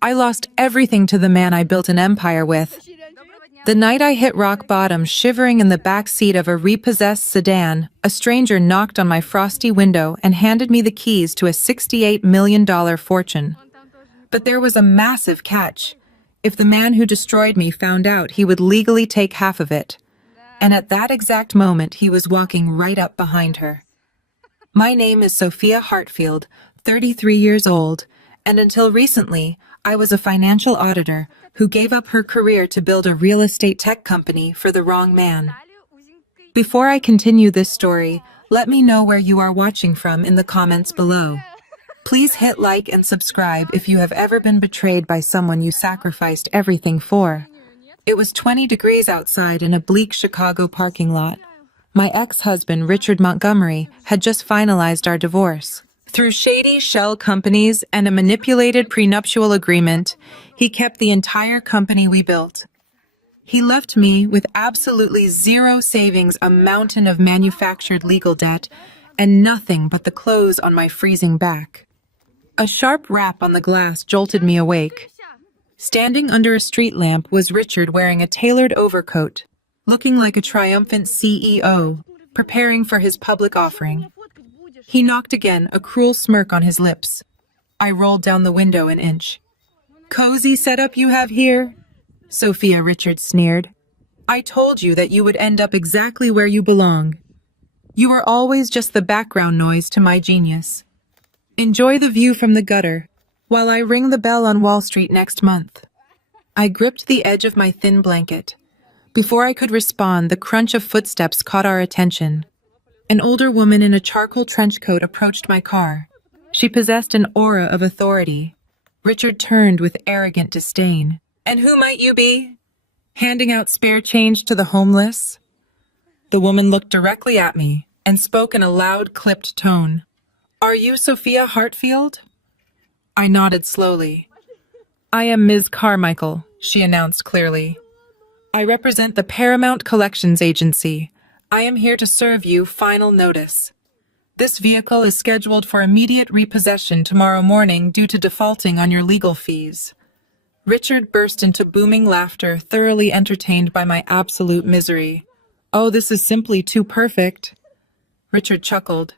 I lost everything to the man I built an empire with. The night I hit rock bottom, shivering in the back seat of a repossessed sedan, a stranger knocked on my frosty window and handed me the keys to a $68 million fortune. But there was a massive catch. If the man who destroyed me found out, he would legally take half of it. And at that exact moment, he was walking right up behind her. My name is Sophia Hartfield, 33 years old, and until recently, I was a financial auditor who gave up her career to build a real estate tech company for the wrong man. Before I continue this story, let me know where you are watching from in the comments below. Please hit like and subscribe if you have ever been betrayed by someone you sacrificed everything for. It was 20 degrees outside in a bleak Chicago parking lot. My ex-husband, Richard Montgomery, had just finalized our divorce. Through shady shell companies and a manipulated prenuptial agreement, he kept the entire company we built. He left me with absolutely zero savings, a mountain of manufactured legal debt, and nothing but the clothes on my freezing back. A sharp rap on the glass jolted me awake. Standing under a street lamp was Richard, wearing a tailored overcoat, looking like a triumphant CEO, preparing for his public offering. He knocked again, a cruel smirk on his lips. I rolled down the window an inch. "Cozy setup you have here?" Sophia, Richard sneered. "I told you that you would end up exactly where you belong. You are always just the background noise to my genius. Enjoy the view from the gutter, while I ring the bell on Wall Street next month." I gripped the edge of my thin blanket. Before I could respond, the crunch of footsteps caught our attention. An older woman in a charcoal trench coat approached my car. She possessed an aura of authority. Richard turned with arrogant disdain. "And who might you be? Handing out spare change to the homeless?" The woman looked directly at me and spoke in a loud, clipped tone. "Are you Sophia Hartfield?" I nodded slowly. "I am Ms. Carmichael," she announced clearly. "I represent the Paramount Collections Agency. I am here to serve you final notice. This vehicle is scheduled for immediate repossession tomorrow morning due to defaulting on your legal fees." Richard burst into booming laughter, thoroughly entertained by my absolute misery. "Oh, this is simply too perfect." Richard chuckled.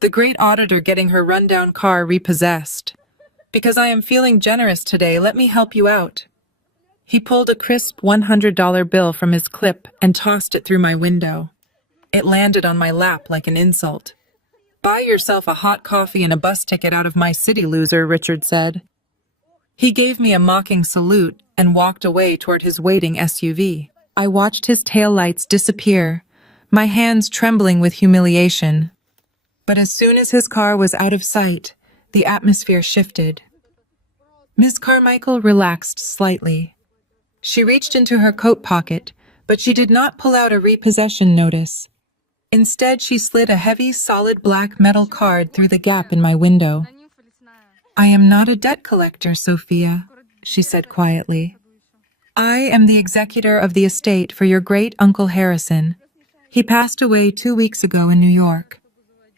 "The great auditor getting her rundown car repossessed. Because I am feeling generous today, let me help you out." He pulled a crisp $100 bill from his clip and tossed it through my window. It landed on my lap like an insult. "Buy yourself a hot coffee and a bus ticket out of my city, loser," Richard said. He gave me a mocking salute and walked away toward his waiting SUV. I watched his taillights disappear, my hands trembling with humiliation. But as soon as his car was out of sight, the atmosphere shifted. Ms. Carmichael relaxed slightly. She reached into her coat pocket, but she did not pull out a repossession notice. Instead, she slid a heavy, solid black metal card through the gap in my window. "I am not a debt collector, Sophia," she said quietly. "I am the executor of the estate for your great-uncle Harrison. He passed away 2 weeks ago in New York.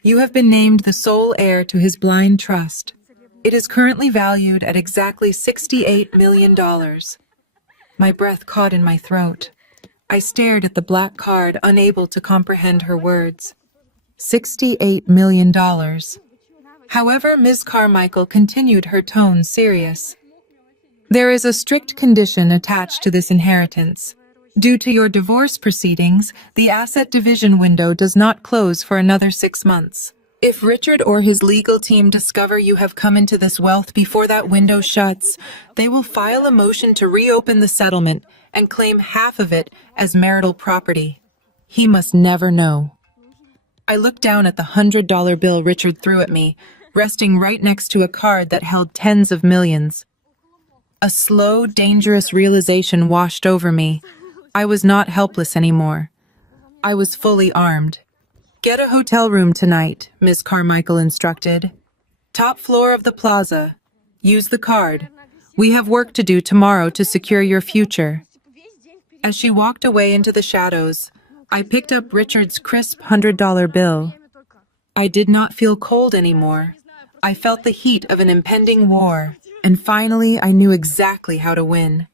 You have been named the sole heir to his blind trust. It is currently valued at exactly $68 million. My breath caught in my throat. I stared at the black card, unable to comprehend her words. $68 million. However, Ms. Carmichael continued, her tone serious. "There is a strict condition attached to this inheritance. Due to your divorce proceedings, the asset division window does not close for another 6 months. If Richard or his legal team discover you have come into this wealth before that window shuts, they will file a motion to reopen the settlement and claim half of it as marital property. He must never know." I looked down at the $100 bill Richard threw at me, resting right next to a card that held tens of millions. A slow, dangerous realization washed over me. I was not helpless anymore. I was fully armed. "Get a hotel room tonight," Ms. Carmichael instructed. "Top floor of the plaza. Use the card. We have work to do tomorrow to secure your future." As she walked away into the shadows, I picked up Richard's crisp $100 bill. I did not feel cold anymore. I felt the heat of an impending war. And finally, I knew exactly how to win.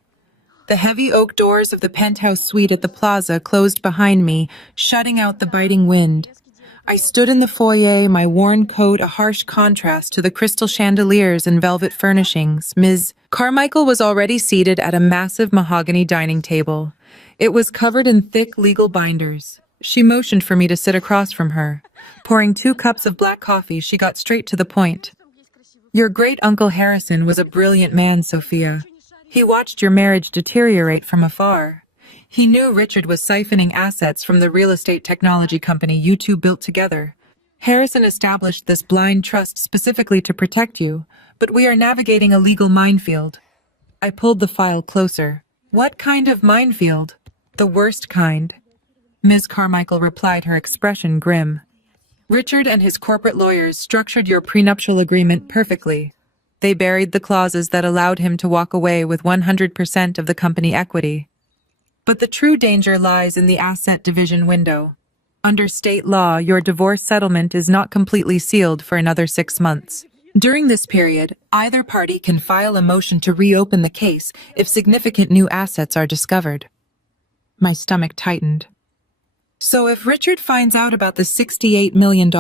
The heavy oak doors of the penthouse suite at the plaza closed behind me, shutting out the biting wind. I stood in the foyer, my worn coat a harsh contrast to the crystal chandeliers and velvet furnishings. Ms. Carmichael was already seated at a massive mahogany dining table. It was covered in thick legal binders. She motioned for me to sit across from her. Pouring 2 cups of black coffee, she got straight to the point. Your great-uncle Harrison was a brilliant man, Sophia. He watched your marriage deteriorate from afar. He knew Richard was siphoning assets from the real estate technology company you two built together. Harrison established this blind trust specifically to protect you, but we are navigating a legal minefield. I pulled the file closer. What kind of minefield? The worst kind. Ms. Carmichael replied, her expression grim. Richard and his corporate lawyers structured your prenuptial agreement perfectly. They buried the clauses that allowed him to walk away with 100% of the company equity. But the true danger lies in the asset division window. Under state law, your divorce settlement is not completely sealed for another 6 months. During this period, either party can file a motion to reopen the case if significant new assets are discovered. My stomach tightened. So if Richard finds out about the $68 million,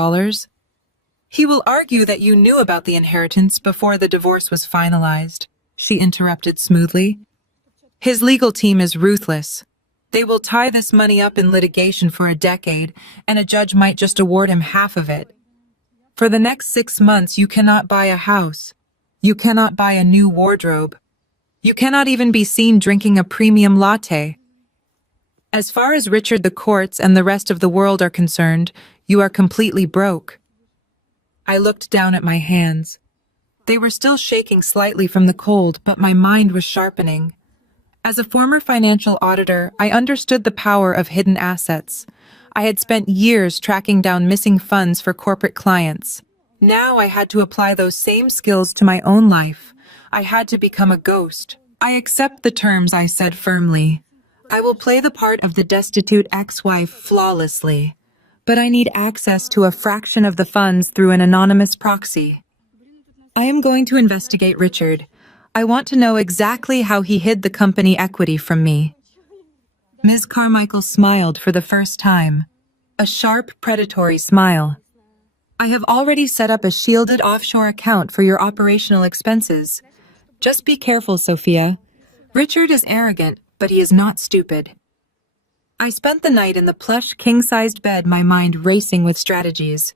he will argue that you knew about the inheritance before the divorce was finalized, she interrupted smoothly. His legal team is ruthless. They will tie this money up in litigation for a decade, and a judge might just award him half of it. For the next 6 months, you cannot buy a house. You cannot buy a new wardrobe. You cannot even be seen drinking a premium latte. As far as Richard, the courts, and the rest of the world are concerned, you are completely broke. I looked down at my hands. They were still shaking slightly from the cold, but my mind was sharpening. As a former financial auditor, I understood the power of hidden assets. I had spent years tracking down missing funds for corporate clients. Now I had to apply those same skills to my own life. I had to become a ghost. I accept the terms, I said firmly. I will play the part of the destitute ex-wife flawlessly, but I need access to a fraction of the funds through an anonymous proxy. I am going to investigate Richard. I want to know exactly how he hid the company equity from me. Ms. Carmichael smiled for the first time. A sharp, predatory smile. I have already set up a shielded offshore account for your operational expenses. Just be careful, Sophia. Richard is arrogant, but he is not stupid. I spent the night in the plush, king-sized bed, my mind racing with strategies.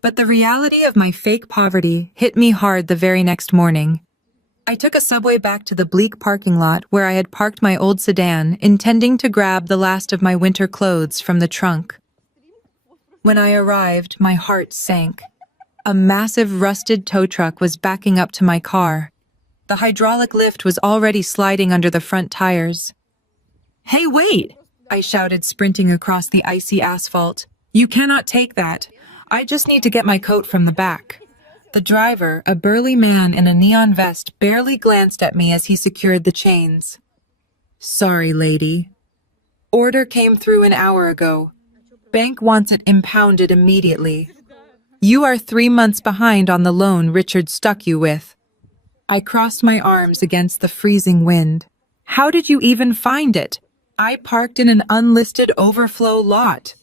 But the reality of my fake poverty hit me hard the very next morning. I took a subway back to the bleak parking lot where I had parked my old sedan, intending to grab the last of my winter clothes from the trunk. When I arrived, my heart sank. A massive rusted tow truck was backing up to my car. The hydraulic lift was already sliding under the front tires. "Hey, wait!" I shouted, sprinting across the icy asphalt. "You cannot take that. I just need to get my coat from the back." The driver, a burly man in a neon vest, barely glanced at me as he secured the chains. "Sorry, lady. Order came through an hour ago. Bank wants it impounded immediately. You are 3 months behind on the loan Richard stuck you with." I crossed my arms against the freezing wind. "How did you even find it? I parked in an unlisted overflow lot."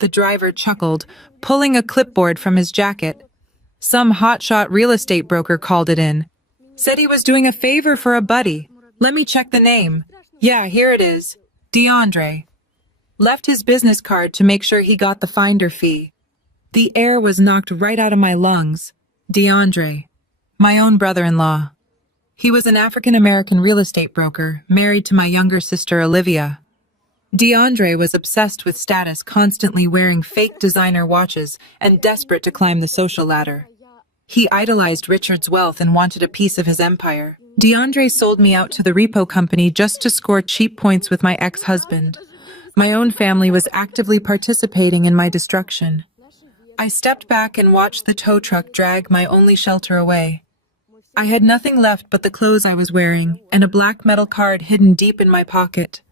The driver chuckled, pulling a clipboard from his jacket. "Some hotshot real estate broker called it in. Said he was doing a favor for a buddy. Let me check the name. Yeah, here it is. DeAndre. Left his business card to make sure he got the finder fee." The air was knocked right out of my lungs. DeAndre. My own brother-in-law. He was an African-American real estate broker, married to my younger sister Olivia. DeAndre was obsessed with status, constantly wearing fake designer watches and desperate to climb the social ladder. He idolized Richard's wealth and wanted a piece of his empire. DeAndre sold me out to the repo company just to score cheap points with my ex-husband. My own family was actively participating in my destruction. I stepped back and watched the tow truck drag my only shelter away. I had nothing left but the clothes I was wearing and a black metal card hidden deep in my pocket.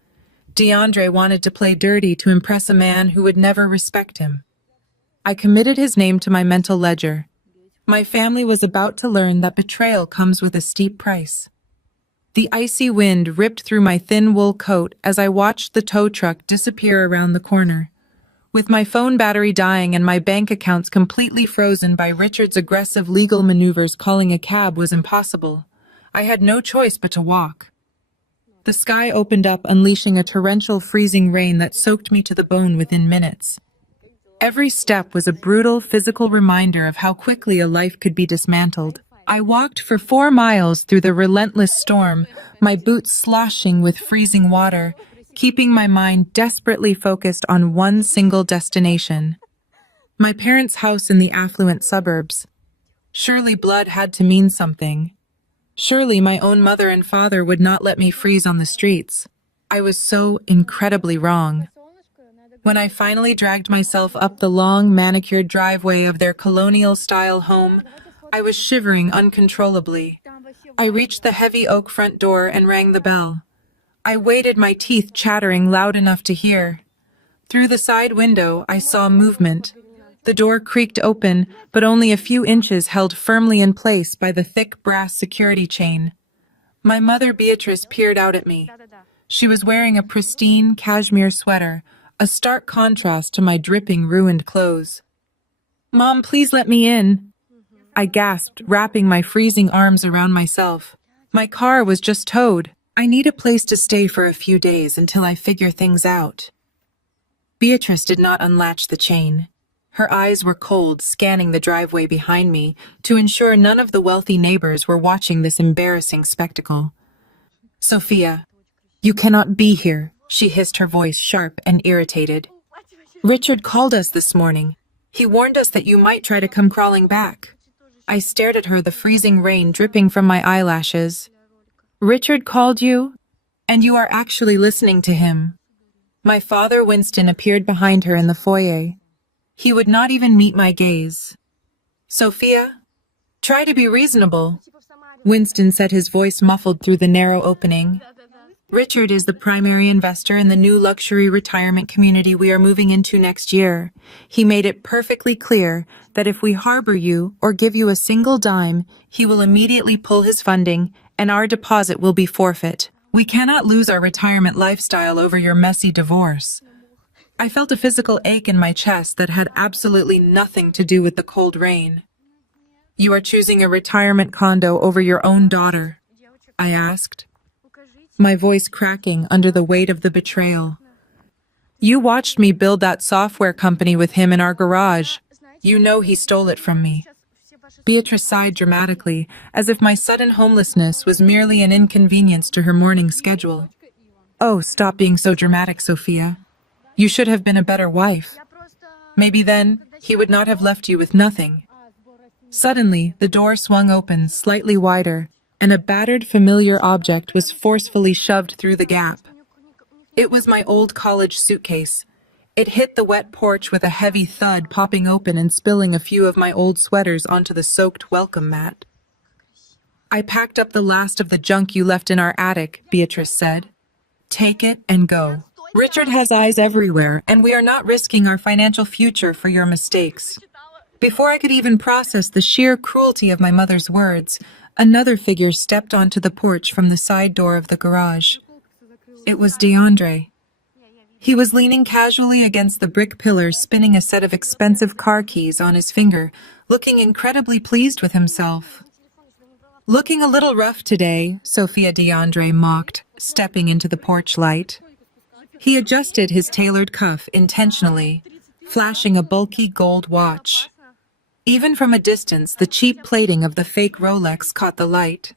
DeAndre wanted to play dirty to impress a man who would never respect him. I committed his name to my mental ledger. My family was about to learn that betrayal comes with a steep price. The icy wind ripped through my thin wool coat as I watched the tow truck disappear around the corner. With my phone battery dying and my bank accounts completely frozen by Richard's aggressive legal maneuvers, calling a cab was impossible. I had no choice but to walk. The sky opened up, unleashing a torrential, freezing rain that soaked me to the bone within minutes. Every step was a brutal, physical reminder of how quickly a life could be dismantled. I walked for 4 miles through the relentless storm, my boots sloshing with freezing water, keeping my mind desperately focused on one single destination. My parents' house in the affluent suburbs. Surely blood had to mean something. Surely my own mother and father would not let me freeze on the streets. I was so incredibly wrong. When I finally dragged myself up the long, manicured driveway of their colonial-style home, I was shivering uncontrollably. I reached the heavy oak front door and rang the bell. I waited, my teeth chattering loud enough to hear. Through the side window, I saw movement. The door creaked open, but only a few inches held firmly in place by the thick brass security chain. My mother, Beatrice, peered out at me. She was wearing a pristine cashmere sweater, a stark contrast to my dripping, ruined clothes. "Mom, please let me in," I gasped, wrapping my freezing arms around myself. "My car was just towed. I need a place to stay for a few days until I figure things out." Beatrice did not unlatch the chain. Her eyes were cold, scanning the driveway behind me to ensure none of the wealthy neighbors were watching this embarrassing spectacle. "Sophia, you cannot be here," she hissed, her voice sharp and irritated. "Richard called us this morning. He warned us that you might try to come crawling back." I stared at her, the freezing rain dripping from my eyelashes. "Richard called you? And you are actually listening to him?" My father, Winston, appeared behind her in the foyer. He would not even meet my gaze. "Sophia, try to be reasonable," Winston said, his voice muffled through the narrow opening. "Richard is the primary investor in the new luxury retirement community we are moving into next year. He made it perfectly clear that if we harbor you or give you a single dime, he will immediately pull his funding and our deposit will be forfeit. We cannot lose our retirement lifestyle over your messy divorce." I felt a physical ache in my chest that had absolutely nothing to do with the cold rain. "You are choosing a retirement condo over your own daughter?" I asked, my voice cracking under the weight of the betrayal. "You watched me build that software company with him in our garage. You know he stole it from me." Beatrice sighed dramatically, as if my sudden homelessness was merely an inconvenience to her morning schedule. "Oh, stop being so dramatic, Sophia. You should have been a better wife. Maybe then he would not have left you with nothing." Suddenly, the door swung open slightly wider, and a battered, familiar object was forcefully shoved through the gap. It was my old college suitcase. It hit the wet porch with a heavy thud, popping open and spilling a few of my old sweaters onto the soaked welcome mat. "I packed up the last of the junk you left in our attic," Beatrice said. "Take it and go. Richard has eyes everywhere, and we are not risking our financial future for your mistakes." Before I could even process the sheer cruelty of my mother's words, another figure stepped onto the porch from the side door of the garage. It was DeAndre. He was leaning casually against the brick pillars, spinning a set of expensive car keys on his finger, looking incredibly pleased with himself. "Looking a little rough today," Sophia, DeAndre mocked, stepping into the porch light. He adjusted his tailored cuff intentionally, flashing a bulky gold watch. Even from a distance, the cheap plating of the fake Rolex caught the light.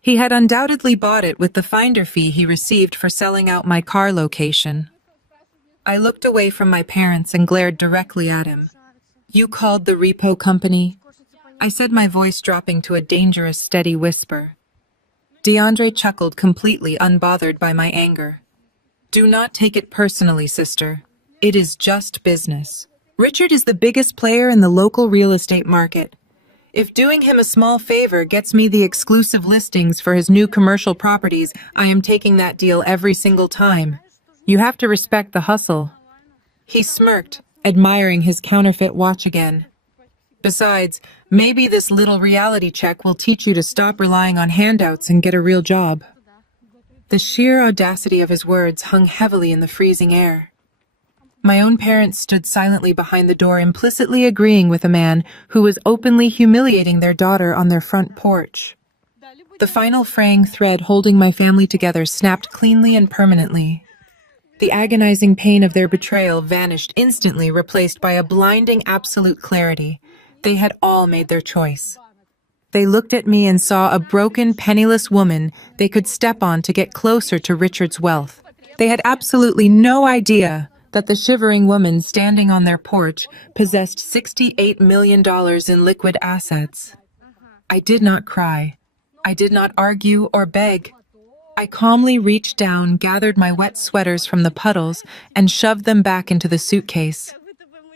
He had undoubtedly bought it with the finder fee he received for selling out my car location. I looked away from my parents and glared directly at him. "You called the repo company?" I said, my voice dropping to a dangerous, steady whisper. DeAndre chuckled, completely unbothered by my anger. "Do not take it personally, sister. It is just business. Richard is the biggest player in the local real estate market. If doing him a small favor gets me the exclusive listings for his new commercial properties, I am taking that deal every single time. You have to respect the hustle." He smirked, admiring his counterfeit watch again. "Besides, Maybe this little reality check will teach you to stop relying on handouts and get a real job. The sheer audacity of his words hung heavily in the freezing air. My own parents stood silently behind the door, implicitly agreeing with a man who was openly humiliating their daughter on their front porch. The final fraying thread holding my family together snapped cleanly and permanently. The agonizing pain of their betrayal vanished instantly, replaced by a blinding absolute clarity. They had all made their choice. They looked at me and saw a broken, penniless woman they could step on to get closer to Richard's wealth. They had absolutely no idea that the shivering woman standing on their porch possessed $68 million in liquid assets. I did not cry. I did not argue or beg. I calmly reached down, gathered my wet sweaters from the puddles, and shoved them back into the suitcase.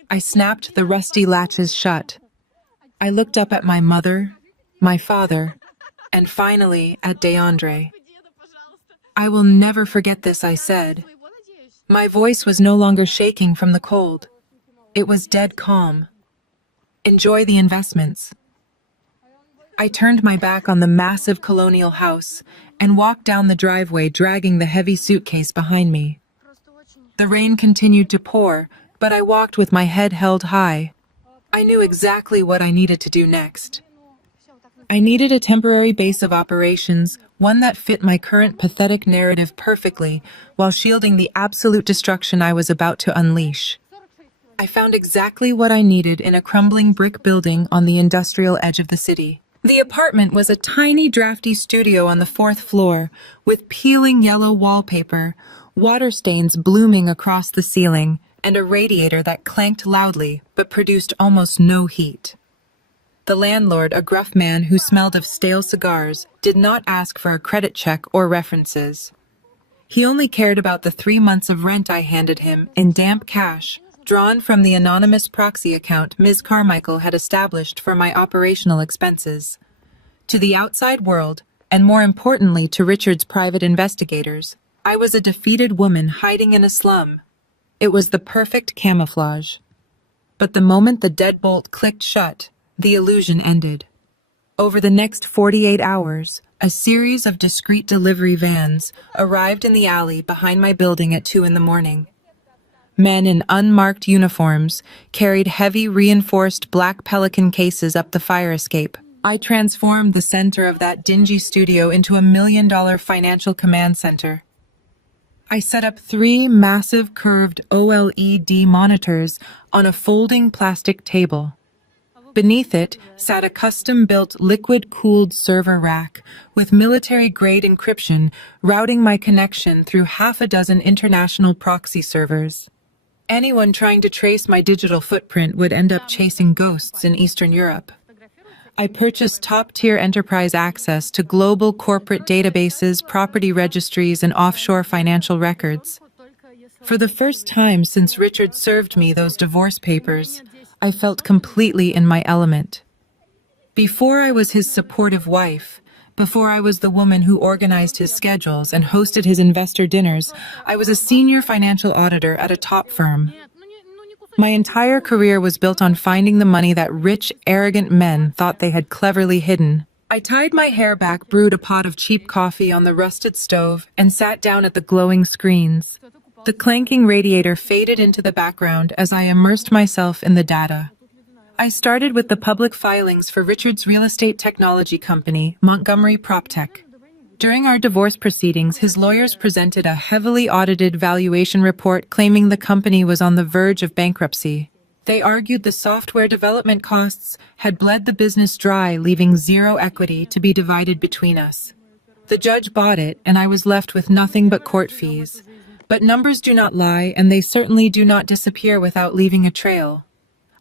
I snapped the rusty latches shut. I looked up at my mother, my father, and finally at DeAndre. "I will never forget this," I said. My voice was no longer shaking from the cold. It was dead calm. "Enjoy the investments." I turned my back on the massive colonial house and walked down the driveway, dragging the heavy suitcase behind me. The rain continued to pour, but I walked with my head held high. I knew exactly what I needed to do next. I needed a temporary base of operations, one that fit my current pathetic narrative perfectly, while shielding the absolute destruction I was about to unleash. I found exactly what I needed in a crumbling brick building on the industrial edge of the city. The apartment was a tiny, drafty studio on the 4th floor, with peeling yellow wallpaper, water stains blooming across the ceiling, and a radiator that clanked loudly but produced almost no heat. The landlord, a gruff man who smelled of stale cigars, did not ask for a credit check or references. He only cared about the 3 months of rent I handed him in damp cash, drawn from the anonymous proxy account Ms. Carmichael had established for my operational expenses. To the outside world, and more importantly to Richard's private investigators, I was a defeated woman hiding in a slum. It was the perfect camouflage. But the moment the deadbolt clicked shut, the illusion ended. Over the next 48 hours, a series of discreet delivery vans arrived in the alley behind my building at 2 in the morning. Men in unmarked uniforms carried heavy reinforced black Pelican cases up the fire escape. I transformed the center of that dingy studio into a $1 million financial command center. I set up 3 massive curved OLED monitors on a folding plastic table. Beneath it sat a custom-built liquid-cooled server rack with military-grade encryption routing my connection through half a dozen international proxy servers. Anyone trying to trace my digital footprint would end up chasing ghosts in Eastern Europe. I purchased top-tier enterprise access to global corporate databases, property registries, and offshore financial records. For the first time since Richard served me those divorce papers, I felt completely in my element. Before I was his supportive wife, before I was the woman who organized his schedules and hosted his investor dinners, I was a senior financial auditor at a top firm. My entire career was built on finding the money that rich, arrogant men thought they had cleverly hidden. I tied my hair back, brewed a pot of cheap coffee on the rusted stove, and sat down at the glowing screens. The clanking radiator faded into the background as I immersed myself in the data. I started with the public filings for Richard's real estate technology company, Montgomery PropTech. During our divorce proceedings, his lawyers presented a heavily audited valuation report claiming the company was on the verge of bankruptcy. They argued the software development costs had bled the business dry, leaving zero equity to be divided between us. The judge bought it, and I was left with nothing but court fees. But numbers do not lie, and they certainly do not disappear without leaving a trail.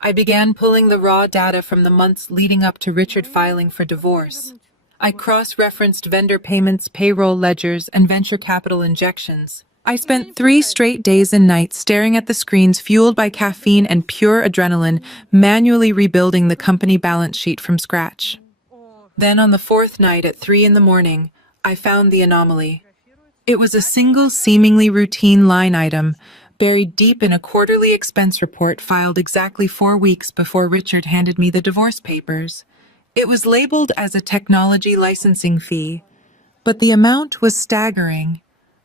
I began pulling the raw data from the months leading up to Richard filing for divorce. I cross-referenced vendor payments, payroll ledgers, and venture capital injections. I spent 3 straight days and nights staring at the screens, fueled by caffeine and pure adrenaline, manually rebuilding the company balance sheet from scratch. Then on the 4th night at 3 in the morning, I found the anomaly. It was a single, seemingly routine line item, buried deep in a quarterly expense report filed exactly 4 weeks before Richard handed me the divorce papers. It was labeled as a technology licensing fee, but the amount was staggering.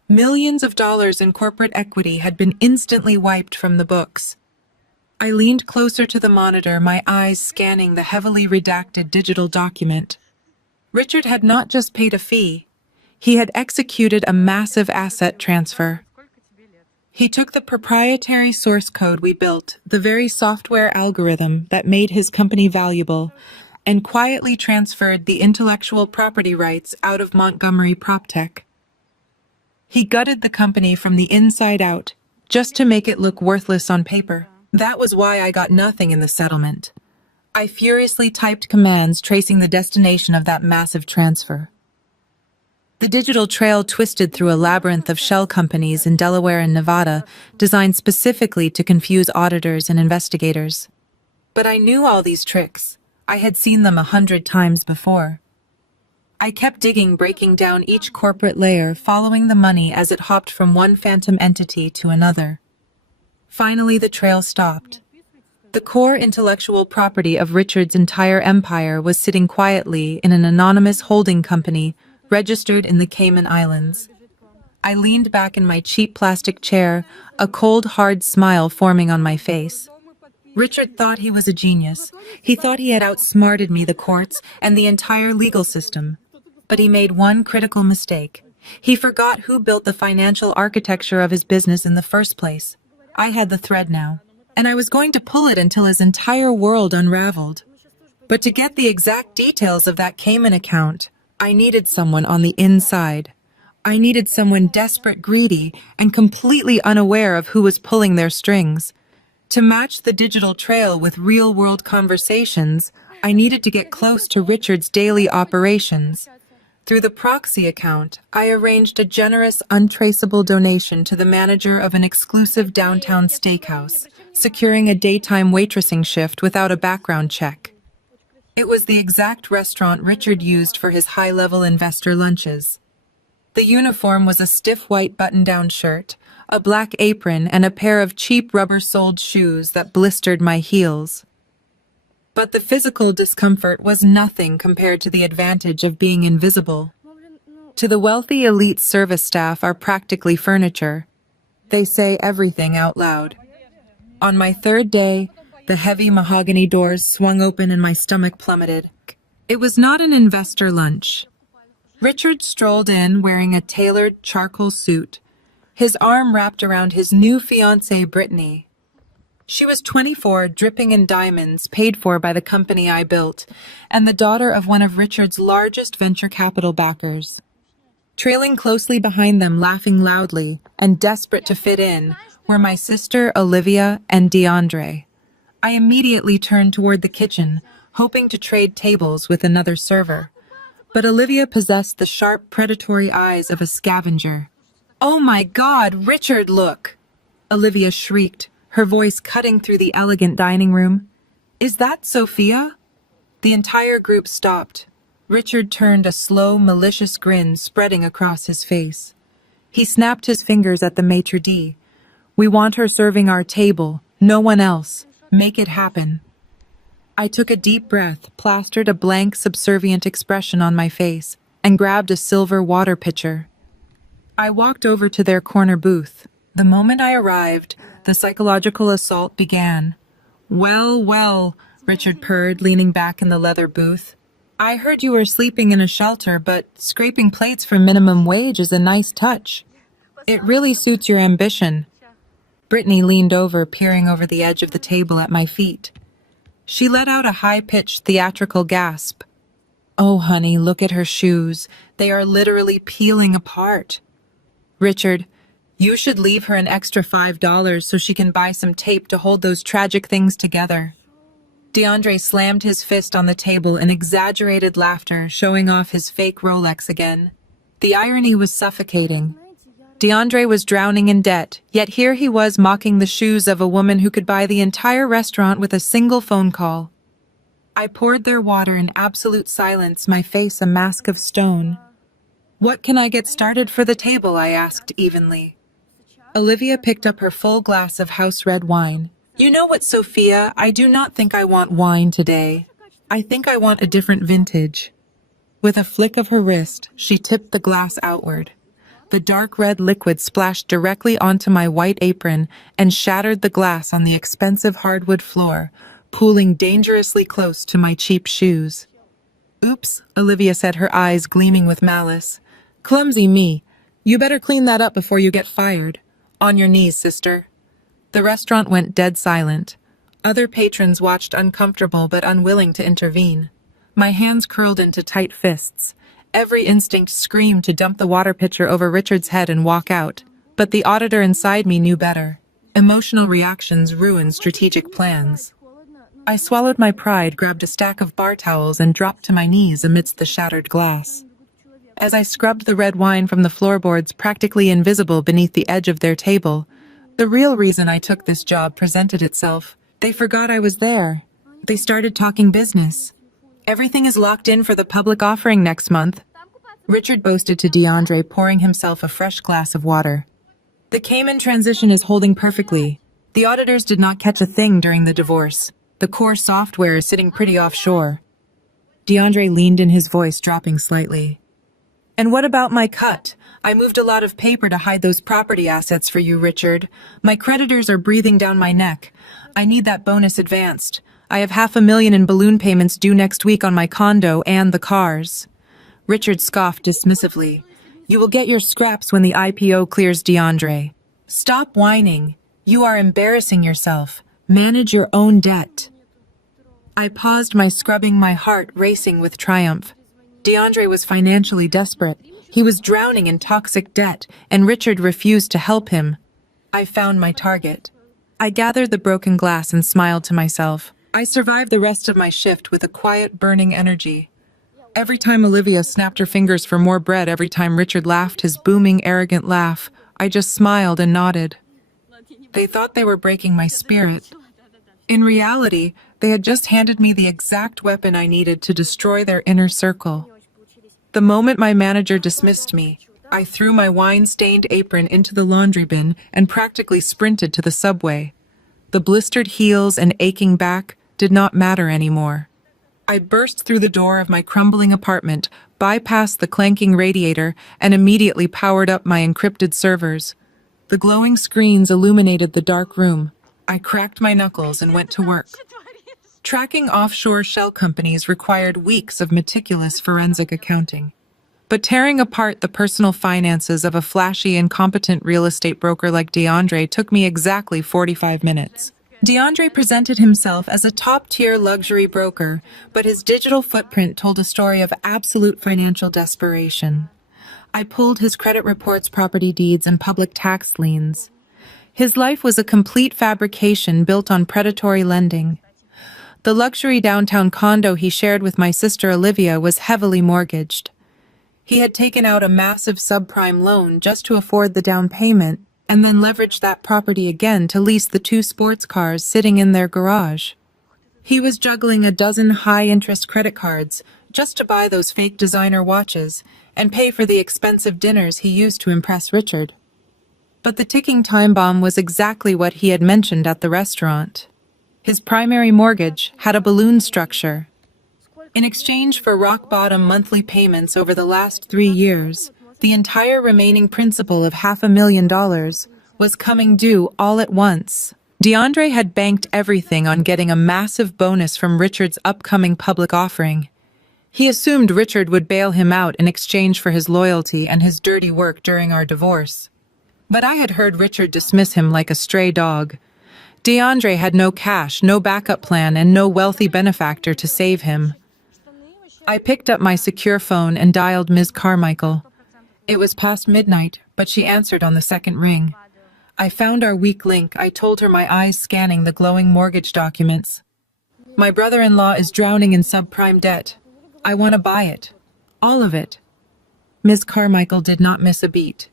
Millions of dollars in corporate equity had been instantly wiped from the books. I leaned closer to the monitor, my eyes scanning the heavily redacted digital document. Richard had not just paid a fee, he had executed a massive asset transfer. He took the proprietary source code we built, the very software algorithm that made his company valuable, and quietly transferred the intellectual property rights out of Montgomery PropTech. He gutted the company from the inside out, just to make it look worthless on paper. That was why I got nothing in the settlement. I furiously typed commands tracing the destination of that massive transfer. The digital trail twisted through a labyrinth of shell companies in Delaware and Nevada, designed specifically to confuse auditors and investigators. But I knew all these tricks. I had seen them 100 times before. I kept digging, breaking down each corporate layer, following the money as it hopped from one phantom entity to another. Finally, the trail stopped. The core intellectual property of Richard's entire empire was sitting quietly in an anonymous holding company registered in the Cayman Islands. I leaned back in my cheap plastic chair, a cold, hard smile forming on my face. Richard thought he was a genius. He thought he had outsmarted me, the courts, and the entire legal system. But he made one critical mistake. He forgot who built the financial architecture of his business in the first place. I had the thread now, and I was going to pull it until his entire world unraveled. But to get the exact details of that Cayman account, I needed someone on the inside. I needed someone desperate, greedy, and completely unaware of who was pulling their strings. To match the digital trail with real-world conversations, I needed to get close to Richard's daily operations. Through the proxy account, I arranged a generous, untraceable donation to the manager of an exclusive downtown steakhouse, securing a daytime waitressing shift without a background check. It was the exact restaurant Richard used for his high-level investor lunches. The uniform was a stiff white button-down shirt, a black apron, and a pair of cheap rubber-soled shoes that blistered my heels. But the physical discomfort was nothing compared to the advantage of being invisible. To the wealthy elite service staff are practically furniture. They say everything out loud. On my third day, the heavy mahogany doors swung open and my stomach plummeted. It was not an investor lunch. Richard strolled in wearing a tailored charcoal suit, his arm wrapped around his new fiancée, Brittany. She was 24, dripping in diamonds, paid for by the company I built, and the daughter of one of Richard's largest venture capital backers. Trailing closely behind them, laughing loudly and desperate to fit in, were my sister, Olivia, and DeAndre. I immediately turned toward the kitchen, hoping to trade tables with another server. But Olivia possessed the sharp, predatory eyes of a scavenger. "Oh my God, Richard, look!" Olivia shrieked, her voice cutting through the elegant dining room. "Is that Sophia?" The entire group stopped. Richard turned, a slow, malicious grin spreading across his face. He snapped his fingers at the maitre d'. "We want her serving our table, no one else. Make it happen." I took a deep breath, plastered a blank, subservient expression on my face, and grabbed a silver water pitcher. I walked over to their corner booth. The moment I arrived, the psychological assault began. "Well, well," Richard purred, leaning back in the leather booth. "I heard you were sleeping in a shelter, but scraping plates for minimum wage is a nice touch. It really suits your ambition." Brittany leaned over, peering over the edge of the table at my feet. She let out a high-pitched, theatrical gasp. "Oh, honey, look at her shoes. They are literally peeling apart." "Richard, you should leave her an extra $5 so she can buy some tape to hold those tragic things together." DeAndre slammed his fist on the table in exaggerated laughter, showing off his fake Rolex again. The irony was suffocating. DeAndre was drowning in debt, yet here he was mocking the shoes of a woman who could buy the entire restaurant with a single phone call. I poured their water in absolute silence, my face a mask of stone. "What can I get started for the table?" I asked evenly. Olivia picked up her full glass of house red wine. "You know what, Sophia, I do not think I want wine today." I think I want a different vintage. With a flick of her wrist, she tipped the glass outward. The dark red liquid splashed directly onto my white apron and shattered the glass on the expensive hardwood floor, pooling dangerously close to my cheap shoes. Oops, Olivia said, her eyes gleaming with malice. Clumsy me. You better clean that up before you get fired. On your knees, sister. The restaurant went dead silent. Other patrons watched, uncomfortable but unwilling to intervene. My hands curled into tight fists. Every instinct screamed to dump the water pitcher over Richard's head and walk out, but the auditor inside me knew better. Emotional reactions ruin strategic plans. I swallowed my pride, grabbed a stack of bar towels, and dropped to my knees amidst the shattered glass. As I scrubbed the red wine from the floorboards, practically invisible beneath the edge of their table, the real reason I took this job presented itself. They forgot I was there. They started talking business. Everything is locked in for the public offering next month, Richard boasted to DeAndre, pouring himself a fresh glass of water. The Cayman transition is holding perfectly. The auditors did not catch a thing during the divorce. The core software is sitting pretty offshore. DeAndre leaned in, his voice dropping slightly. And what about my cut? I moved a lot of paper to hide those property assets for you, Richard. My creditors are breathing down my neck. I need that bonus advanced. I have $500,000 in balloon payments due next week on my condo and the cars. Richard scoffed dismissively. You will get your scraps when the IPO clears, DeAndre. Stop whining. You are embarrassing yourself. Manage your own debt. I paused, my scrubbing, my heart racing with triumph. DeAndre was financially desperate. He was drowning in toxic debt, and Richard refused to help him. I found my target. I gathered the broken glass and smiled to myself. I survived the rest of my shift with a quiet, burning energy. Every time Olivia snapped her fingers for more bread, every time Richard laughed his booming, arrogant laugh, I just smiled and nodded. They thought they were breaking my spirit. In reality, they had just handed me the exact weapon I needed to destroy their inner circle. The moment my manager dismissed me, I threw my wine-stained apron into the laundry bin and practically sprinted to the subway. The blistered heels and aching back did not matter anymore. I burst through the door of my crumbling apartment, bypassed the clanking radiator, and immediately powered up my encrypted servers. The glowing screens illuminated the dark room. I cracked my knuckles and went to work. Tracking offshore shell companies required weeks of meticulous forensic accounting. But tearing apart the personal finances of a flashy, incompetent real estate broker like DeAndre took me exactly 45 minutes. DeAndre presented himself as a top-tier luxury broker, but his digital footprint told a story of absolute financial desperation. I pulled his credit reports, property deeds, and public tax liens. His life was a complete fabrication built on predatory lending. The luxury downtown condo he shared with my sister Olivia was heavily mortgaged. He had taken out a massive subprime loan just to afford the down payment, and then leveraged that property again to lease the 2 sports cars sitting in their garage. He was juggling a dozen high-interest credit cards just to buy those fake designer watches and pay for the expensive dinners he used to impress Richard. But the ticking time bomb was exactly what he had mentioned at the restaurant. His primary mortgage had a balloon structure. In exchange for rock-bottom monthly payments over the last 3 years, the entire remaining principal of $500,000 was coming due all at once. DeAndre had banked everything on getting a massive bonus from Richard's upcoming public offering. He assumed Richard would bail him out in exchange for his loyalty and his dirty work during our divorce. But I had heard Richard dismiss him like a stray dog. DeAndre had no cash, no backup plan, and no wealthy benefactor to save him. I picked up my secure phone and dialed Ms. Carmichael. It was past midnight, but she answered on the second ring. I found our weak link. I told her, my eyes scanning the glowing mortgage documents. My brother-in-law is drowning in subprime debt. I want to buy it. All of it. Ms. Carmichael did not miss a beat.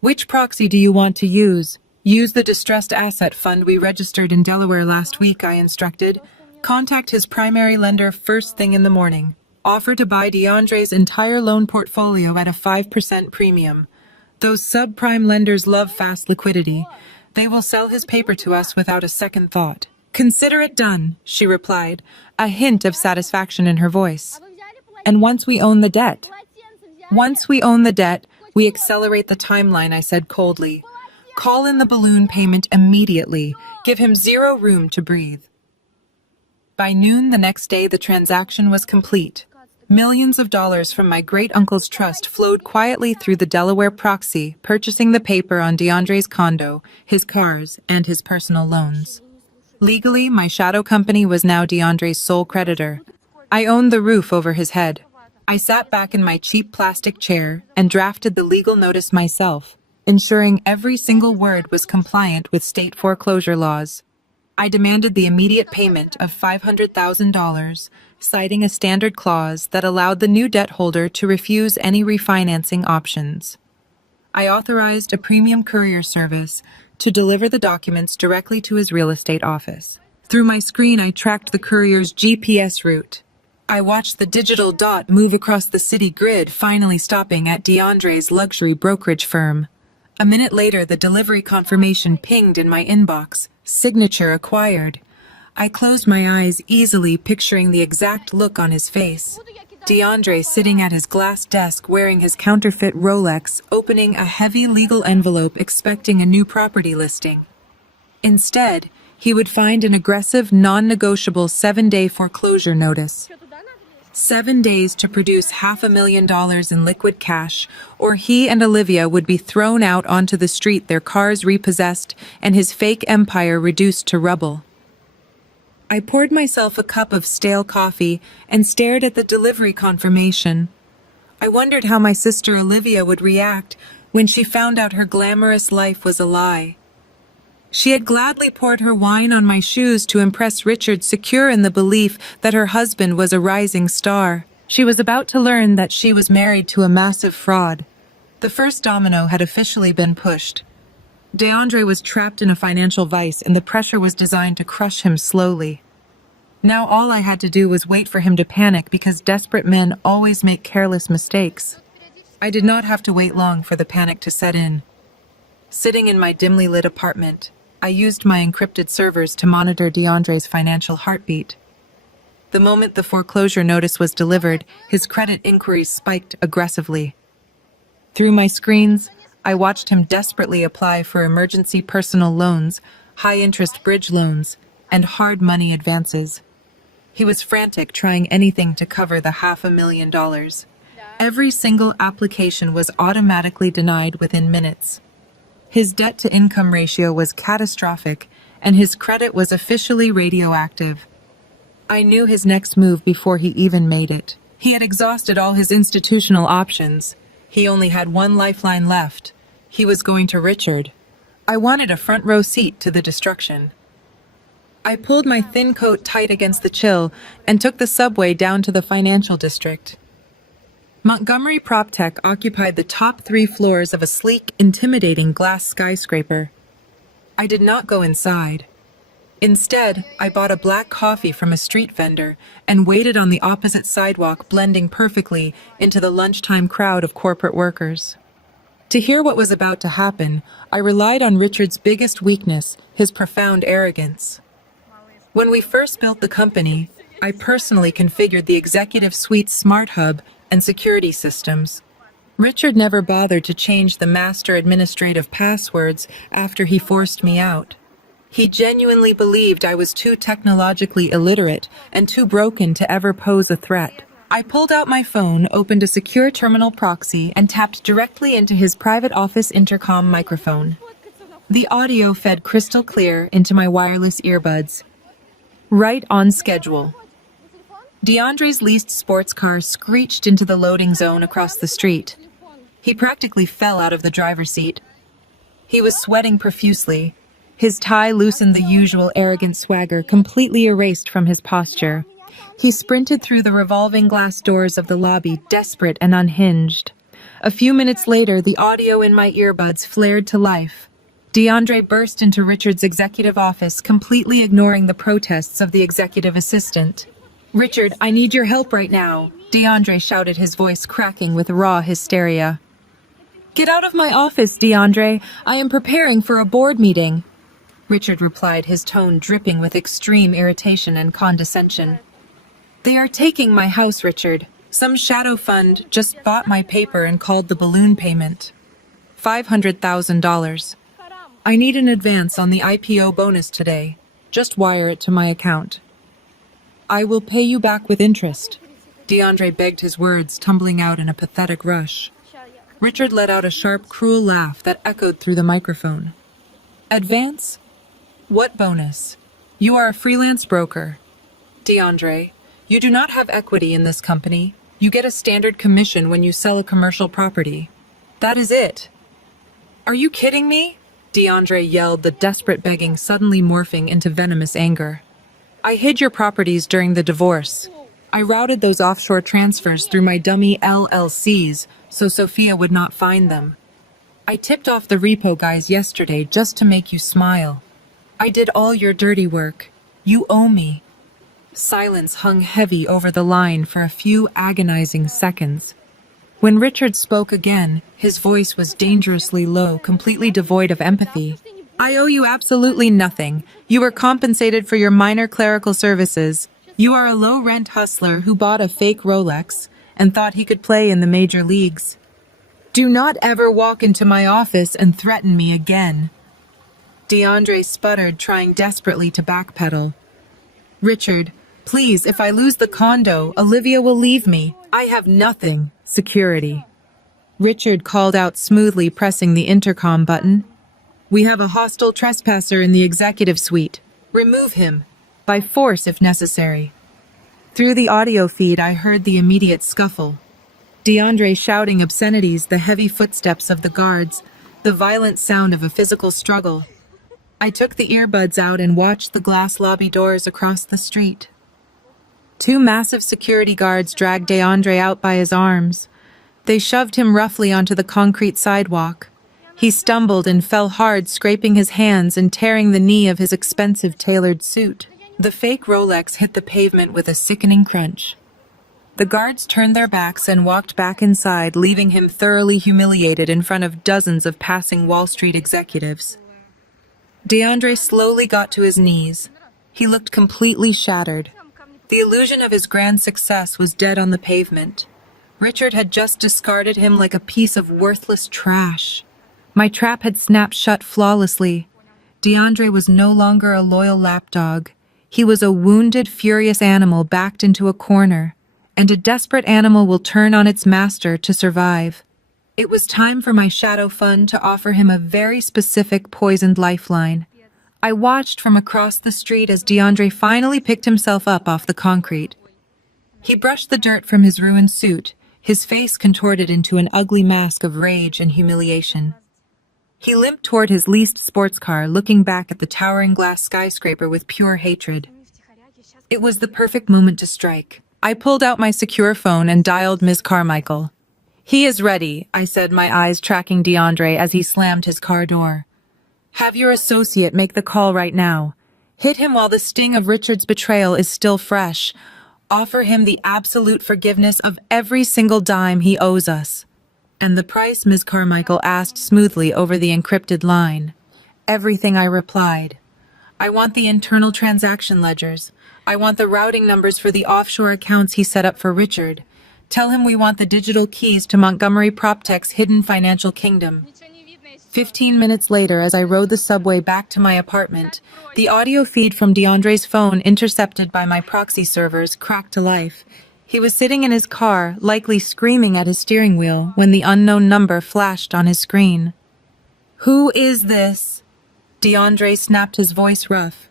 Which proxy do you want to use? Use the distressed asset fund we registered in Delaware last week, I instructed. Contact his primary lender first thing in the morning. Offer to buy DeAndre's entire loan portfolio at a 5% premium. Those subprime lenders love fast liquidity. They will sell his paper to us without a second thought. Consider it done, she replied, a hint of satisfaction in her voice. And once we own the debt? Once we own the debt, we accelerate the timeline, I said coldly. Call in the balloon payment immediately. Give him zero room to breathe. By noon the next day, the transaction was complete. Millions of dollars from my great-uncle's trust flowed quietly through the Delaware proxy, purchasing the paper on DeAndre's condo, his cars, and his personal loans. Legally, my shadow company was now DeAndre's sole creditor. I owned the roof over his head. I sat back in my cheap plastic chair and drafted the legal notice myself, ensuring every single word was compliant with state foreclosure laws. I demanded the immediate payment of $500,000, citing a standard clause that allowed the new debt holder to refuse any refinancing options. I authorized a premium courier service to deliver the documents directly to his real estate office. Through my screen, I tracked the courier's GPS route. I watched the digital dot move across the city grid, finally stopping at DeAndre's luxury brokerage firm. A minute later, the delivery confirmation pinged in my inbox. Signature acquired. I closed my eyes easily, picturing the exact look on his face. DeAndre sitting at his glass desk wearing his counterfeit Rolex, opening a heavy legal envelope expecting a new property listing. Instead, he would find an aggressive, non-negotiable 7-day foreclosure notice. 7 days to produce $500,000 in liquid cash, or he and Olivia would be thrown out onto the street, their cars repossessed, and his fake empire reduced to rubble. I poured myself a cup of stale coffee and stared at the delivery confirmation. I wondered how my sister Olivia would react when she found out her glamorous life was a lie. She had gladly poured her wine on my shoes to impress Richard, secure in the belief that her husband was a rising star. She was about to learn that she was married to a massive fraud. The first domino had officially been pushed. DeAndre was trapped in a financial vice, and the pressure was designed to crush him slowly. Now all I had to do was wait for him to panic, because desperate men always make careless mistakes. I did not have to wait long for the panic to set in. Sitting in my dimly lit apartment, I used my encrypted servers to monitor DeAndre's financial heartbeat. The moment the foreclosure notice was delivered, his credit inquiries spiked aggressively. Through my screens, I watched him desperately apply for emergency personal loans, high-interest bridge loans, and hard money advances. He was frantic, trying anything to cover the $500,000. Every single application was automatically denied within minutes. His debt-to-income ratio was catastrophic, and his credit was officially radioactive. I knew his next move before he even made it. He had exhausted all his institutional options. He only had one lifeline left. He was going to Richard. I wanted a front-row seat to the destruction. I pulled my thin coat tight against the chill and took the subway down to the financial district. Montgomery PropTech occupied the top 3 floors of a sleek, intimidating glass skyscraper. I did not go inside. Instead, I bought a black coffee from a street vendor and waited on the opposite sidewalk, blending perfectly into the lunchtime crowd of corporate workers. To hear what was about to happen, I relied on Richard's biggest weakness, his profound arrogance. When we first built the company, I personally configured the executive suite smart hub and security systems. Richard never bothered to change the master administrative passwords after he forced me out. He genuinely believed I was too technologically illiterate and too broken to ever pose a threat. I pulled out my phone, opened a secure terminal proxy, and tapped directly into his private office intercom microphone. The audio fed crystal clear into my wireless earbuds. Right on schedule. DeAndre's leased sports car screeched into the loading zone across the street. He practically fell out of the driver's seat. He was sweating profusely. His tie loosened the usual arrogant swagger, completely erased from his posture. He sprinted through the revolving glass doors of the lobby, desperate and unhinged. A few minutes later, the audio in my earbuds flared to life. DeAndre burst into Richard's executive office, completely ignoring the protests of the executive assistant. "Richard, I need your help right now," DeAndre shouted, his voice cracking with raw hysteria. "Get out of my office, DeAndre. I am preparing for a board meeting." Richard replied, his tone dripping with extreme irritation and condescension. They are taking my house, Richard. Some shadow fund just bought my paper and called the balloon payment. $500,000. I need an advance on the IPO bonus today. Just wire it to my account. I will pay you back with interest. DeAndre begged, his words tumbling out in a pathetic rush. Richard let out a sharp, cruel laugh that echoed through the microphone. Advance? What bonus? You are a freelance broker. DeAndre, you do not have equity in this company. You get a standard commission when you sell a commercial property. That is it. Are you kidding me? DeAndre yelled, the desperate begging suddenly morphing into venomous anger. I hid your properties during the divorce. I routed those offshore transfers through my dummy LLCs so Sophia would not find them. I tipped off the repo guys yesterday just to make you smile. I did all your dirty work. You owe me. Silence hung heavy over the line for a few agonizing seconds. When Richard spoke again, his voice was dangerously low, completely devoid of empathy. I owe you absolutely nothing. You were compensated for your minor clerical services. You are a low-rent hustler who bought a fake Rolex and thought he could play in the major leagues. Do not ever walk into my office and threaten me again. DeAndre sputtered, trying desperately to backpedal. Richard, please, if I lose the condo, Olivia will leave me. I have nothing. Security. Richard called out smoothly, pressing the intercom button. We have a hostile trespasser in the executive suite. Remove him. By force if necessary. Through the audio feed, I heard the immediate scuffle. DeAndre shouting obscenities, the heavy footsteps of the guards, the violent sound of a physical struggle. I took the earbuds out and watched the glass lobby doors across the street. Two massive security guards dragged DeAndre out by his arms. They shoved him roughly onto the concrete sidewalk. He stumbled and fell hard, scraping his hands and tearing the knee of his expensive tailored suit. The fake Rolex hit the pavement with a sickening crunch. The guards turned their backs and walked back inside, leaving him thoroughly humiliated in front of dozens of passing Wall Street executives. DeAndre slowly got to his knees. He looked completely shattered. The illusion of his grand success was dead on the pavement. Richard had just discarded him like a piece of worthless trash. My trap had snapped shut flawlessly. DeAndre was no longer a loyal lapdog. He was a wounded, furious animal backed into a corner, and a desperate animal will turn on its master to survive. It was time for my shadow fund to offer him a very specific poisoned lifeline. I watched from across the street as DeAndre finally picked himself up off the concrete. He brushed the dirt from his ruined suit, his face contorted into an ugly mask of rage and humiliation. He limped toward his leased sports car, looking back at the towering glass skyscraper with pure hatred. It was the perfect moment to strike. I pulled out my secure phone and dialed Ms. Carmichael. He is ready, I said, my eyes tracking DeAndre as he slammed his car door. Have your associate make the call right now. Hit him while the sting of Richard's betrayal is still fresh. Offer him the absolute forgiveness of every single dime he owes us. And the price, Ms. Carmichael asked smoothly over the encrypted line. Everything, I replied. I want the internal transaction ledgers. I want the routing numbers for the offshore accounts he set up for Richard. Tell him we want the digital keys to Montgomery PropTech's hidden financial kingdom. 15 minutes later, as I rode the subway back to my apartment, the audio feed from DeAndre's phone, intercepted by my proxy servers, cracked to life. He was sitting in his car, likely screaming at his steering wheel, when the unknown number flashed on his screen. Who is this? DeAndre snapped, his voice rough.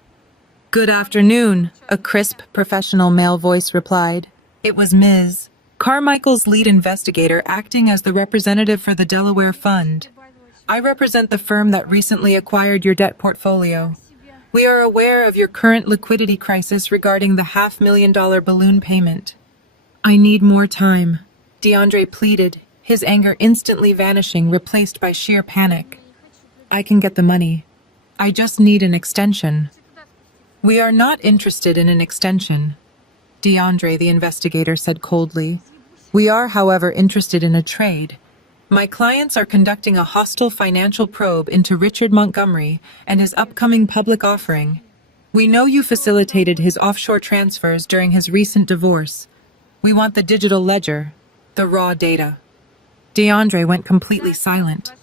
Good afternoon, a crisp, professional male voice replied. It was Ms. Carmichael's lead investigator, acting as the representative for the Delaware Fund. I represent the firm that recently acquired your debt portfolio. We are aware of your current liquidity crisis regarding the $500,000 balloon payment. I need more time, DeAndre pleaded, his anger instantly vanishing, replaced by sheer panic. I can get the money. I just need an extension. We are not interested in an extension, DeAndre, the investigator, said coldly. We are, however, interested in a trade. My clients are conducting a hostile financial probe into Richard Montgomery and his upcoming public offering. We know you facilitated his offshore transfers during his recent divorce. We want the digital ledger, the raw data. DeAndre went completely silent.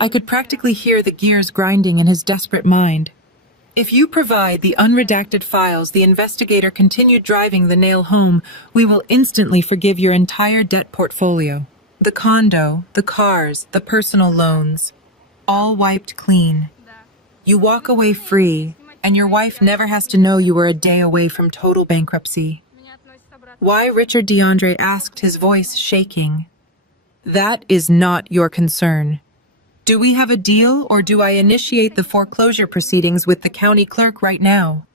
I could practically hear the gears grinding in his desperate mind. If you provide the unredacted files, the investigator continued driving the nail home, we will instantly forgive your entire debt portfolio. The condo, the cars, the personal loans, all wiped clean. You walk away free, and your wife never has to know you were a day away from total bankruptcy. Why? Richard DeAndre asked, his voice shaking. That is not your concern. Do we have a deal, or do I initiate the foreclosure proceedings with the county clerk right now?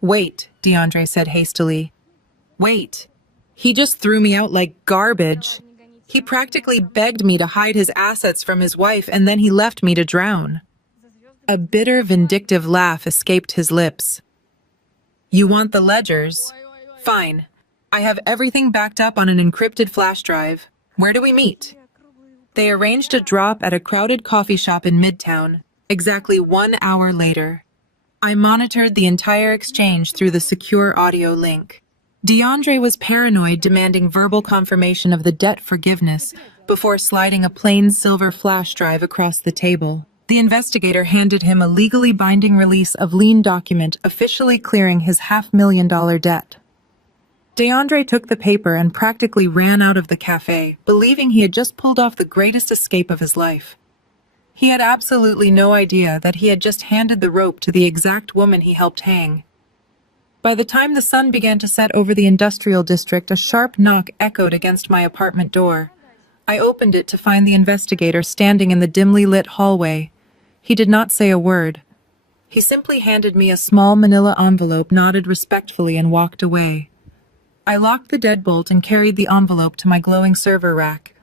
Wait, DeAndre said hastily. Wait. He just threw me out like garbage. He practically begged me to hide his assets from his wife, and then he left me to drown. A bitter, vindictive laugh escaped his lips. You want the ledgers? Fine. I have everything backed up on an encrypted flash drive. Where do we meet? They arranged a drop at a crowded coffee shop in Midtown, exactly 1 hour later. I monitored the entire exchange through the secure audio link. DeAndre was paranoid, demanding verbal confirmation of the debt forgiveness before sliding a plain silver flash drive across the table. The investigator handed him a legally binding release of lien document officially clearing his $500,000 debt. DeAndre took the paper and practically ran out of the cafe, believing he had just pulled off the greatest escape of his life. He had absolutely no idea that he had just handed the rope to the exact woman he helped hang. By the time the sun began to set over the industrial district, a sharp knock echoed against my apartment door. I opened it to find the investigator standing in the dimly lit hallway. He did not say a word. He simply handed me a small manila envelope, nodded respectfully, and walked away. I locked the deadbolt and carried the envelope to my glowing server rack.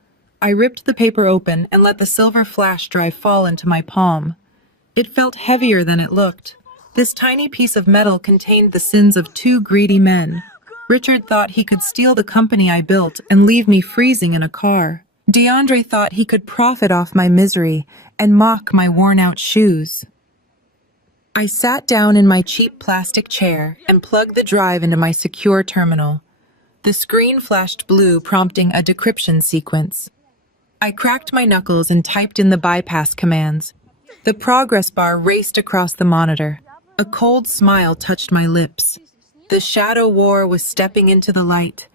I ripped the paper open and let the silver flash drive fall into my palm. It felt heavier than it looked. This tiny piece of metal contained the sins of 2 greedy men. Richard thought he could steal the company I built and leave me freezing in a car. DeAndre thought he could profit off my misery and mock my worn-out shoes. I sat down in my cheap plastic chair and plugged the drive into my secure terminal. The screen flashed blue, prompting a decryption sequence. I cracked my knuckles and typed in the bypass commands. The progress bar raced across the monitor. A cold smile touched my lips. The shadow war was stepping into the light.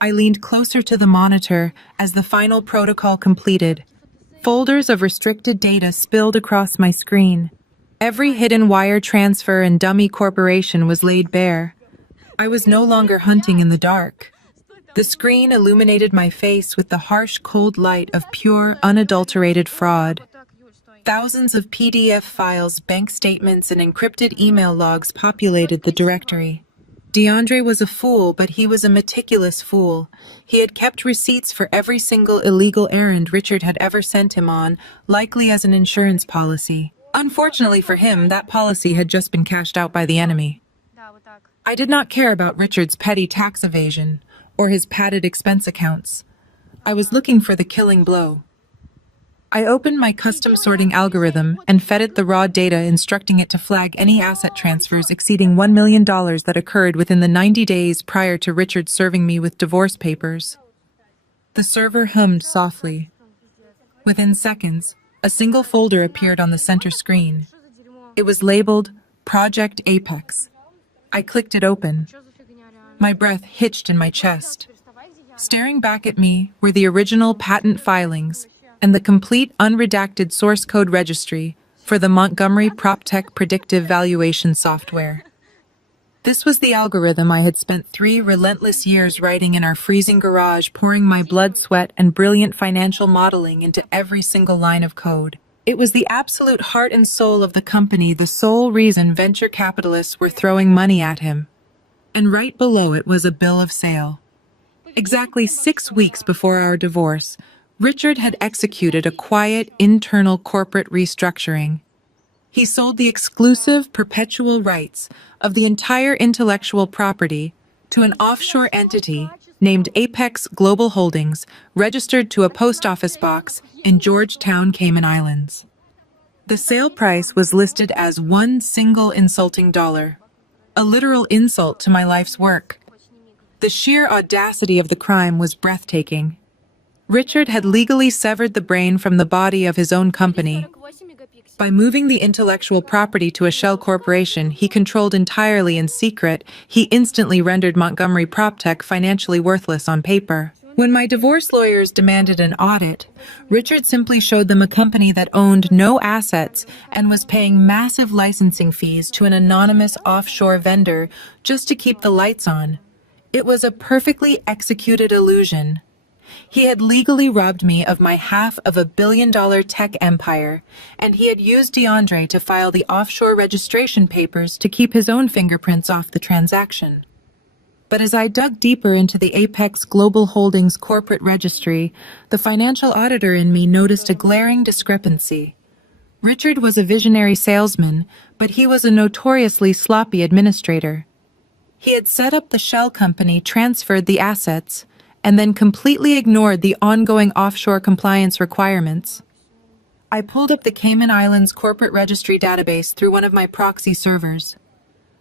I leaned closer to the monitor as the final protocol completed. Folders of restricted data spilled across my screen. Every hidden wire transfer and dummy corporation was laid bare. I was no longer hunting in the dark. The screen illuminated my face with the harsh, cold light of pure, unadulterated fraud. Thousands of PDF files, bank statements, and encrypted email logs populated the directory. DeAndre was a fool, but he was a meticulous fool. He had kept receipts for every single illegal errand Richard had ever sent him on, likely as an insurance policy. Unfortunately for him, that policy had just been cashed out by the enemy. I did not care about Richard's petty tax evasion or his padded expense accounts. I was looking for the killing blow. I opened my custom sorting algorithm and fed it the raw data, instructing it to flag any asset transfers exceeding $1 million that occurred within the 90 days prior to Richard serving me with divorce papers. The server hummed softly. Within seconds, a single folder appeared on the center screen. It was labeled Project Apex. I clicked it open. My breath hitched in my chest. Staring back at me were the original patent filings and the complete unredacted source code registry for the Montgomery PropTech predictive valuation software. This was the algorithm I had spent 3 relentless years writing in our freezing garage, pouring my blood, sweat, and brilliant financial modeling into every single line of code. It was the absolute heart and soul of the company, the sole reason venture capitalists were throwing money at him. And right below it was a bill of sale. Exactly 6 weeks before our divorce, Richard had executed a quiet, internal corporate restructuring. He sold the exclusive, perpetual rights of the entire intellectual property to an offshore entity named Apex Global Holdings, registered to a post office box in Georgetown, Cayman Islands. The sale price was listed as one single insulting dollar, a literal insult to my life's work. The sheer audacity of the crime was breathtaking. Richard had legally severed the brain from the body of his own company. By moving the intellectual property to a shell corporation he controlled entirely in secret, he instantly rendered Montgomery PropTech financially worthless on paper. When my divorce lawyers demanded an audit, Richard simply showed them a company that owned no assets and was paying massive licensing fees to an anonymous offshore vendor just to keep the lights on. It was a perfectly executed illusion. He had legally robbed me of my $500 million tech empire, and he had used DeAndre to file the offshore registration papers to keep his own fingerprints off the transaction. But as I dug deeper into the Apex Global Holdings corporate registry, the financial auditor in me noticed a glaring discrepancy. Richard was a visionary salesman, but he was a notoriously sloppy administrator. He had set up the shell company, transferred the assets, and then completely ignored the ongoing offshore compliance requirements. I pulled up the Cayman Islands corporate registry database through one of my proxy servers.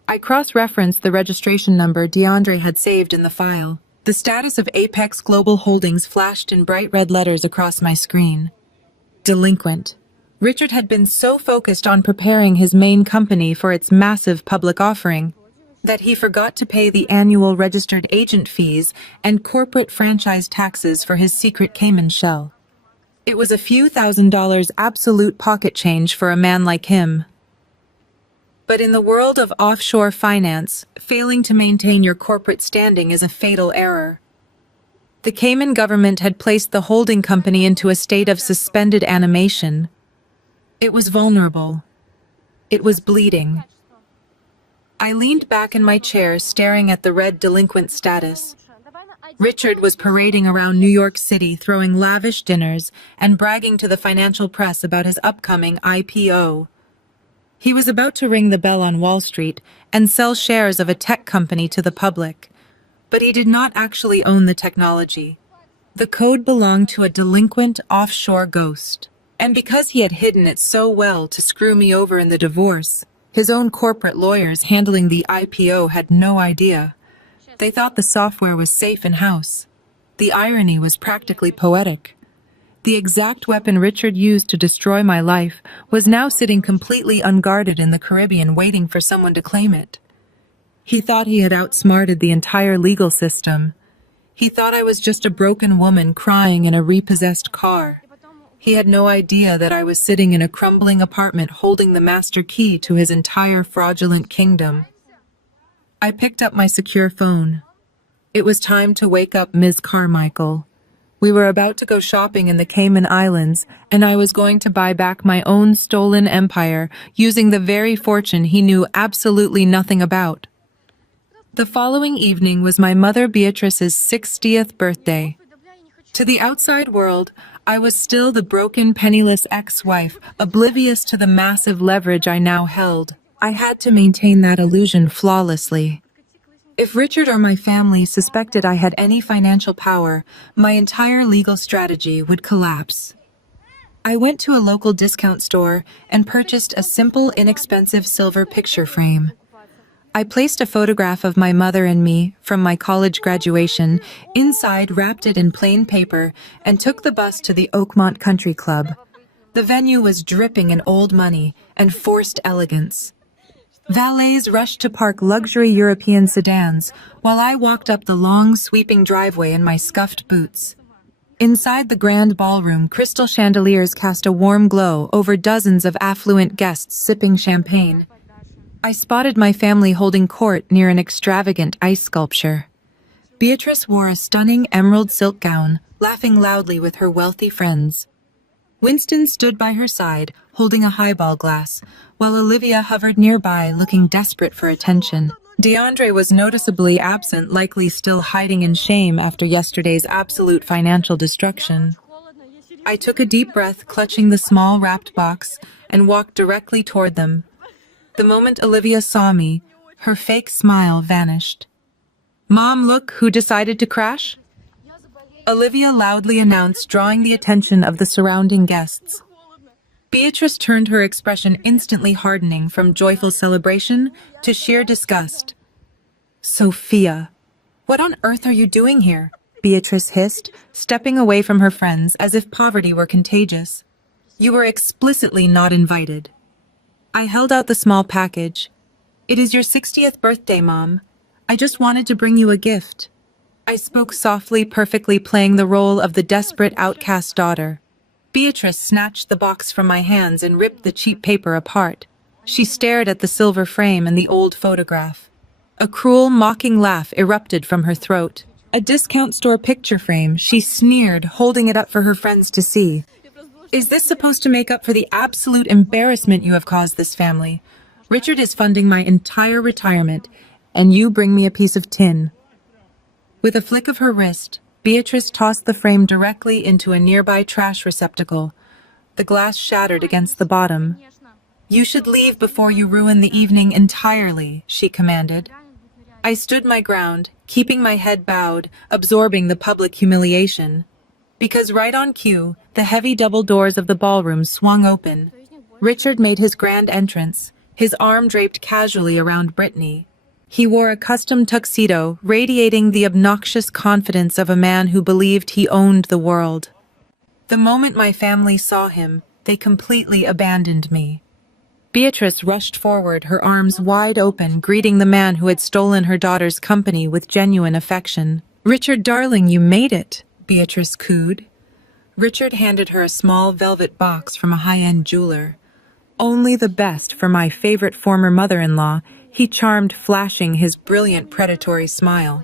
I cross-referenced the registration number DeAndre had saved in the file. The status of Apex Global Holdings flashed in bright red letters across my screen. Delinquent. Richard had been so focused on preparing his main company for its massive public offering that he forgot to pay the annual registered agent fees and corporate franchise taxes for his secret Cayman shell. It was a few $1,000s absolute pocket change for a man like him. But in the world of offshore finance, failing to maintain your corporate standing is a fatal error. The Cayman government had placed the holding company into a state of suspended animation. It was vulnerable. It was bleeding. I leaned back in my chair, staring at the red delinquent status. Richard was parading around New York City, throwing lavish dinners and bragging to the financial press about his upcoming IPO. He was about to ring the bell on Wall Street and sell shares of a tech company to the public. But he did not actually own the technology. The code belonged to a delinquent offshore ghost. And because he had hidden it so well to screw me over in the divorce, his own corporate lawyers handling the IPO had no idea. They thought the software was safe in-house. The irony was practically poetic. The exact weapon Richard used to destroy my life was now sitting completely unguarded in the Caribbean waiting for someone to claim it. He thought he had outsmarted the entire legal system. He thought I was just a broken woman crying in a repossessed car. He had no idea that I was sitting in a crumbling apartment holding the master key to his entire fraudulent kingdom. I picked up my secure phone. It was time to wake up Ms. Carmichael. We were about to go shopping in the Cayman Islands, and I was going to buy back my own stolen empire using the very fortune he knew absolutely nothing about. The following evening was my mother Beatrice's 60th birthday. To the outside world, I was still the broken, penniless ex-wife, oblivious to the massive leverage I now held. I had to maintain that illusion flawlessly. If Richard or my family suspected I had any financial power, my entire legal strategy would collapse. I went to a local discount store and purchased a simple, inexpensive silver picture frame. I placed a photograph of my mother and me from my college graduation inside, wrapped it in plain paper, and took the bus to the Oakmont Country Club. The venue was dripping in old money and forced elegance. Valets rushed to park luxury European sedans, while I walked up the long, sweeping driveway in my scuffed boots. Inside the grand ballroom, crystal chandeliers cast a warm glow over dozens of affluent guests sipping champagne. I spotted my family holding court near an extravagant ice sculpture. Beatrice wore a stunning emerald silk gown, laughing loudly with her wealthy friends. Winston stood by her side, holding a highball glass, while Olivia hovered nearby, looking desperate for attention. DeAndre was noticeably absent, likely still hiding in shame after yesterday's absolute financial destruction. I took a deep breath, clutching the small wrapped box, and walked directly toward them. The moment Olivia saw me, her fake smile vanished. Mom, look who decided to crash? Olivia loudly announced, drawing the attention of the surrounding guests. Beatrice turned, her expression instantly hardening from joyful celebration to sheer disgust. Sophia, what on earth are you doing here? Beatrice hissed, stepping away from her friends as if poverty were contagious. You were explicitly not invited. I held out the small package. It is your 60th birthday, Mom. I just wanted to bring you a gift. I spoke softly, perfectly playing the role of the desperate outcast daughter. Beatrice snatched the box from my hands and ripped the cheap paper apart. She stared at the silver frame and the old photograph. A cruel, mocking laugh erupted from her throat. A discount store picture frame, she sneered, holding it up for her friends to see. Is this supposed to make up for the absolute embarrassment you have caused this family? Richard is funding my entire retirement, and you bring me a piece of tin. With a flick of her wrist, Beatrice tossed the frame directly into a nearby trash receptacle. The glass shattered against the bottom. You should leave before you ruin the evening entirely, she commanded. I stood my ground, keeping my head bowed, absorbing the public humiliation. Because right on cue, the heavy double doors of the ballroom swung open. Richard made his grand entrance, his arm draped casually around Brittany. He wore a custom tuxedo, radiating the obnoxious confidence of a man who believed he owned the world. The moment my family saw him, they completely abandoned me. Beatrice rushed forward, her arms wide open, greeting the man who had stolen her daughter's company with genuine affection. Richard, darling, you made it, Beatrice cooed. Richard handed her a small velvet box from a high-end jeweler. Only the best for my favorite former mother-in-law, he charmed, flashing his brilliant predatory smile.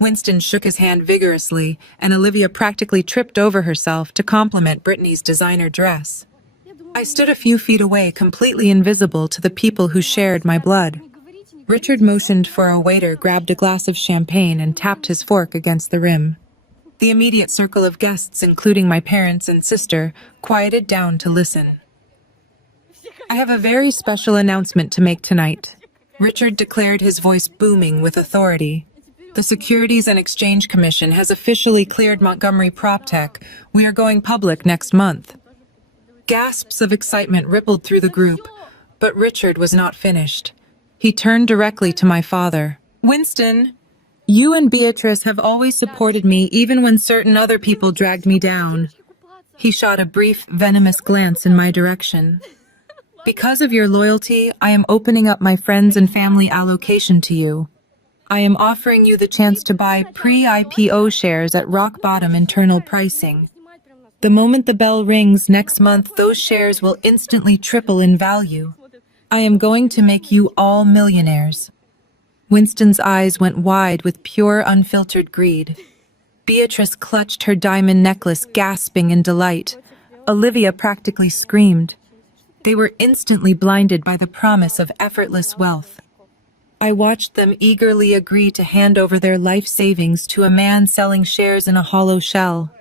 Winston shook his hand vigorously, and Olivia practically tripped over herself to compliment Brittany's designer dress. I stood a few feet away, completely invisible to the people who shared my blood. Richard motioned for a waiter, grabbed a glass of champagne, and tapped his fork against the rim. The immediate circle of guests, including my parents and sister, quieted down to listen. I have a very special announcement to make tonight, Richard declared, his voice booming with authority. The Securities and Exchange Commission has officially cleared Montgomery PropTech. We are going public next month. Gasps of excitement rippled through the group, but Richard was not finished. He turned directly to my father. Winston, you and Beatrice have always supported me even when certain other people dragged me down. He shot a brief, venomous glance in my direction. Because of your loyalty, I am opening up my friends and family allocation to you. I am offering you the chance to buy pre-IPO shares at rock bottom internal pricing. The moment the bell rings next month, those shares will instantly triple in value. I am going to make you all millionaires. Winston's eyes went wide with pure, unfiltered greed. Beatrice clutched her diamond necklace, gasping in delight. Olivia practically screamed. They were instantly blinded by the promise of effortless wealth. I watched them eagerly agree to hand over their life savings to a man selling shares in a hollow shell.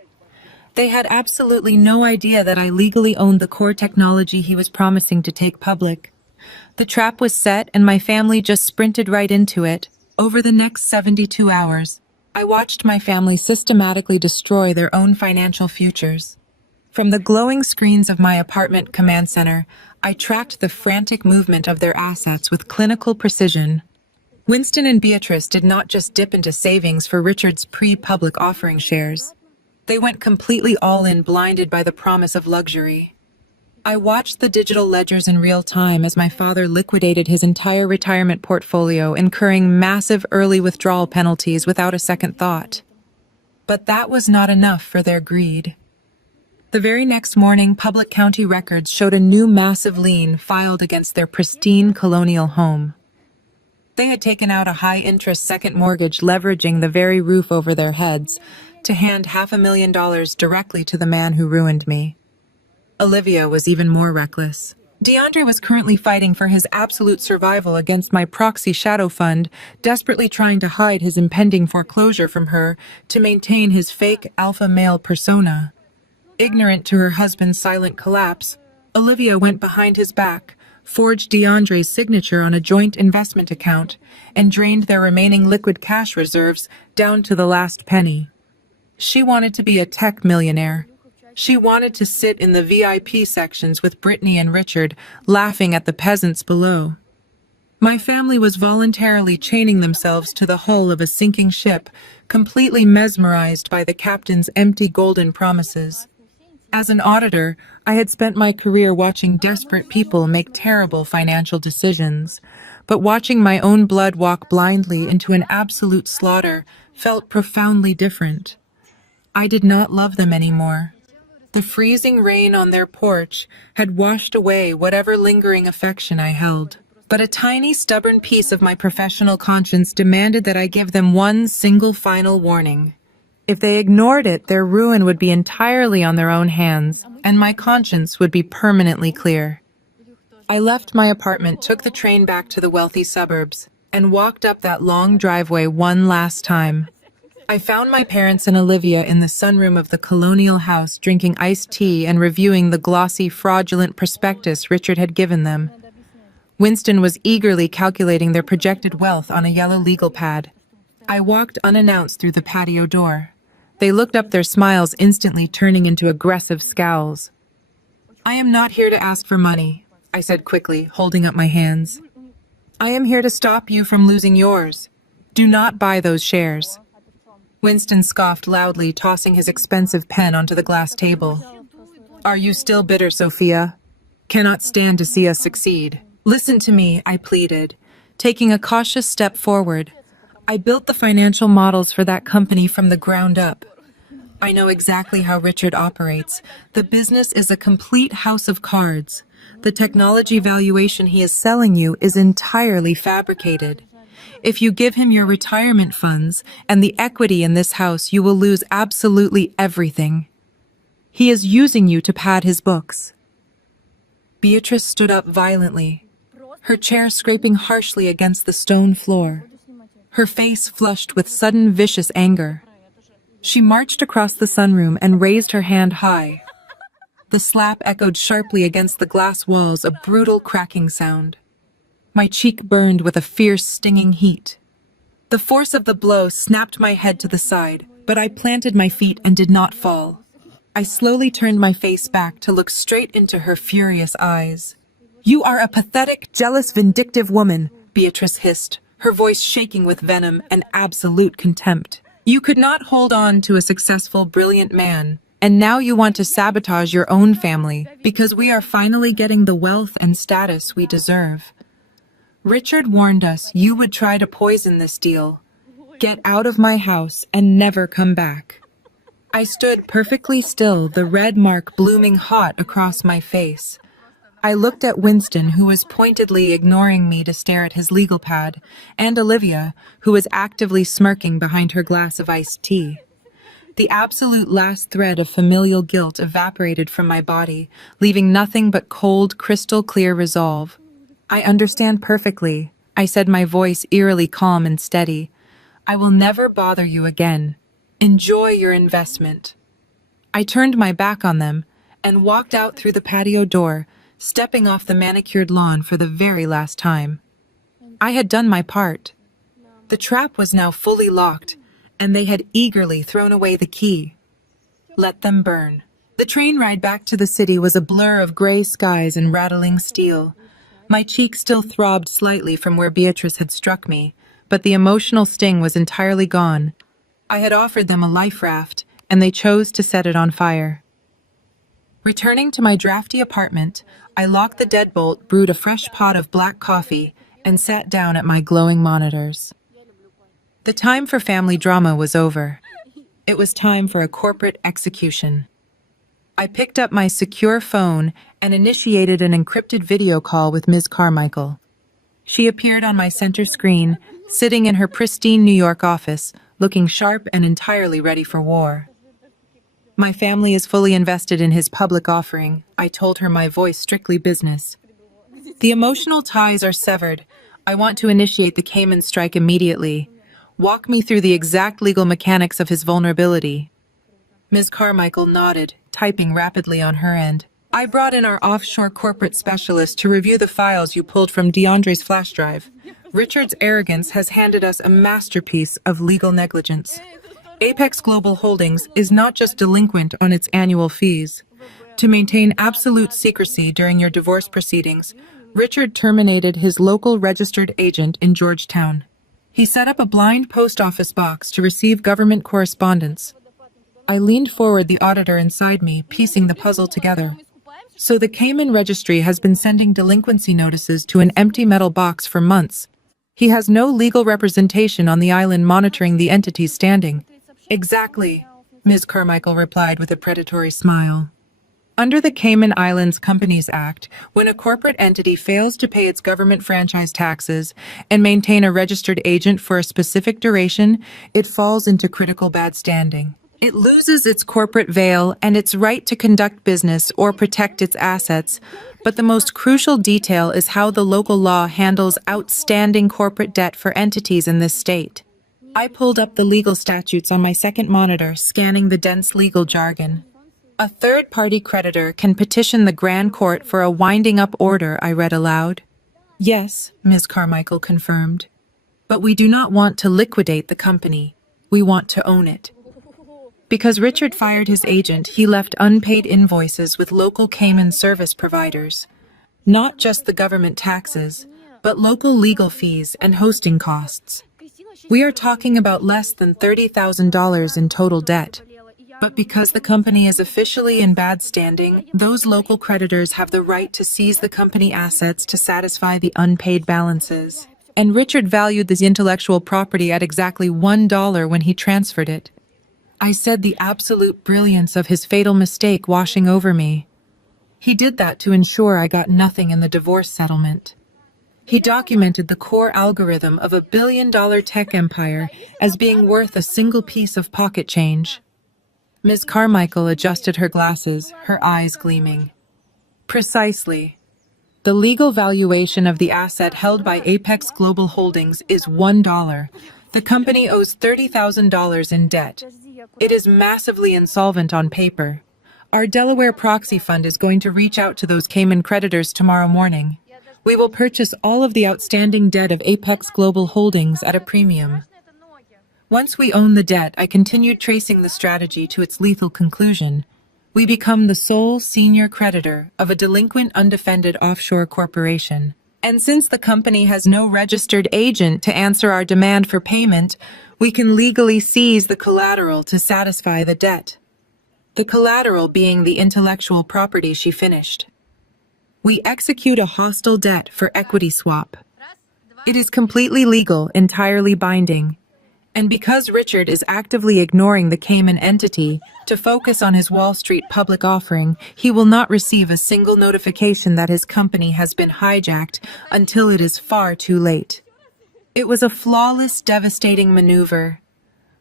They had absolutely no idea that I legally owned the core technology he was promising to take public. The trap was set, and my family just sprinted right into it. Over the next 72 hours, I watched my family systematically destroy their own financial futures. From the glowing screens of my apartment command center, I tracked the frantic movement of their assets with clinical precision. Winston and Beatrice did not just dip into savings for Richard's pre-public offering shares. They went completely all in, blinded by the promise of luxury. I watched the digital ledgers in real time as my father liquidated his entire retirement portfolio, incurring massive early withdrawal penalties without a second thought. But that was not enough for their greed. The very next morning, public county records showed a new massive lien filed against their pristine colonial home. They had taken out a high-interest second mortgage, leveraging the very roof over their heads, to hand $500,000 directly to the man who ruined me. Olivia was even more reckless. DeAndre was currently fighting for his absolute survival against my proxy shadow fund, desperately trying to hide his impending foreclosure from her to maintain his fake alpha male persona. Ignorant to her husband's silent collapse, Olivia went behind his back, forged DeAndre's signature on a joint investment account, and drained their remaining liquid cash reserves down to the last penny. She wanted to be a tech millionaire. She wanted to sit in the VIP sections with Brittany and Richard, laughing at the peasants below. My family was voluntarily chaining themselves to the hull of a sinking ship, completely mesmerized by the captain's empty golden promises. As an auditor, I had spent my career watching desperate people make terrible financial decisions, but watching my own blood walk blindly into an absolute slaughter felt profoundly different. I did not love them anymore. The freezing rain on their porch had washed away whatever lingering affection I held. But a tiny, stubborn piece of my professional conscience demanded that I give them one single final warning. If they ignored it, their ruin would be entirely on their own hands, and my conscience would be permanently clear. I left my apartment, took the train back to the wealthy suburbs, and walked up that long driveway one last time. I found my parents and Olivia in the sunroom of the colonial house drinking iced tea and reviewing the glossy, fraudulent prospectus Richard had given them. Winston was eagerly calculating their projected wealth on a yellow legal pad. I walked unannounced through the patio door. They looked up, their smiles instantly turning into aggressive scowls. "I am not here to ask for money," I said quickly, holding up my hands. "I am here to stop you from losing yours. Do not buy those shares." Winston scoffed loudly, tossing his expensive pen onto the glass table. "Are you still bitter, Sophia? Cannot stand to see us succeed." "Listen to me," I pleaded, taking a cautious step forward. "I built the financial models for that company from the ground up. I know exactly how Richard operates. The business is a complete house of cards. The technology valuation he is selling you is entirely fabricated. If you give him your retirement funds and the equity in this house, you will lose absolutely everything. He is using you to pad his books." Beatrice stood up violently, her chair scraping harshly against the stone floor, her face flushed with sudden vicious anger. She marched across the sunroom and raised her hand high. The slap echoed sharply against the glass walls, a brutal cracking sound. My cheek burned with a fierce, stinging heat. The force of the blow snapped my head to the side, but I planted my feet and did not fall. I slowly turned my face back to look straight into her furious eyes. "You are a pathetic, jealous, vindictive woman," Beatrice hissed, her voice shaking with venom and absolute contempt. "You could not hold on to a successful, brilliant man, and now you want to sabotage your own family because we are finally getting the wealth and status we deserve. Richard warned us you would try to poison this deal. Get out of my house and never come back." I stood perfectly still, the red mark blooming hot across my face. I looked at Winston, who was pointedly ignoring me to stare at his legal pad, and Olivia, who was actively smirking behind her glass of iced tea. The absolute last thread of familial guilt evaporated from my body, leaving nothing but cold, crystal-clear resolve. "I understand perfectly," I said, my voice eerily calm and steady. "I will never bother you again. Enjoy your investment." I turned my back on them and walked out through the patio door, stepping off the manicured lawn for the very last time. I had done my part. The trap was now fully locked, and they had eagerly thrown away the key. Let them burn. The train ride back to the city was a blur of gray skies and rattling steel. My cheek still throbbed slightly from where Beatrice had struck me, but the emotional sting was entirely gone. I had offered them a life raft, and they chose to set it on fire. Returning to my drafty apartment, I locked the deadbolt, brewed a fresh pot of black coffee, and sat down at my glowing monitors. The time for family drama was over. It was time for a corporate execution. I picked up my secure phone and initiated an encrypted video call with Ms. Carmichael. She appeared on my center screen, sitting in her pristine New York office, looking sharp and entirely ready for war. "My family is fully invested in his public offering," I told her, my voice strictly business. "The emotional ties are severed. I want to initiate the Cayman strike immediately. Walk me through the exact legal mechanics of his vulnerability." Ms. Carmichael nodded, typing rapidly on her end. I brought in our offshore corporate specialist to review the files you pulled from DeAndre's flash drive. Richard's arrogance has handed us a masterpiece of legal negligence. Apex Global Holdings is not just delinquent on its annual fees. To maintain absolute secrecy during your divorce proceedings, Richard terminated his local registered agent in Georgetown. He set up a blind post office box to receive government correspondence. I leaned forward, the auditor inside me, piecing the puzzle together. So the Cayman Registry has been sending delinquency notices to an empty metal box for months. He has no legal representation on the island monitoring the entity's standing. Exactly, Ms. Carmichael replied with a predatory smile. Under the Cayman Islands Companies Act, when a corporate entity fails to pay its government franchise taxes and maintain a registered agent for a specific duration, it falls into critical bad standing. It loses its corporate veil and its right to conduct business or protect its assets, but the most crucial detail is how the local law handles outstanding corporate debt for entities in this state. I pulled up the legal statutes on my second monitor, scanning the dense legal jargon. A third-party creditor can petition the Grand Court for a winding-up order, I read aloud. Yes, Ms. Carmichael confirmed. But we do not want to liquidate the company. We want to own it. Because Richard fired his agent, he left unpaid invoices with local Cayman service providers. Not just the government taxes, but local legal fees and hosting costs. We are talking about less than $30,000 in total debt. But because the company is officially in bad standing, those local creditors have the right to seize the company assets to satisfy the unpaid balances. And Richard valued the intellectual property at exactly $1 when he transferred it. I said, the absolute brilliance of his fatal mistake washing over me. He did that to ensure I got nothing in the divorce settlement. He documented the core algorithm of a billion-dollar tech empire as being worth a single piece of pocket change. Ms. Carmichael adjusted her glasses, her eyes gleaming. Precisely. The legal valuation of the asset held by Apex Global Holdings is $1. The company owes $30,000 in debt. It is massively insolvent on paper. Our Delaware proxy fund is going to reach out to those Cayman creditors tomorrow morning. We will purchase all of the outstanding debt of Apex Global Holdings at a premium. Once we own the debt, I continued tracing the strategy to its lethal conclusion. We become the sole senior creditor of a delinquent, undefended offshore corporation. And since the company has no registered agent to answer our demand for payment, we can legally seize the collateral to satisfy the debt. The collateral being the intellectual property, she finished. We execute a hostile debt for equity swap. It is completely legal, entirely binding. And because Richard is actively ignoring the Cayman entity to focus on his Wall Street public offering, he will not receive a single notification that his company has been hijacked until it is far too late. It was a flawless, devastating maneuver.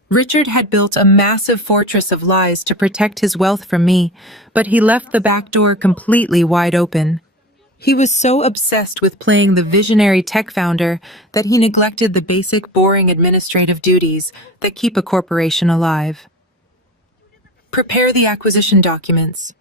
Richard had built a massive fortress of lies to protect his wealth from me, but he left the back door completely wide open. He was so obsessed with playing the visionary tech founder that he neglected the basic, boring administrative duties that keep a corporation alive. Prepare the acquisition documents.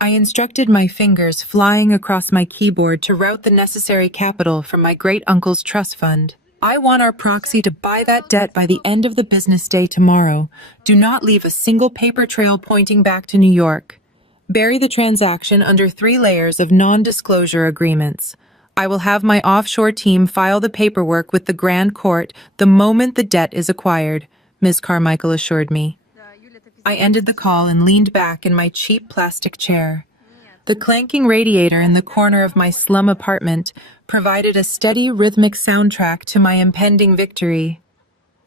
I instructed, my fingers flying across my keyboard to route the necessary capital from my great-uncle's trust fund. I want our proxy to buy that debt by the end of the business day tomorrow. Do not leave a single paper trail pointing back to New York. Bury the transaction under 3 layers of non-disclosure agreements. I will have my offshore team file the paperwork with the Grand Court the moment the debt is acquired, Ms. Carmichael assured me. I ended the call and leaned back in my cheap plastic chair. The clanking radiator in the corner of my slum apartment provided a steady, rhythmic soundtrack to my impending victory.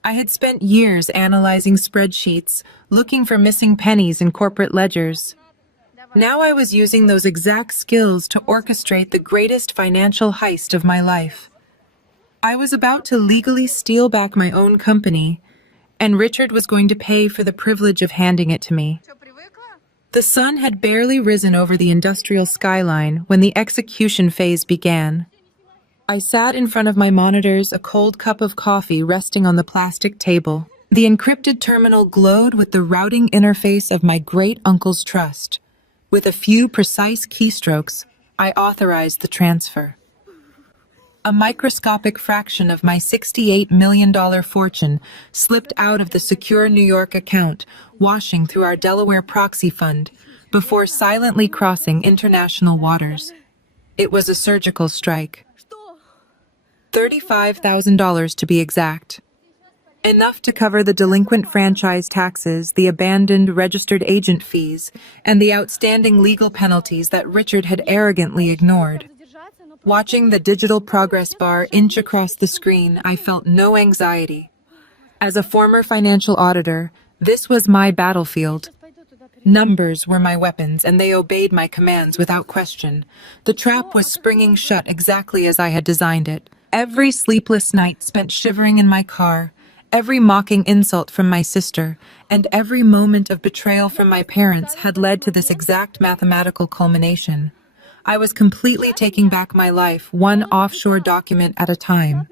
I had spent years analyzing spreadsheets, looking for missing pennies in corporate ledgers. Now I was using those exact skills to orchestrate the greatest financial heist of my life. I was about to legally steal back my own company, and Richard was going to pay for the privilege of handing it to me. The sun had barely risen over the industrial skyline when the execution phase began. I sat in front of my monitors, a cold cup of coffee resting on the plastic table. The encrypted terminal glowed with the routing interface of my great-uncle's trust. With a few precise keystrokes, I authorized the transfer. A microscopic fraction of my $68 million fortune slipped out of the secure New York account, washing through our Delaware proxy fund, before silently crossing international waters. It was a surgical strike. $35,000 to be exact. Enough to cover the delinquent franchise taxes, the abandoned registered agent fees, and the outstanding legal penalties that Richard had arrogantly ignored. Watching the digital progress bar inch across the screen, I felt no anxiety. As a former financial auditor, this was my battlefield. Numbers were my weapons, and they obeyed my commands without question. The trap was springing shut exactly as I had designed it. Every sleepless night spent shivering in my car, every mocking insult from my sister, and every moment of betrayal from my parents had led to this exact mathematical culmination. I was completely taking back my life, one offshore document at a time.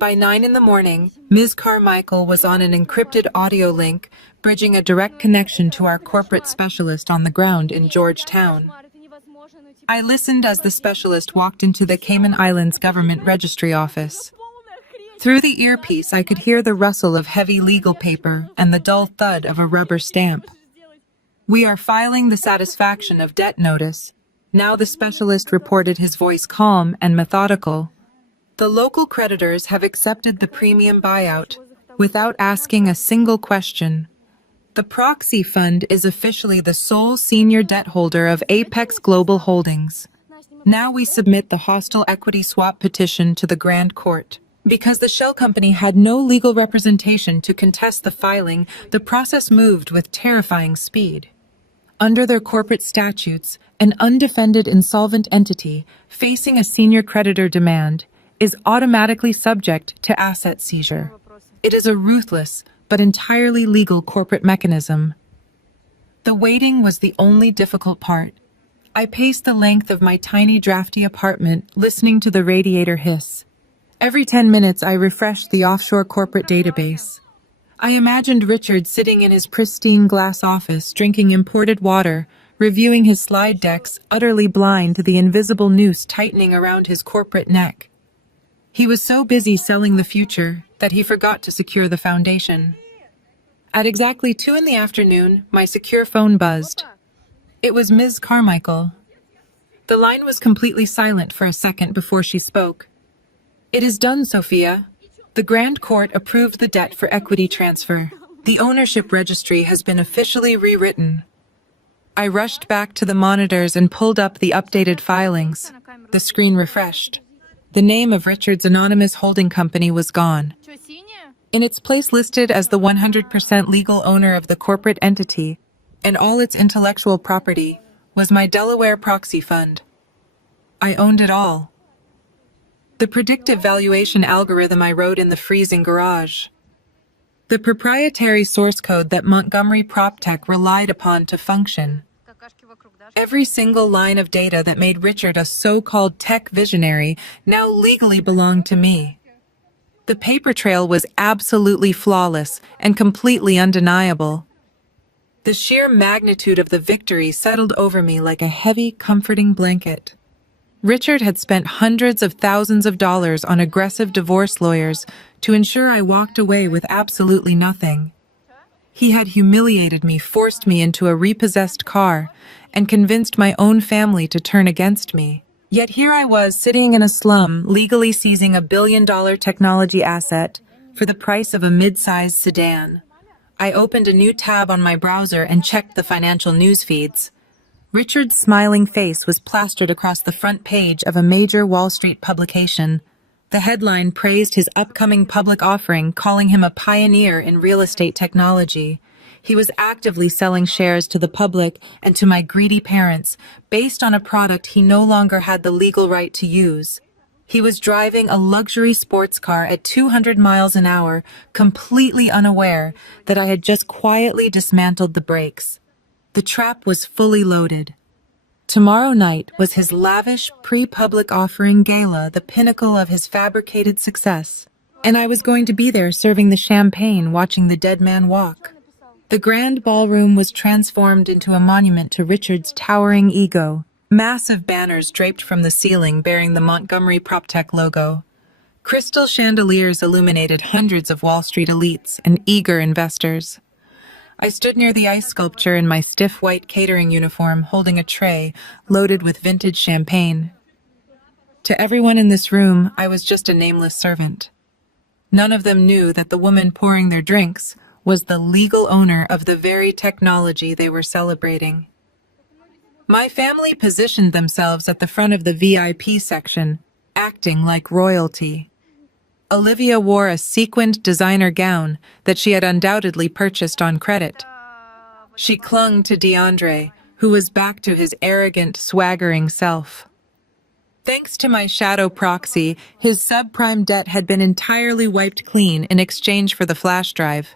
By 9 in the morning, Ms. Carmichael was on an encrypted audio link, bridging a direct connection to our corporate specialist on the ground in Georgetown. I listened as the specialist walked into the Cayman Islands Government Registry Office. Through the earpiece, I could hear the rustle of heavy legal paper and the dull thud of a rubber stamp. "We are filing the satisfaction of debt notice." Now the specialist reported, his voice calm and methodical. "The local creditors have accepted the premium buyout without asking a single question. The proxy fund is officially the sole senior debt holder of Apex Global Holdings. Now we submit the hostile equity swap petition to the Grand Court." Because the shell company had no legal representation to contest the filing, the process moved with terrifying speed. Under their corporate statutes, an undefended insolvent entity facing a senior creditor demand is automatically subject to asset seizure. It is a ruthless but entirely legal corporate mechanism. The waiting was the only difficult part. I paced the length of my tiny drafty apartment, listening to the radiator hiss. Every 10 minutes, I refreshed the offshore corporate database. I imagined Richard sitting in his pristine glass office, drinking imported water, reviewing his slide decks, utterly blind to the invisible noose tightening around his corporate neck. He was so busy selling the future that he forgot to secure the foundation. At exactly 2 in the afternoon, my secure phone buzzed. It was Ms. Carmichael. The line was completely silent for a second before she spoke. "It is done, Sophia. The Grand Court approved the debt for equity transfer. The ownership registry has been officially rewritten." I rushed back to the monitors and pulled up the updated filings. The screen refreshed. The name of Richard's anonymous holding company was gone. In its place, listed as the 100% legal owner of the corporate entity and all its intellectual property, was my Delaware proxy fund. I owned it all. The predictive valuation algorithm I wrote in the freezing garage. The proprietary source code that Montgomery PropTech relied upon to function. Every single line of data that made Richard a so-called tech visionary now legally belonged to me. The paper trail was absolutely flawless and completely undeniable. The sheer magnitude of the victory settled over me like a heavy, comforting blanket. Richard had spent hundreds of thousands of dollars on aggressive divorce lawyers to ensure I walked away with absolutely nothing. He had humiliated me, forced me into a repossessed car, and convinced my own family to turn against me. Yet here I was, sitting in a slum, legally seizing $1 billion technology asset for the price of a mid-sized sedan. I opened a new tab on my browser and checked the financial news feeds. Richard's smiling face was plastered across the front page of a major Wall Street publication. The headline praised his upcoming public offering, calling him a pioneer in real estate technology. He was actively selling shares to the public and to my greedy parents, based on a product he no longer had the legal right to use. He was driving a luxury sports car at 200 miles an hour, completely unaware that I had just quietly dismantled the brakes. The trap was fully loaded. Tomorrow night was his lavish pre-public offering gala, the pinnacle of his fabricated success. And I was going to be there serving the champagne, watching the dead man walk. The grand ballroom was transformed into a monument to Richard's towering ego. Massive banners draped from the ceiling bearing the Montgomery PropTech logo. Crystal chandeliers illuminated hundreds of Wall Street elites and eager investors. I stood near the ice sculpture in my stiff white catering uniform, holding a tray loaded with vintage champagne. To everyone in this room, I was just a nameless servant. None of them knew that the woman pouring their drinks was the legal owner of the very technology they were celebrating. My family positioned themselves at the front of the VIP section, acting like royalty. Olivia wore a sequined designer gown that she had undoubtedly purchased on credit. She clung to DeAndre, who was back to his arrogant, swaggering self. Thanks to my shadow proxy, his subprime debt had been entirely wiped clean in exchange for the flash drive.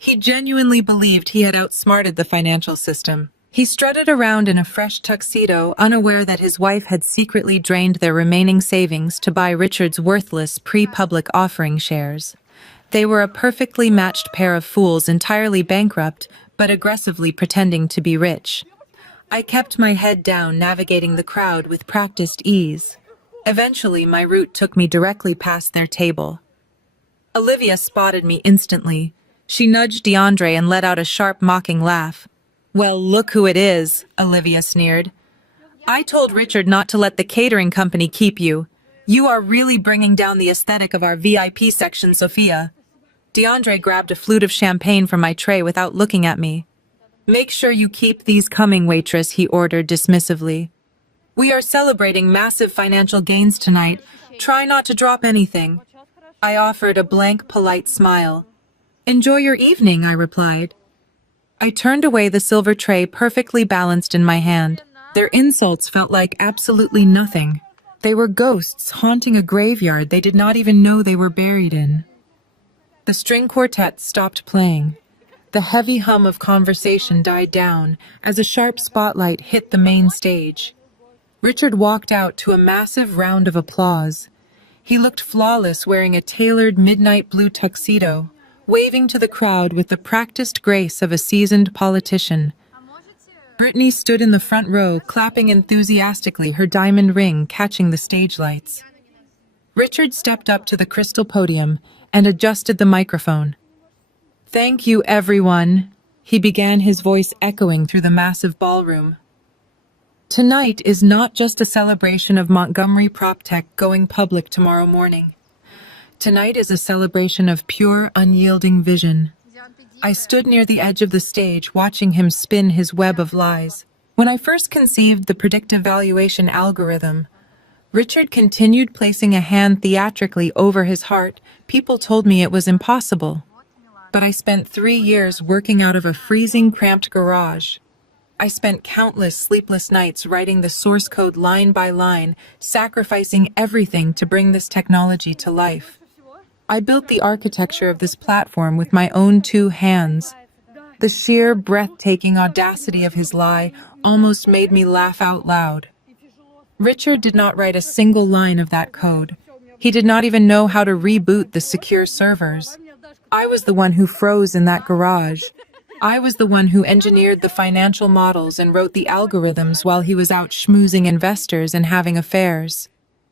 He genuinely believed he had outsmarted the financial system. He strutted around in a fresh tuxedo, unaware that his wife had secretly drained their remaining savings to buy Richard's worthless pre-public offering shares. They were a perfectly matched pair of fools, entirely bankrupt, but aggressively pretending to be rich. I kept my head down, navigating the crowd with practiced ease. Eventually, my route took me directly past their table. Olivia spotted me instantly. She nudged DeAndre and let out a sharp, mocking laugh. "Well, look who it is," Olivia sneered. "I told Richard not to let the catering company keep you. You are really bringing down the aesthetic of our VIP section, Sophia." DeAndre grabbed a flute of champagne from my tray without looking at me. "Make sure you keep these coming, waitress," he ordered dismissively. "We are celebrating massive financial gains tonight. Try not to drop anything." I offered a blank, polite smile. "Enjoy your evening," I replied. I turned away, the silver tray perfectly balanced in my hand. Their insults felt like absolutely nothing. They were ghosts haunting a graveyard they did not even know they were buried in. The string quartet stopped playing. The heavy hum of conversation died down as a sharp spotlight hit the main stage. Richard walked out to a massive round of applause. He looked flawless, wearing a tailored midnight blue tuxedo, waving to the crowd with the practiced grace of a seasoned politician. Brittany stood in the front row, clapping enthusiastically, her diamond ring catching the stage lights. Richard stepped up to the crystal podium and adjusted the microphone. "Thank you, everyone," he began, his voice echoing through the massive ballroom. "Tonight is not just a celebration of Montgomery PropTech going public tomorrow morning. Tonight is a celebration of pure, unyielding vision." I stood near the edge of the stage, watching him spin his web of lies. When I first conceived the predictive valuation algorithm, Richard continued placing a hand theatrically over his heart. People told me it was impossible. But I spent 3 years working out of a freezing, cramped garage. I spent countless sleepless nights writing the source code line by line, sacrificing everything to bring this technology to life. I built the architecture of this platform with my own 2 hands. The sheer, breathtaking audacity of his lie almost made me laugh out loud. Richard did not write a single line of that code. He did not even know how to reboot the secure servers. I was the one who froze in that garage. I was the one who engineered the financial models and wrote the algorithms while he was out schmoozing investors and having affairs.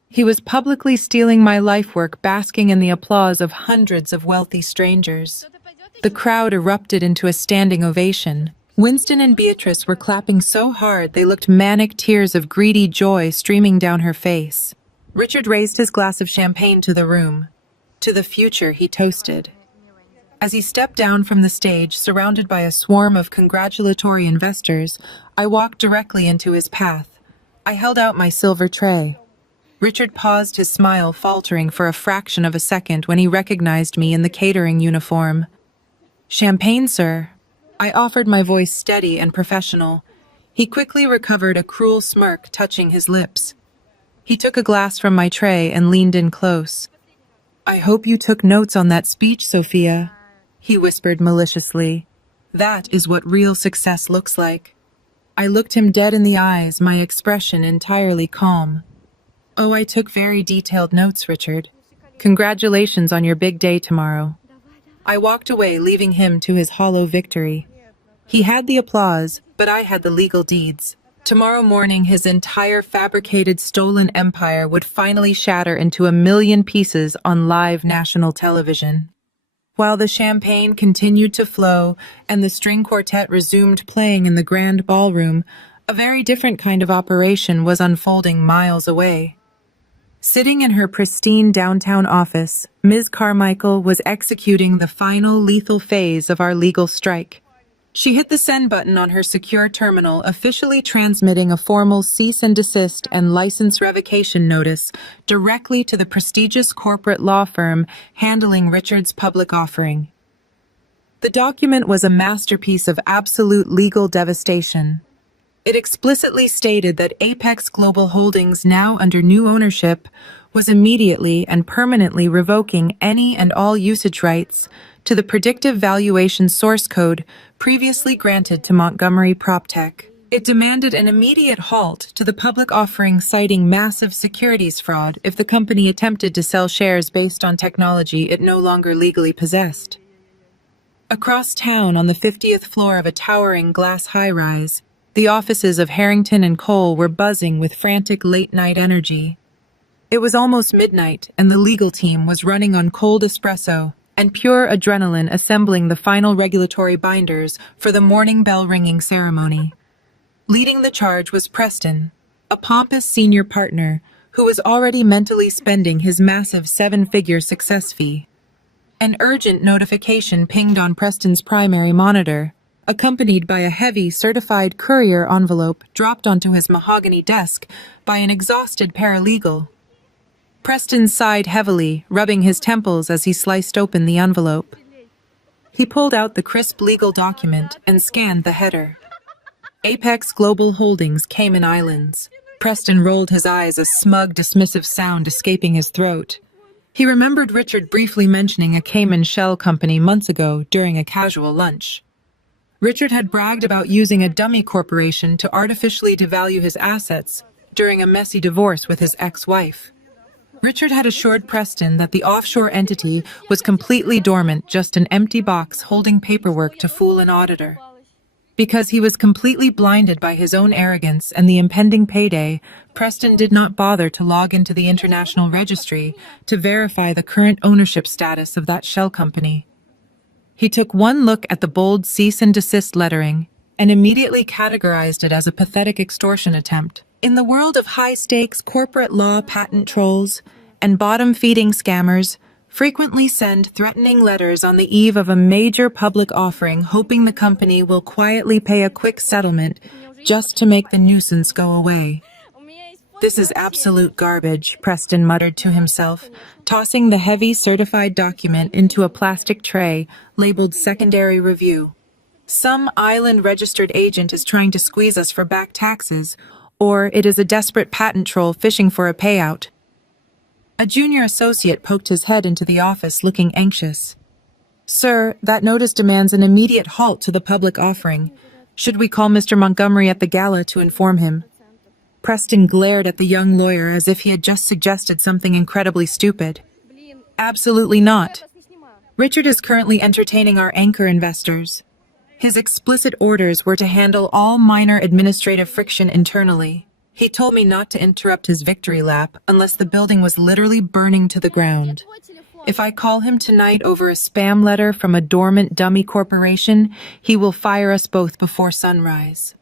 He was publicly stealing my life work, basking in the applause of hundreds of wealthy strangers. The crowd erupted into a standing ovation. Winston and Beatrice were clapping so hard they looked manic, tears of greedy joy streaming down her face. Richard raised his glass of champagne to the room. To the future, he toasted. As he stepped down from the stage, surrounded by a swarm of congratulatory investors, I walked directly into his path. I held out my silver tray. Richard paused, his smile faltering for a fraction of a second when he recognized me in the catering uniform. "Champagne, sir." I offered, my voice steady and professional. He quickly recovered, a cruel smirk touching his lips. He took a glass from my tray and leaned in close. "I hope you took notes on that speech, Sophia," he whispered maliciously. "That is what real success looks like." I looked him dead in the eyes, my expression entirely calm. "Oh, I took very detailed notes, Richard. Congratulations on your big day tomorrow." I walked away, leaving him to his hollow victory. He had the applause, but I had the legal deeds. Tomorrow morning, his entire fabricated stolen empire would finally shatter into a million pieces on live national television. While the champagne continued to flow and the string quartet resumed playing in the grand ballroom, a very different kind of operation was unfolding miles away. Sitting in her pristine downtown office, Ms. Carmichael was executing the final lethal phase of our legal strike. She hit the send button on her secure terminal, officially transmitting a formal cease and desist and license revocation notice directly to the prestigious corporate law firm handling Richard's public offering. The document was a masterpiece of absolute legal devastation. It explicitly stated that Apex Global Holdings, now under new ownership, was immediately and permanently revoking any and all usage rights to the predictive valuation source code previously granted to Montgomery PropTech. It demanded an immediate halt to the public offering, citing massive securities fraud if the company attempted to sell shares based on technology it no longer legally possessed. Across town, on the 50th floor of a towering glass high-rise, the offices of Harrington and Cole were buzzing with frantic late-night energy. It was almost midnight, and the legal team was running on cold espresso and pure adrenaline, assembling the final regulatory binders for the morning bell ringing ceremony. Leading the charge was Preston, a pompous senior partner who was already mentally spending his massive seven-figure success fee. An urgent notification pinged on Preston's primary monitor, accompanied by a heavy, certified courier envelope dropped onto his mahogany desk by an exhausted paralegal. Preston sighed heavily, rubbing his temples as he sliced open the envelope. He pulled out the crisp legal document and scanned the header. Apex Global Holdings, Cayman Islands. Preston rolled his eyes, a smug, dismissive sound escaping his throat. He remembered Richard briefly mentioning a Cayman shell company months ago during a casual lunch. Richard had bragged about using a dummy corporation to artificially devalue his assets during a messy divorce with his ex-wife. Richard had assured Preston that the offshore entity was completely dormant, just an empty box holding paperwork to fool an auditor. Because he was completely blinded by his own arrogance and the impending payday, Preston did not bother to log into the international registry to verify the current ownership status of that shell company. He took one look at the bold cease and desist lettering and immediately categorized it as a pathetic extortion attempt. In the world of high-stakes corporate law, patent trolls and bottom-feeding scammers frequently send threatening letters on the eve of a major public offering, hoping the company will quietly pay a quick settlement just to make the nuisance go away. "This is absolute garbage," Preston muttered to himself, tossing the heavy certified document into a plastic tray labeled Secondary Review. "Some island-registered agent is trying to squeeze us for back taxes, or it is a desperate patent troll fishing for a payout." A junior associate poked his head into the office, looking anxious. "Sir, that notice demands an immediate halt to the public offering. Should we call Mr. Montgomery at the gala to inform him?" Preston glared at the young lawyer as if he had just suggested something incredibly stupid. "Absolutely not. Richard is currently entertaining our anchor investors. His explicit orders were to handle all minor administrative friction internally. He told me not to interrupt his victory lap unless the building was literally burning to the ground. If I call him tonight over a spam letter from a dormant dummy corporation, he will fire us both before sunrise."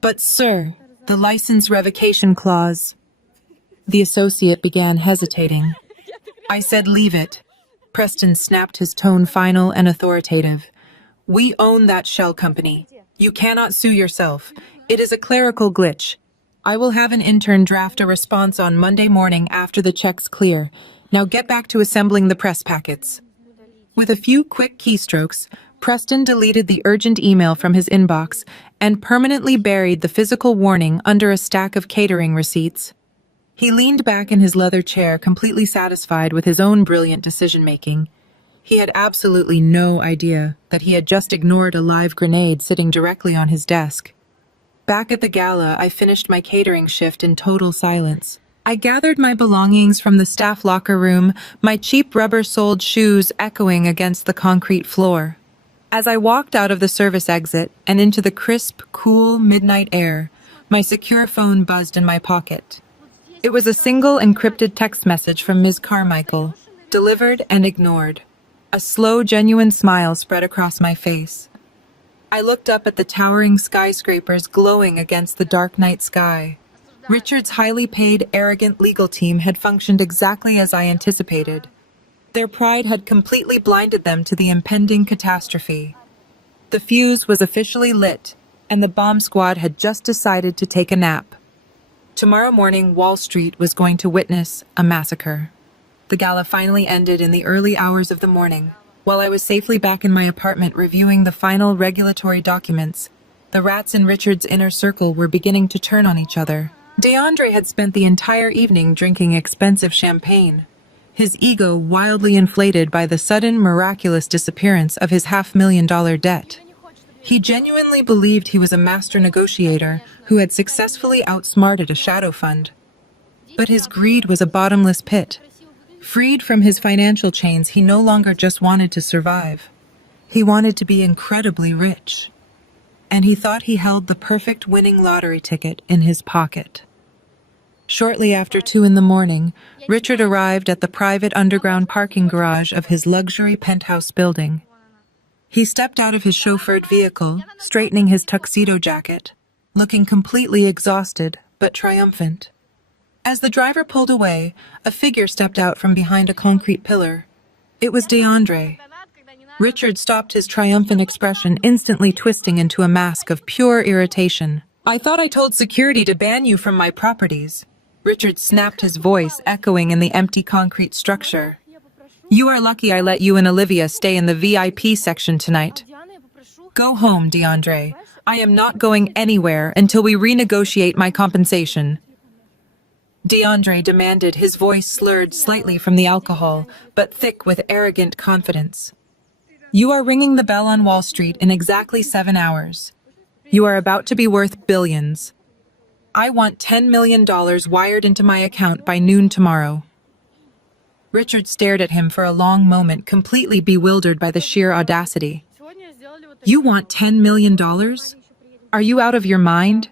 "But, sir, the license revocation clause..." The associate began hesitating. "I said leave it." Preston snapped, his tone final and authoritative. "We own that shell company. You cannot sue yourself. It is a clerical glitch. I will have an intern draft a response on Monday morning after the checks clear. Now get back to assembling the press packets." With a few quick keystrokes, Preston deleted the urgent email from his inbox and permanently buried the physical warning under a stack of catering receipts. He leaned back in his leather chair, completely satisfied with his own brilliant decision-making. He had absolutely no idea that he had just ignored a live grenade sitting directly on his desk. Back at the gala, I finished my catering shift in total silence. I gathered my belongings from the staff locker room, my cheap rubber-soled shoes echoing against the concrete floor. As I walked out of the service exit and into the crisp, cool midnight air, my secure phone buzzed in my pocket. It was a single encrypted text message from Ms. Carmichael, delivered and ignored. A slow, genuine smile spread across my face. I looked up at the towering skyscrapers glowing against the dark night sky. Richard's highly paid, arrogant legal team had functioned exactly as I anticipated. Their pride had completely blinded them to the impending catastrophe. The fuse was officially lit, and the bomb squad had just decided to take a nap. Tomorrow morning, Wall Street was going to witness a massacre. The gala finally ended in the early hours of the morning. While I was safely back in my apartment reviewing the final regulatory documents, the rats in Richard's inner circle were beginning to turn on each other. DeAndre had spent the entire evening drinking expensive champagne, his ego wildly inflated by the sudden, miraculous disappearance of his $500,000 debt. He genuinely believed he was a master negotiator who had successfully outsmarted a shadow fund. But his greed was a bottomless pit. Freed from his financial chains, he no longer just wanted to survive. He wanted to be incredibly rich. And he thought he held the perfect winning lottery ticket in his pocket. Shortly after 2 a.m, Richard arrived at the private underground parking garage of his luxury penthouse building. He stepped out of his chauffeured vehicle, straightening his tuxedo jacket, looking completely exhausted but triumphant. As the driver pulled away, a figure stepped out from behind a concrete pillar. It was DeAndre. Richard stopped his triumphant expression, instantly twisting into a mask of pure irritation. "I thought I told security to ban you from my properties." Richard snapped, his voice echoing in the empty concrete structure. "You are lucky I let you and Olivia stay in the VIP section tonight. Go home, DeAndre. I am not going anywhere until we renegotiate my compensation." DeAndre demanded, his voice slurred slightly from the alcohol, but thick with arrogant confidence. "You are ringing the bell on Wall Street in exactly 7 hours. You are about to be worth billions. I want $10 million wired into my account by noon tomorrow." Richard stared at him for a long moment, completely bewildered by the sheer audacity. "You want $10 million? Are you out of your mind?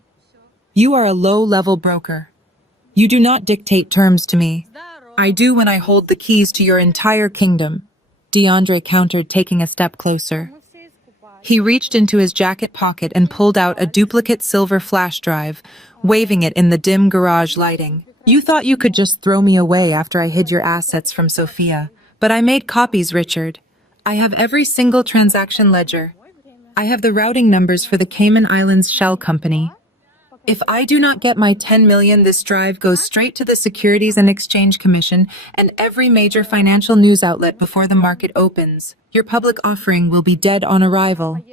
You are a low-level broker. You do not dictate terms to me. I do when I hold the keys to your entire kingdom," DeAndre countered, taking a step closer. He reached into his jacket pocket and pulled out a duplicate silver flash drive, waving it in the dim garage lighting. "You thought you could just throw me away after I hid your assets from Sophia, but I made copies, Richard. I have every single transaction ledger. I have the routing numbers for the Cayman Islands Shell Company. If I do not get my $10 million, this drive goes straight to the Securities and Exchange Commission and every major financial news outlet before the market opens. Your public offering will be dead on arrival."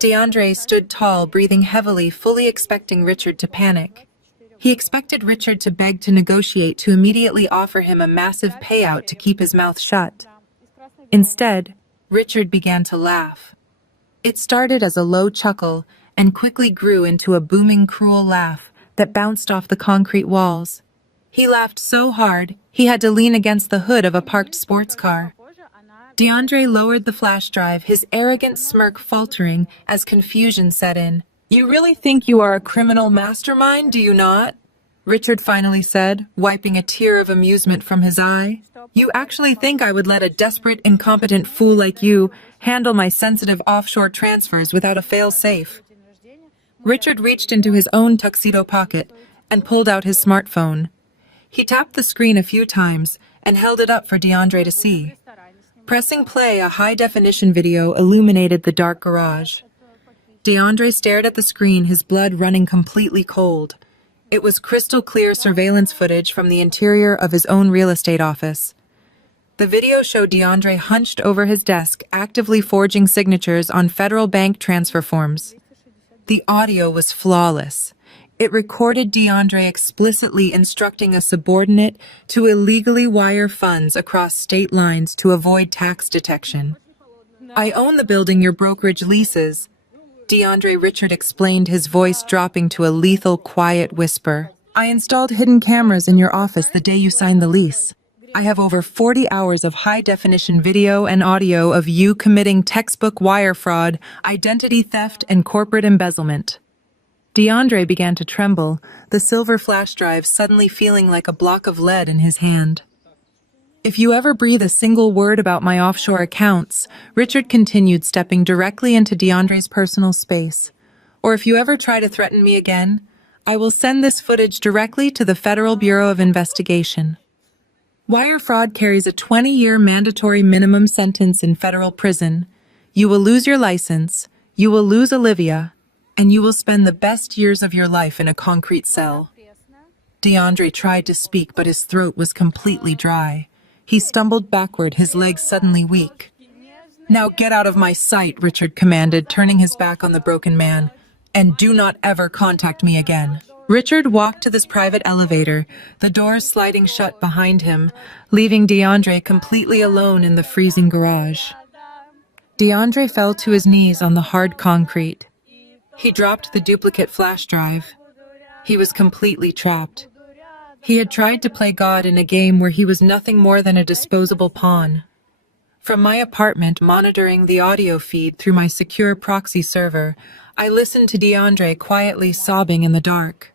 DeAndre stood tall, breathing heavily, fully expecting Richard to panic. He expected Richard to beg to negotiate, to immediately offer him a massive payout to keep his mouth shut. Instead, Richard began to laugh. It started as a low chuckle and quickly grew into a booming, cruel laugh that bounced off the concrete walls. He laughed so hard, he had to lean against the hood of a parked sports car. DeAndre lowered the flash drive, his arrogant smirk faltering as confusion set in. "You really think you are a criminal mastermind, do you not?" Richard finally said, wiping a tear of amusement from his eye. "You actually think I would let a desperate, incompetent fool like you handle my sensitive offshore transfers without a fail-safe?" Richard reached into his own tuxedo pocket and pulled out his smartphone. He tapped the screen a few times and held it up for DeAndre to see. Pressing play, a high-definition video illuminated the dark garage. DeAndre stared at the screen, his blood running completely cold. It was crystal-clear surveillance footage from the interior of his own real estate office. The video showed DeAndre hunched over his desk, actively forging signatures on federal bank transfer forms. The audio was flawless. It recorded DeAndre explicitly instructing a subordinate to illegally wire funds across state lines to avoid tax detection. "I own the building your brokerage leases," DeAndre Richard explained, his voice dropping to a lethal, quiet whisper. "I installed hidden cameras in your office the day you signed the lease. I have over 40 hours of high-definition video and audio of you committing textbook wire fraud, identity theft, and corporate embezzlement. DeAndre began to tremble, the silver flash drive suddenly feeling like a block of lead in his hand. If you ever breathe a single word about my offshore accounts, Richard continued, stepping directly into DeAndre's personal space. Or if you ever try to threaten me again, I will send this footage directly to the Federal Bureau of Investigation. Wire fraud carries a 20-year mandatory minimum sentence in federal prison. You will lose your license, you will lose Olivia, and you will spend the best years of your life in a concrete cell. DeAndre tried to speak, but his throat was completely dry. He stumbled backward, his legs suddenly weak. "Now get out of my sight," Richard commanded, turning his back on the broken man. "And do not ever contact me again." Richard walked to this private elevator, the doors sliding shut behind him, leaving DeAndre completely alone in the freezing garage. DeAndre fell to his knees on the hard concrete. He dropped the duplicate flash drive. He was completely trapped. He had tried to play God in a game where he was nothing more than a disposable pawn. From my apartment, monitoring the audio feed through my secure proxy server, I listened to DeAndre quietly sobbing in the dark.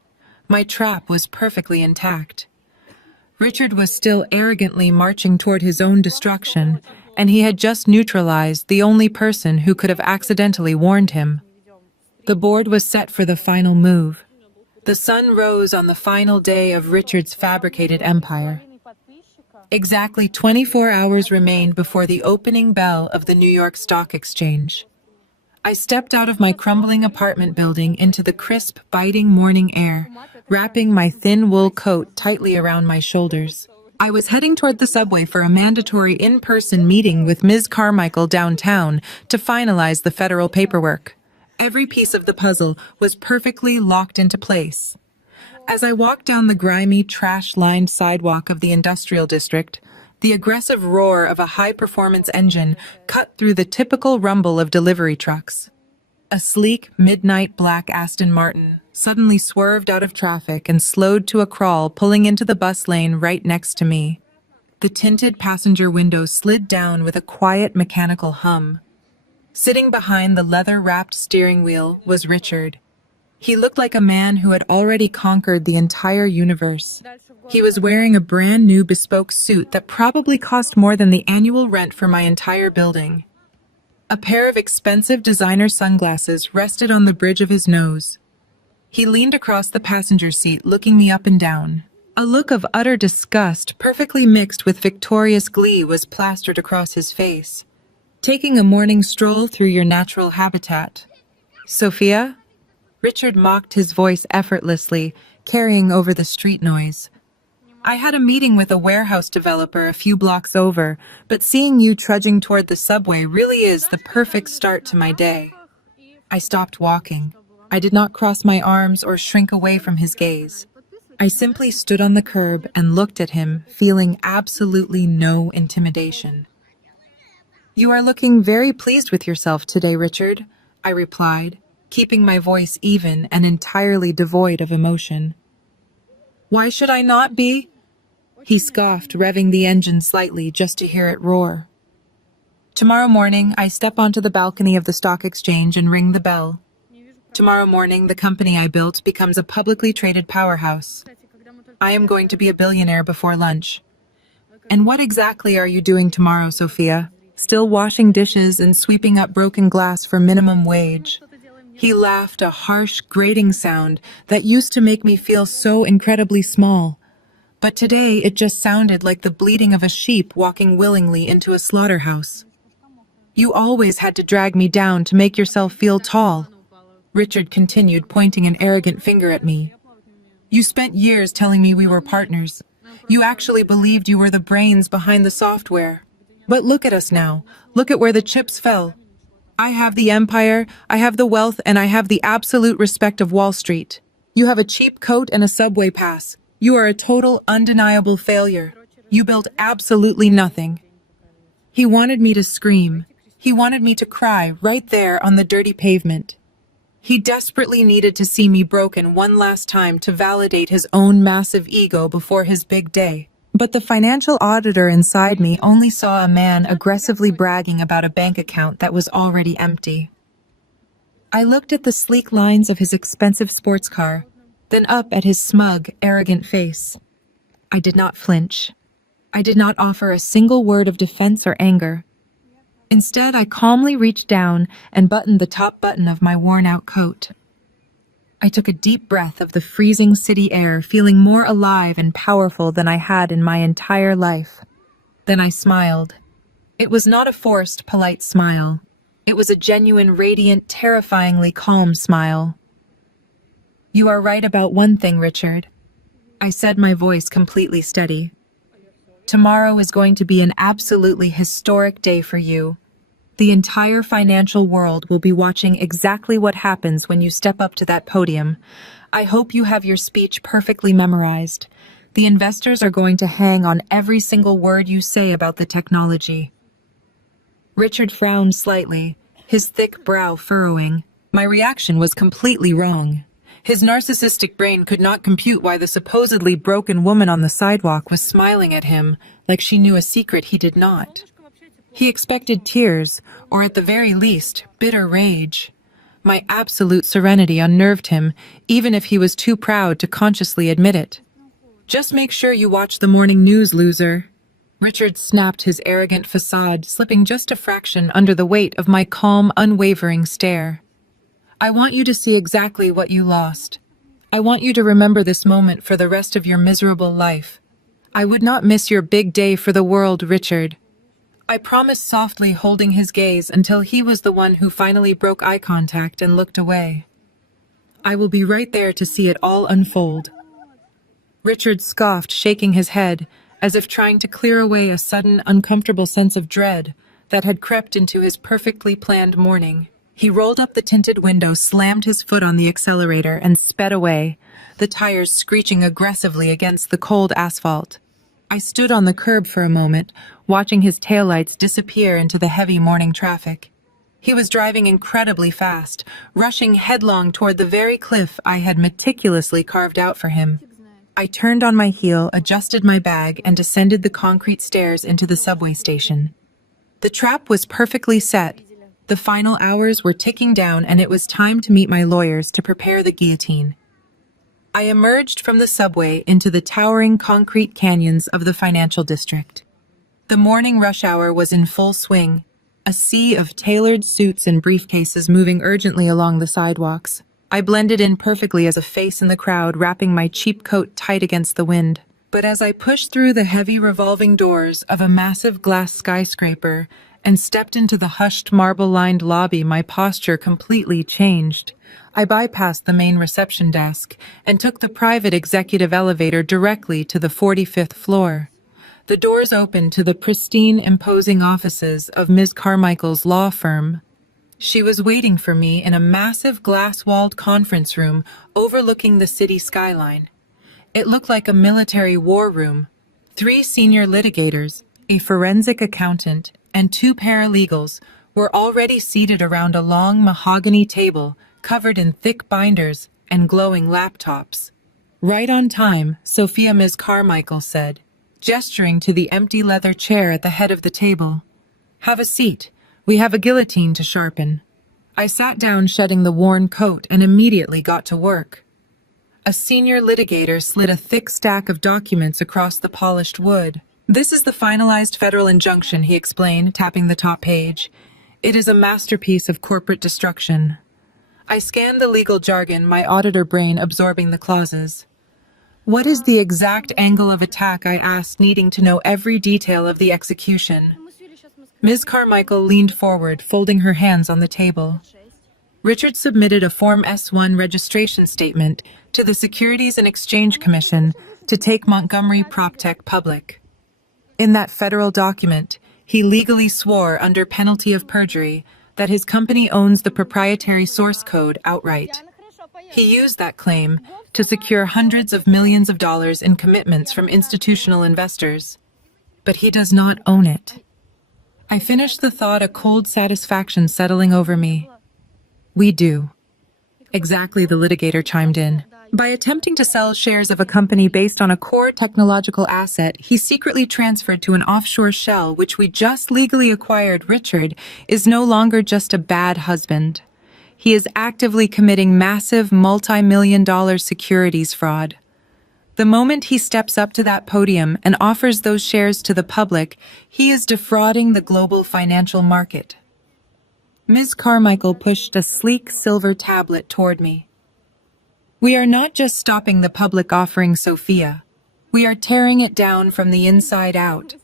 My trap was perfectly intact. Richard was still arrogantly marching toward his own destruction, and he had just neutralized the only person who could have accidentally warned him. The board was set for the final move. The sun rose on the final day of Richard's fabricated empire. Exactly 24 hours remained before the opening bell of the New York Stock Exchange. I stepped out of my crumbling apartment building into the crisp, biting morning air, wrapping my thin wool coat tightly around my shoulders. I was heading toward the subway for a mandatory in-person meeting with Ms. Carmichael downtown to finalize the federal paperwork. Every piece of the puzzle was perfectly locked into place. As I walked down the grimy, trash-lined sidewalk of the industrial district, the aggressive roar of a high-performance engine cut through the typical rumble of delivery trucks. A sleek, midnight black Aston Martin suddenly swerved out of traffic and slowed to a crawl, pulling into the bus lane right next to me. The tinted passenger window slid down with a quiet mechanical hum. Sitting behind the leather-wrapped steering wheel was Richard. He looked like a man who had already conquered the entire universe. He was wearing a brand new bespoke suit that probably cost more than the annual rent for my entire building. A pair of expensive designer sunglasses rested on the bridge of his nose. He leaned across the passenger seat, looking me up and down. A look of utter disgust, perfectly mixed with victorious glee, was plastered across his face. "Taking a morning stroll through your natural habitat. Sophia?" Richard mocked, his voice effortlessly, carrying over the street noise. "I had a meeting with a warehouse developer a few blocks over, but seeing you trudging toward the subway really is the perfect start to my day." I stopped walking. I did not cross my arms or shrink away from his gaze. I simply stood on the curb and looked at him, feeling absolutely no intimidation. "You are looking very pleased with yourself today, Richard," I replied, keeping my voice even and entirely devoid of emotion. "Why should I not be?" He scoffed, revving the engine slightly just to hear it roar. "Tomorrow morning, I step onto the balcony of the stock exchange and ring the bell. Tomorrow morning, the company I built becomes a publicly traded powerhouse. I am going to be a billionaire before lunch." "And what exactly are you doing tomorrow, Sophia? Still washing dishes and sweeping up broken glass for minimum wage?" He laughed, a harsh, grating sound that used to make me feel so incredibly small. But today it just sounded like the bleating of a sheep walking willingly into a slaughterhouse. "You always had to drag me down to make yourself feel tall," Richard continued, pointing an arrogant finger at me. "You spent years telling me we were partners. You actually believed you were the brains behind the software. But look at us now. Look at where the chips fell. I have the empire, I have the wealth, and I have the absolute respect of Wall Street. You have a cheap coat and a subway pass. You are a total, undeniable failure. You built absolutely nothing." He wanted me to scream. He wanted me to cry right there on the dirty pavement. He desperately needed to see me broken one last time to validate his own massive ego before his big day. But the financial auditor inside me only saw a man aggressively bragging about a bank account that was already empty. I looked at the sleek lines of his expensive sports car, then up at his smug, arrogant face. I did not flinch. I did not offer a single word of defense or anger. Instead, I calmly reached down and buttoned the top button of my worn-out coat. I took a deep breath of the freezing city air, feeling more alive and powerful than I had in my entire life. Then I smiled. It was not a forced, polite smile. It was a genuine, radiant, terrifyingly calm smile. "You are right about one thing, Richard," I said, my voice completely steady. "Tomorrow is going to be an absolutely historic day for you. The entire financial world will be watching exactly what happens when you step up to that podium. I hope you have your speech perfectly memorized. The investors are going to hang on every single word you say about the technology." Richard frowned slightly, his thick brow furrowing. My reaction was completely wrong. His narcissistic brain could not compute why the supposedly broken woman on the sidewalk was smiling at him like she knew a secret he did not. He expected tears, or at the very least, bitter rage. My absolute serenity unnerved him, even if he was too proud to consciously admit it. "Just make sure you watch the morning news, loser." Richard snapped his arrogant facade, slipping just a fraction under the weight of my calm, unwavering stare. "I want you to see exactly what you lost. I want you to remember this moment for the rest of your miserable life. I would not miss your big day for the world, Richard." I promised softly, holding his gaze until he was the one who finally broke eye contact and looked away. "I will be right there to see it all unfold." Richard scoffed, shaking his head, as if trying to clear away a sudden, uncomfortable sense of dread that had crept into his perfectly planned morning. He rolled up the tinted window, slammed his foot on the accelerator, and sped away, the tires screeching aggressively against the cold asphalt. I stood on the curb for a moment, watching his taillights disappear into the heavy morning traffic. He was driving incredibly fast, rushing headlong toward the very cliff I had meticulously carved out for him. I turned on my heel, adjusted my bag, and descended the concrete stairs into the subway station. The trap was perfectly set. The final hours were ticking down, and it was time to meet my lawyers to prepare the guillotine. I emerged from the subway into the towering concrete canyons of the financial district. The morning rush hour was in full swing, a sea of tailored suits and briefcases moving urgently along the sidewalks. I blended in perfectly as a face in the crowd, wrapping my cheap coat tight against the wind. But as I pushed through the heavy revolving doors of a massive glass skyscraper and stepped into the hushed marble-lined lobby, my posture completely changed. I bypassed the main reception desk and took the private executive elevator directly to the 45th floor. The doors opened to the pristine, imposing offices of Ms. Carmichael's law firm. She was waiting for me in a massive glass-walled conference room overlooking the city skyline. It looked like a military war room. 3 senior litigators, a forensic accountant, and 2 paralegals were already seated around a long mahogany table covered in thick binders and glowing laptops. "Right on time," Sophia Ms. Carmichael said, gesturing to the empty leather chair at the head of the table. "Have a seat. We have a guillotine to sharpen." I sat down, shedding the worn coat, and immediately got to work. A senior litigator slid a thick stack of documents across the polished wood. "This is the finalized federal injunction," he explained, tapping the top page. "It is a masterpiece of corporate destruction." I scanned the legal jargon, my auditor brain absorbing the clauses. "What is the exact angle of attack?" I asked, needing to know every detail of the execution. Ms. Carmichael leaned forward, folding her hands on the table. Richard submitted a Form S-1 registration statement to the Securities and Exchange Commission to take Montgomery PropTech public. In that federal document, he legally swore under penalty of perjury that his company owns the proprietary source code outright. He used that claim to secure hundreds of millions of dollars in commitments from institutional investors. But he does not own it. I finished the thought, a cold satisfaction settling over me. "We do." "Exactly," the litigator chimed in. By attempting to sell shares of a company based on a core technological asset, he secretly transferred to an offshore shell which we just legally acquired. Richard is no longer just a bad husband. He is actively committing massive multi-million-dollar securities fraud. The moment he steps up to that podium and offers those shares to the public, he is defrauding the global financial market. Ms. Carmichael pushed a sleek silver tablet toward me. We are not just stopping the public offering, Sophia. We are tearing it down from the inside out.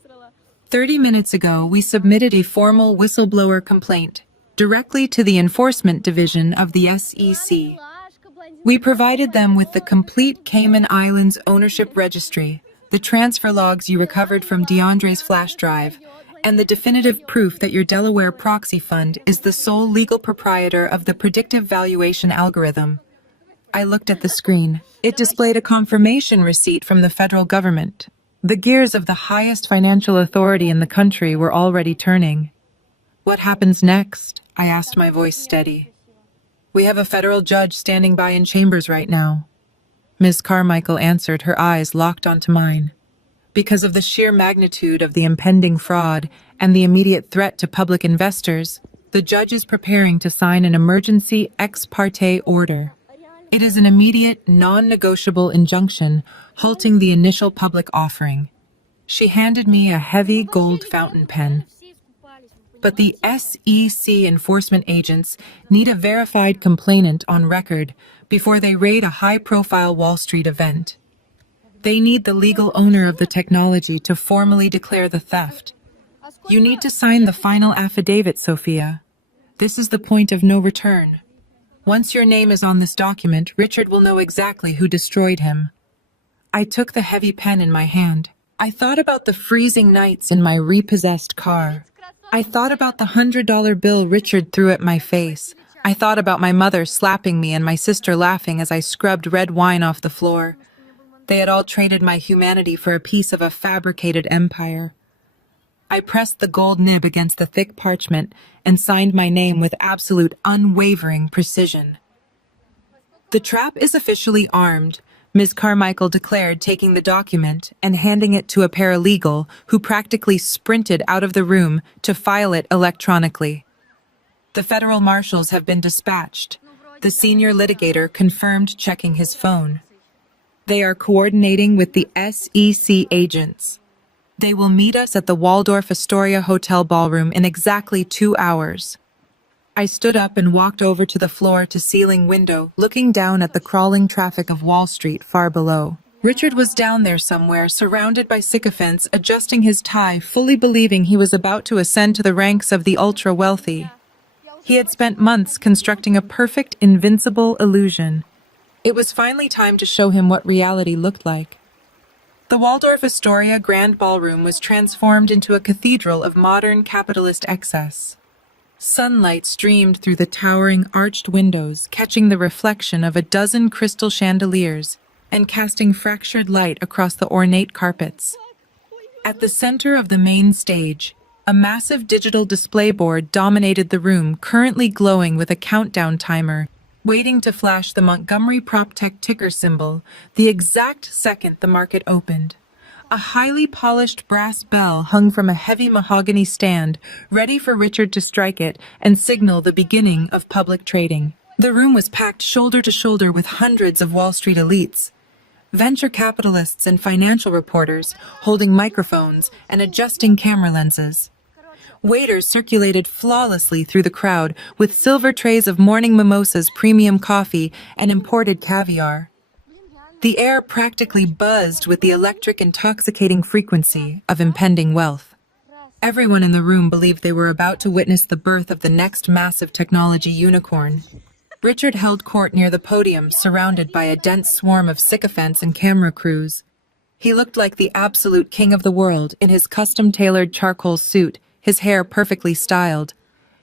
30 minutes ago, we submitted a formal whistleblower complaint directly to the Enforcement Division of the SEC. We provided them with the complete Cayman Islands ownership registry, the transfer logs you recovered from DeAndre's flash drive, and the definitive proof that your Delaware proxy fund is the sole legal proprietor of the predictive valuation algorithm. I looked at the screen. It displayed a confirmation receipt from the federal government. The gears of the highest financial authority in the country were already turning. What happens next? I asked, my voice steady. We have a federal judge standing by in chambers right now. Ms. Carmichael answered, her eyes locked onto mine. Because of the sheer magnitude of the impending fraud and the immediate threat to public investors, the judge is preparing to sign an emergency ex parte order. It is an immediate, non-negotiable injunction halting the initial public offering. She handed me a heavy gold fountain pen. But the SEC enforcement agents need a verified complainant on record before they raid a high-profile Wall Street event. They need the legal owner of the technology to formally declare the theft. You need to sign the final affidavit, Sophia. This is the point of no return. Once your name is on this document, Richard will know exactly who destroyed him. I took the heavy pen in my hand. I thought about the freezing nights in my repossessed car. I thought about the $100 bill Richard threw at my face. I thought about my mother slapping me and my sister laughing as I scrubbed red wine off the floor. They had all traded my humanity for a piece of a fabricated empire. I pressed the gold nib against the thick parchment and signed my name with absolute, unwavering precision. The trap is officially armed, Ms. Carmichael declared, taking the document and handing it to a paralegal who practically sprinted out of the room to file it electronically. The federal marshals have been dispatched. The senior litigator confirmed, checking his phone. They are coordinating with the SEC agents. They will meet us at the Waldorf Astoria Hotel ballroom in exactly 2 hours. I stood up and walked over to the floor-to-ceiling window, looking down at the crawling traffic of Wall Street far below. Richard was down there somewhere, surrounded by sycophants, adjusting his tie, fully believing he was about to ascend to the ranks of the ultra-wealthy. He had spent months constructing a perfect, invincible illusion. It was finally time to show him what reality looked like. The Waldorf Astoria Grand Ballroom was transformed into a cathedral of modern capitalist excess. Sunlight streamed through the towering arched windows, catching the reflection of a dozen crystal chandeliers and casting fractured light across the ornate carpets. At the center of the main stage, a massive digital display board dominated the room, currently glowing with a countdown timer, waiting to flash the Montgomery PropTech ticker symbol the exact second the market opened. A highly polished brass bell hung from a heavy mahogany stand, ready for Richard to strike it and signal the beginning of public trading. The room was packed shoulder to shoulder with hundreds of Wall Street elites, venture capitalists and financial reporters holding microphones and adjusting camera lenses. Waiters circulated flawlessly through the crowd with silver trays of morning mimosas, premium coffee, and imported caviar. The air practically buzzed with the electric, intoxicating frequency of impending wealth. Everyone in the room believed they were about to witness the birth of the next massive technology unicorn. Richard held court near the podium, surrounded by a dense swarm of sycophants and camera crews. He looked like the absolute king of the world in his custom-tailored charcoal suit, his hair perfectly styled.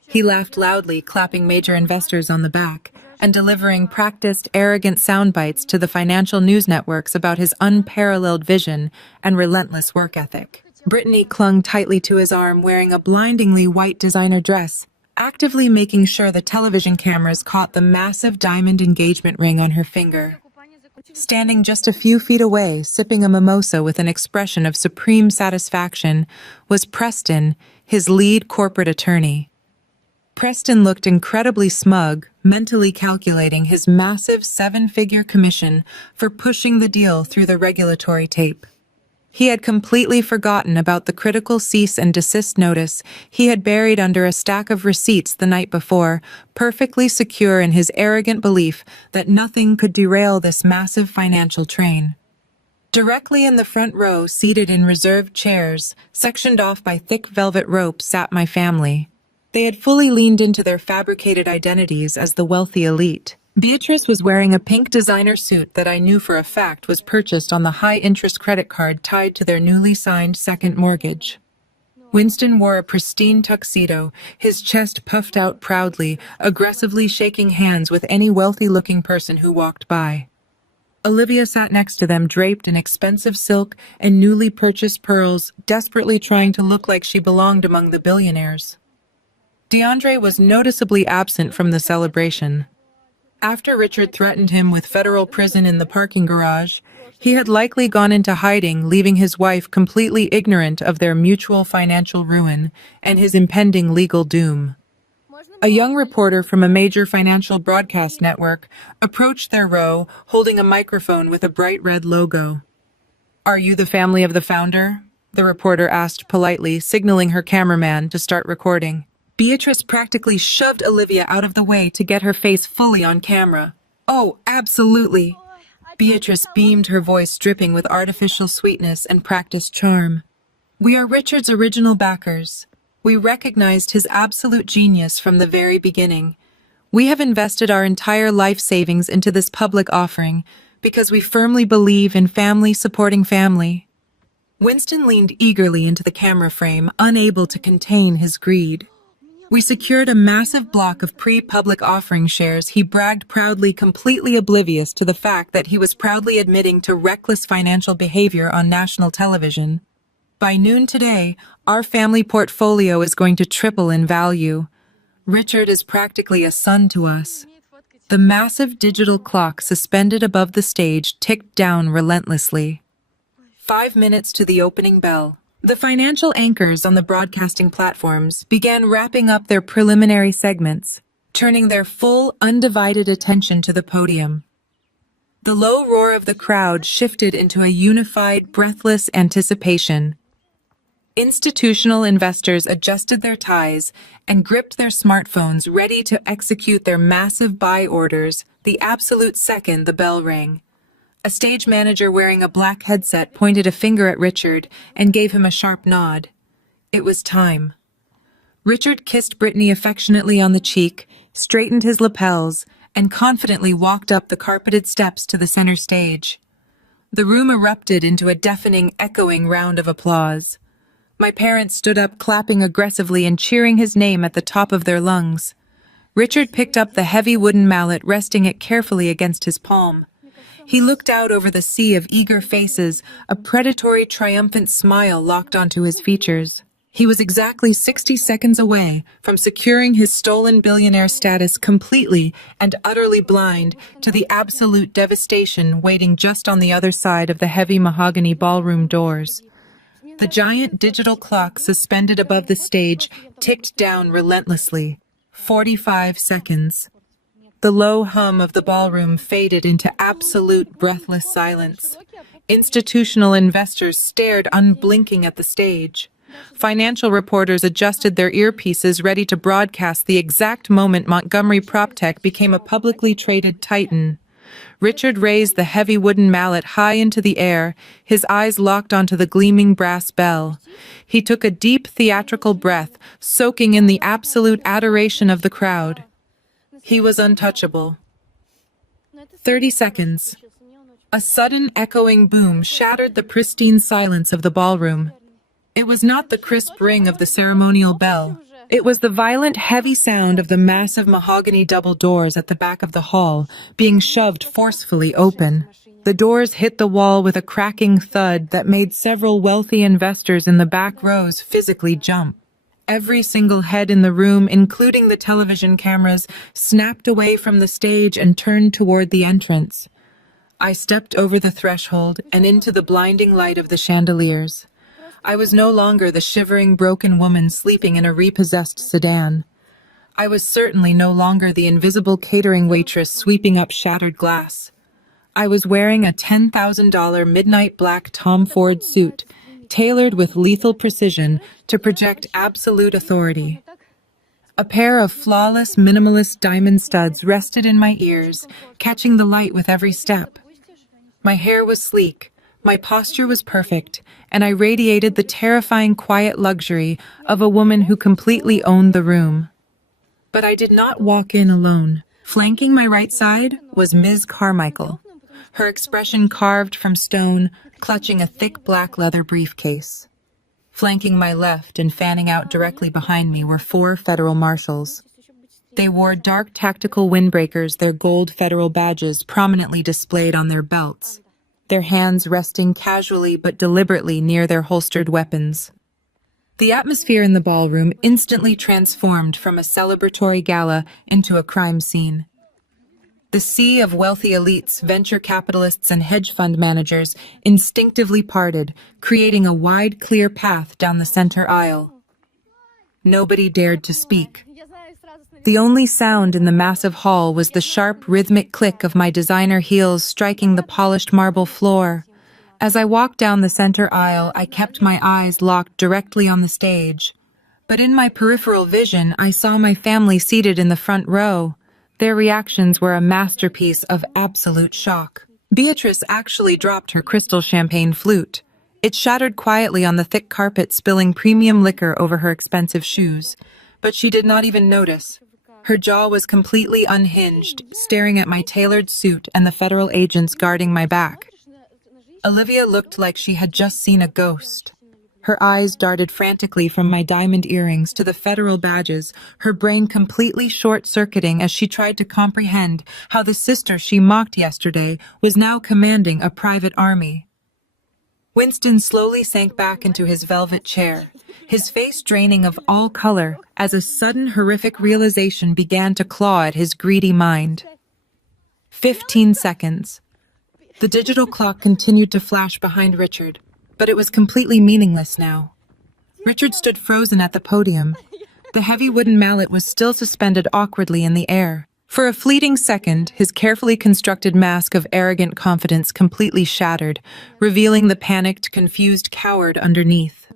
He laughed loudly, clapping major investors on the back, and delivering practiced, arrogant sound bites to the financial news networks about his unparalleled vision and relentless work ethic. Brittany clung tightly to his arm, wearing a blindingly white designer dress, actively making sure the television cameras caught the massive diamond engagement ring on her finger. Standing just a few feet away, sipping a mimosa with an expression of supreme satisfaction, was Preston, his lead corporate attorney. Preston looked incredibly smug, mentally calculating his massive seven-figure commission for pushing the deal through the regulatory tape. He had completely forgotten about the critical cease and desist notice he had buried under a stack of receipts the night before, perfectly secure in his arrogant belief that nothing could derail this massive financial train. Directly in the front row, seated in reserved chairs, sectioned off by thick velvet ropes, sat my family. They had fully leaned into their fabricated identities as the wealthy elite. Beatrice was wearing a pink designer suit that I knew for a fact was purchased on the high-interest credit card tied to their newly signed second mortgage. Winston wore a pristine tuxedo, his chest puffed out proudly, aggressively shaking hands with any wealthy-looking person who walked by. Olivia sat next to them, draped in expensive silk and newly purchased pearls, desperately trying to look like she belonged among the billionaires. DeAndre was noticeably absent from the celebration. After Richard threatened him with federal prison in the parking garage, he had likely gone into hiding, leaving his wife completely ignorant of their mutual financial ruin and his impending legal doom. A young reporter from a major financial broadcast network approached their row, holding a microphone with a bright red logo. "Are you the family of the founder?" the reporter asked politely, signaling her cameraman to start recording. Beatrice practically shoved Olivia out of the way to get her face fully on camera. "Oh, absolutely." Beatrice beamed, her voice dripping with artificial sweetness and practiced charm. "We are Richard's original backers. We recognized his absolute genius from the very beginning. We have invested our entire life savings into this public offering because we firmly believe in family supporting family." Winston leaned eagerly into the camera frame, unable to contain his greed. "We secured a massive block of pre-public offering shares," he bragged proudly, completely oblivious to the fact that he was proudly admitting to reckless financial behavior on national television. "By noon today, our family portfolio is going to triple in value. Richard is practically a son to us." The massive digital clock suspended above the stage ticked down relentlessly. 5 minutes to the opening bell. The financial anchors on the broadcasting platforms began wrapping up their preliminary segments, turning their full, undivided attention to the podium. The low roar of the crowd shifted into a unified, breathless anticipation. Institutional investors adjusted their ties and gripped their smartphones, ready to execute their massive buy orders the absolute second the bell rang. A stage manager wearing a black headset pointed a finger at Richard and gave him a sharp nod. It was time. Richard kissed Brittany affectionately on the cheek, straightened his lapels, and confidently walked up the carpeted steps to the center stage. The room erupted into a deafening, echoing round of applause. My parents stood up, clapping aggressively and cheering his name at the top of their lungs. Richard picked up the heavy wooden mallet, resting it carefully against his palm. He looked out over the sea of eager faces, a predatory, triumphant smile locked onto his features. He was exactly 60 seconds away from securing his stolen billionaire status, completely and utterly blind to the absolute devastation waiting just on the other side of the heavy mahogany ballroom doors. The giant digital clock suspended above the stage ticked down relentlessly. 45 seconds. The low hum of the ballroom faded into absolute breathless silence. Institutional investors stared unblinking at the stage. Financial reporters adjusted their earpieces, ready to broadcast the exact moment Montgomery PropTech became a publicly traded titan. Richard raised the heavy wooden mallet high into the air, his eyes locked onto the gleaming brass bell. He took a deep theatrical breath, soaking in the absolute adoration of the crowd. He was untouchable. 30 seconds. A sudden echoing boom shattered the pristine silence of the ballroom. It was not the crisp ring of the ceremonial bell. It was the violent, heavy sound of the massive mahogany double doors at the back of the hall being shoved forcefully open. The doors hit the wall with a cracking thud that made several wealthy investors in the back rows physically jump. Every single head in the room, including the television cameras, snapped away from the stage and turned toward the entrance. I stepped over the threshold and into the blinding light of the chandeliers. I was no longer the shivering, broken woman sleeping in a repossessed sedan. I was certainly no longer the invisible catering waitress sweeping up shattered glass. I was wearing a $10,000 midnight black Tom Ford suit, tailored with lethal precision to project absolute authority. A pair of flawless, minimalist diamond studs rested in my ears, catching the light with every step. My hair was sleek, my posture was perfect, and I radiated the terrifying quiet luxury of a woman who completely owned the room. But I did not walk in alone. Flanking my right side was Ms. Carmichael, her expression carved from stone, clutching a thick black leather briefcase. Flanking my left and fanning out directly behind me were 4 federal marshals. They wore dark tactical windbreakers, their gold federal badges prominently displayed on their belts, their hands resting casually but deliberately near their holstered weapons. The atmosphere in the ballroom instantly transformed from a celebratory gala into a crime scene. The sea of wealthy elites, venture capitalists, and hedge fund managers instinctively parted, creating a wide, clear path down the center aisle. Nobody dared to speak. The only sound in the massive hall was the sharp, rhythmic click of my designer heels striking the polished marble floor. As I walked down the center aisle, I kept my eyes locked directly on the stage. But in my peripheral vision, I saw my family seated in the front row. Their reactions were a masterpiece of absolute shock. Beatrice actually dropped her crystal champagne flute. It shattered quietly on the thick carpet, spilling premium liquor over her expensive shoes. But she did not even notice. Her jaw was completely unhinged, staring at my tailored suit and the federal agents guarding my back. Olivia looked like she had just seen a ghost. Her eyes darted frantically from my diamond earrings to the federal badges, her brain completely short-circuiting as she tried to comprehend how the sister she mocked yesterday was now commanding a private army. Winston slowly sank back into his velvet chair, his face draining of all color as a sudden horrific realization began to claw at his greedy mind. 15 seconds. The digital clock continued to flash behind Richard, but it was completely meaningless now. Richard stood frozen at the podium. The heavy wooden mallet was still suspended awkwardly in the air. For a fleeting second, his carefully constructed mask of arrogant confidence completely shattered, revealing the panicked, confused coward underneath.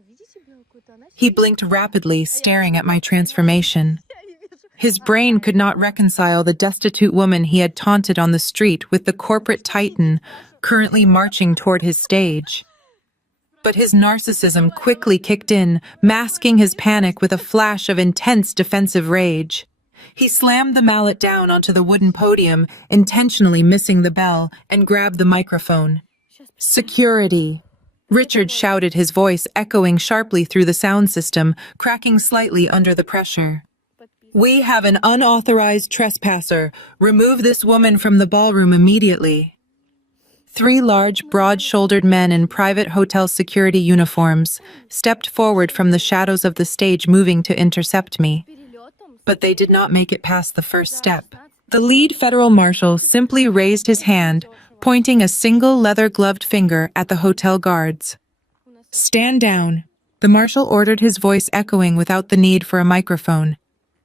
He blinked rapidly, staring at my transformation. His brain could not reconcile the destitute woman he had taunted on the street with the corporate titan currently marching toward his stage. But his narcissism quickly kicked in, masking his panic with a flash of intense defensive rage. He slammed the mallet down onto the wooden podium, intentionally missing the bell, and grabbed the microphone. "Security!" Richard shouted, his voice echoing sharply through the sound system, cracking slightly under the pressure. "We have an unauthorized trespasser. Remove this woman from the ballroom immediately." 3 large, broad-shouldered men in private hotel security uniforms stepped forward from the shadows of the stage, moving to intercept me. But they did not make it past the first step. The lead federal marshal simply raised his hand, pointing a single leather-gloved finger at the hotel guards. "Stand down," the marshal ordered, his voice echoing without the need for a microphone.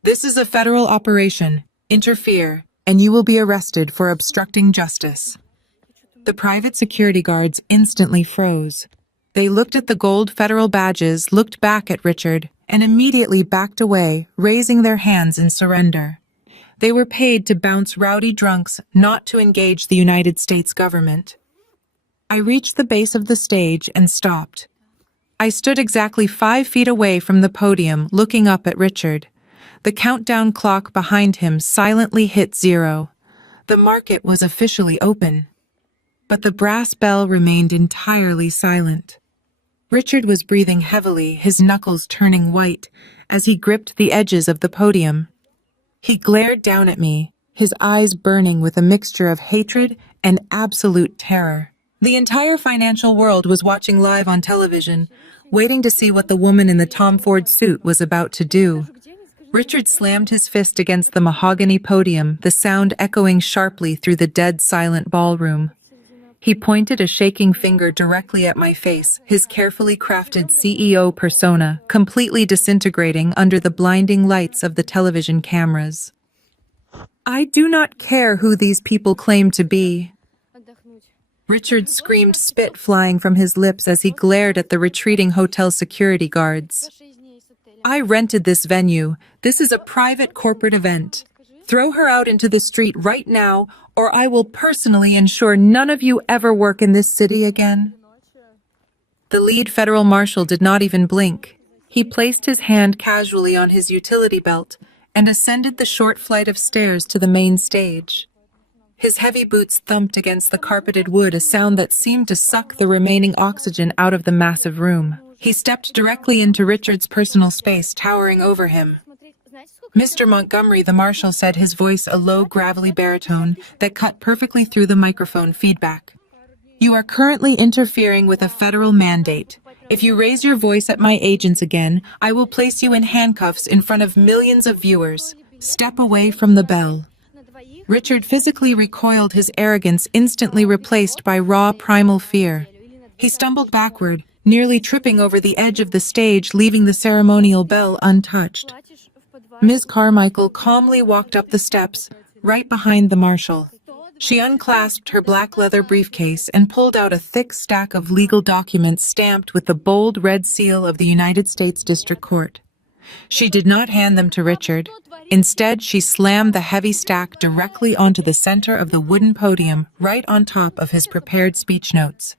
"This is a federal operation. Interfere, and you will be arrested for obstructing justice." The private security guards instantly froze. They looked at the gold federal badges, looked back at Richard, and immediately backed away, raising their hands in surrender. They were paid to bounce rowdy drunks, not to engage the United States government. I reached the base of the stage and stopped. I stood exactly 5 feet away from the podium, looking up at Richard. The countdown clock behind him silently hit 0. The market was officially open. But the brass bell remained entirely silent. Richard was breathing heavily, his knuckles turning white, as he gripped the edges of the podium. He glared down at me, his eyes burning with a mixture of hatred and absolute terror. The entire financial world was watching live on television, waiting to see what the woman in the Tom Ford suit was about to do. Richard slammed his fist against the mahogany podium, the sound echoing sharply through the dead silent ballroom. He pointed a shaking finger directly at my face, his carefully crafted CEO persona completely disintegrating under the blinding lights of the television cameras. I do not care who these people claim to be. Richard screamed, spit flying from his lips as he glared at the retreating hotel security guards. I rented this venue. This is a private corporate event. Throw her out into the street right now, or I will personally ensure none of you ever work in this city again. The lead federal marshal did not even blink. He placed his hand casually on his utility belt and ascended the short flight of stairs to the main stage. His heavy boots thumped against the carpeted wood, a sound that seemed to suck the remaining oxygen out of the massive room. He stepped directly into Richard's personal space, towering over him. Mr. Montgomery, the marshal said, his voice a low, gravelly baritone that cut perfectly through the microphone feedback. You are currently interfering with a federal mandate. If you raise your voice at my agents again, I will place you in handcuffs in front of millions of viewers. Step away from the bell. Richard physically recoiled, his arrogance instantly replaced by raw, primal fear. He stumbled backward, nearly tripping over the edge of the stage, leaving the ceremonial bell untouched. Ms. Carmichael calmly walked up the steps, right behind the marshal. She unclasped her black leather briefcase and pulled out a thick stack of legal documents stamped with the bold red seal of the United States District Court. She did not hand them to Richard. Instead, she slammed the heavy stack directly onto the center of the wooden podium, right on top of his prepared speech notes.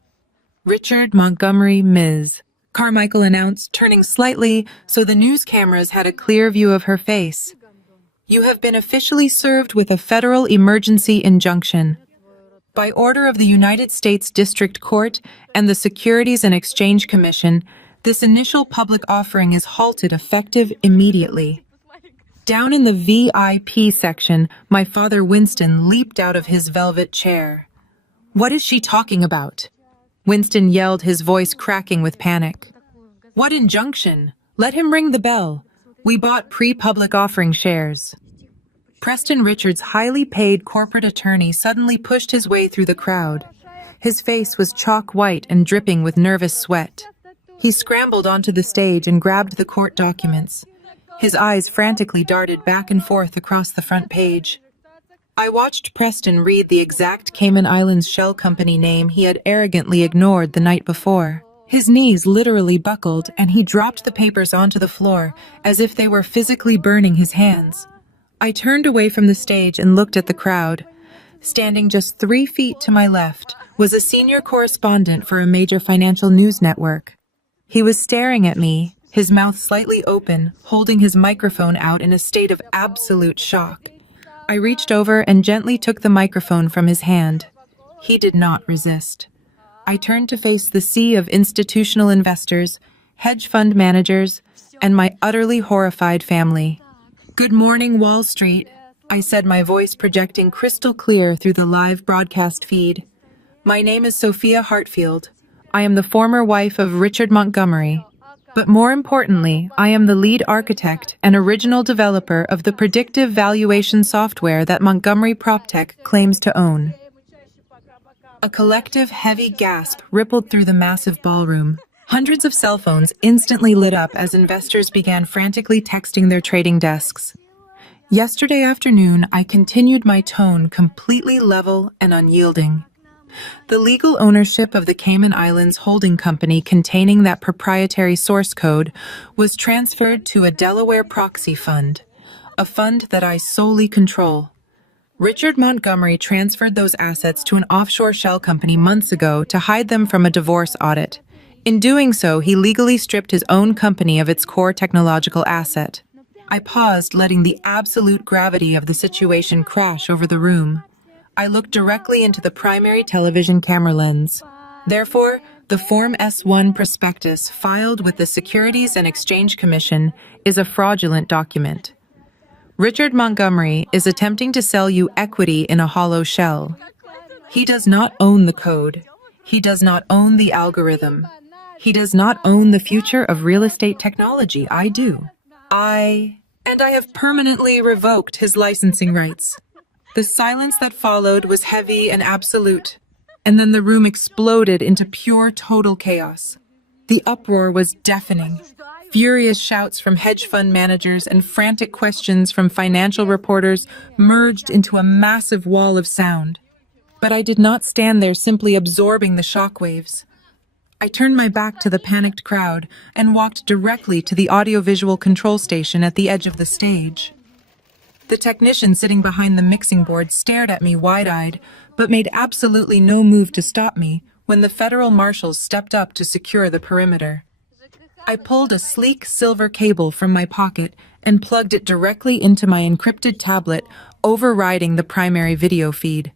Richard Montgomery, Ms. Carmichael announced, turning slightly so the news cameras had a clear view of her face. You have been officially served with a federal emergency injunction. By order of the United States District Court and the Securities and Exchange Commission, this initial public offering is halted effective immediately. Down in the VIP section, my father Winston leaped out of his velvet chair. What is she talking about? Winston yelled, his voice cracking with panic. What injunction? Let him ring the bell. We bought pre-public offering shares. Preston Richards' highly paid corporate attorney suddenly pushed his way through the crowd. His face was chalk white and dripping with nervous sweat. He scrambled onto the stage and grabbed the court documents. His eyes frantically darted back and forth across the front page. I watched Preston read the exact Cayman Islands shell company name he had arrogantly ignored the night before. His knees literally buckled, and he dropped the papers onto the floor as if they were physically burning his hands. I turned away from the stage and looked at the crowd. Standing just 3 feet to my left was a senior correspondent for a major financial news network. He was staring at me, his mouth slightly open, holding his microphone out in a state of absolute shock. I reached over and gently took the microphone from his hand. He did not resist. I turned to face the sea of institutional investors, hedge fund managers, and my utterly horrified family. Good morning, Wall Street, I said, my voice projecting crystal clear through the live broadcast feed. My name is Sophia Hartfield. I am the former wife of Richard Montgomery. But more importantly, I am the lead architect and original developer of the predictive valuation software that Montgomery PropTech claims to own. A collective heavy gasp rippled through the massive ballroom. Hundreds of cell phones instantly lit up as investors began frantically texting their trading desks. Yesterday afternoon, I continued my tone completely level and unyielding. The legal ownership of the Cayman Islands holding company containing that proprietary source code was transferred to a Delaware proxy fund, a fund that I solely control. Richard Montgomery transferred those assets to an offshore shell company months ago to hide them from a divorce audit. In doing so, he legally stripped his own company of its core technological asset. I paused, letting the absolute gravity of the situation crash over the room. I looked directly into the primary television camera lens. Therefore, the Form S-1 prospectus filed with the Securities and Exchange Commission is a fraudulent document. Richard Montgomery is attempting to sell you equity in a hollow shell. He does not own the code. He does not own the algorithm. He does not own the future of real estate technology. I do. I have permanently revoked his licensing rights. The silence that followed was heavy and absolute. and then the room exploded into pure total chaos. The uproar was deafening. Furious shouts from hedge fund managers and frantic questions from financial reporters merged into a massive wall of sound. But I did not stand there simply absorbing the shockwaves. I turned my back to the panicked crowd and walked directly to the audiovisual control station at the edge of the stage. The technician sitting behind the mixing board stared at me wide-eyed, but made absolutely no move to stop me when the federal marshals stepped up to secure the perimeter. I pulled a sleek silver cable from my pocket and plugged it directly into my encrypted tablet, overriding the primary video feed.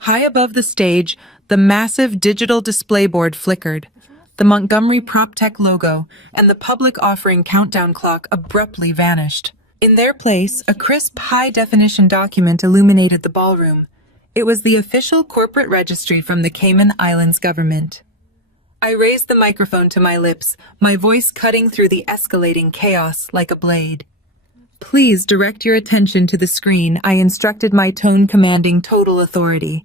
High above the stage, the massive digital display board flickered. The Montgomery PropTech logo and the public offering countdown clock abruptly vanished. In their place, a crisp, high-definition document illuminated the ballroom. It was the official corporate registry from the Cayman Islands government. I raised the microphone to my lips, my voice cutting through the escalating chaos like a blade. "Please direct your attention to the screen," I instructed, my tone commanding total authority.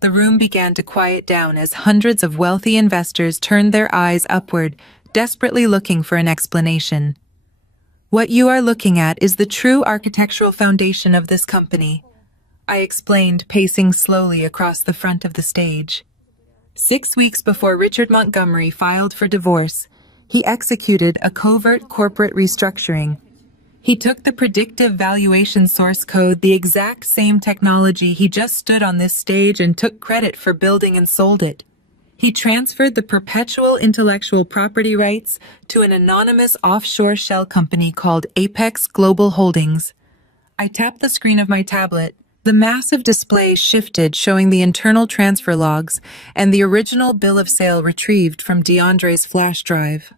The room began to quiet down as hundreds of wealthy investors turned their eyes upward, desperately looking for an explanation. "What you are looking at is the true architectural foundation of this company," I explained, pacing slowly across the front of the stage. 6 weeks before Richard Montgomery filed for divorce, he executed a covert corporate restructuring. He took the predictive valuation source code, the exact same technology he just stood on this stage and took credit for building, and sold it. He transferred the perpetual intellectual property rights to an anonymous offshore shell company called Apex Global Holdings. I tapped the screen of my tablet. The massive display shifted, showing the internal transfer logs and the original bill of sale retrieved from DeAndre's flash drive.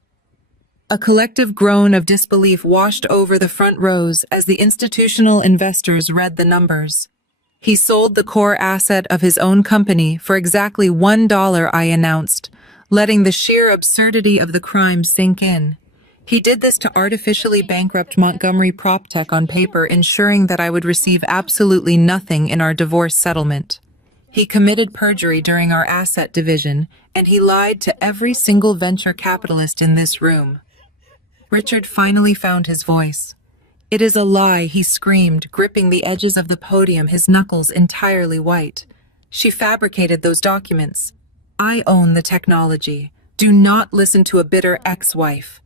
A collective groan of disbelief washed over the front rows as the institutional investors read the numbers. He sold the core asset of his own company for exactly $1, I announced, letting the sheer absurdity of the crime sink in. He did this to artificially bankrupt Montgomery PropTech on paper, ensuring that I would receive absolutely nothing in our divorce settlement. He committed perjury during our asset division, and he lied to every single venture capitalist in this room. Richard finally found his voice. "It is a lie," he screamed, gripping the edges of the podium, his knuckles entirely white. "She fabricated those documents. I own the technology. Do not listen to a bitter ex-wife."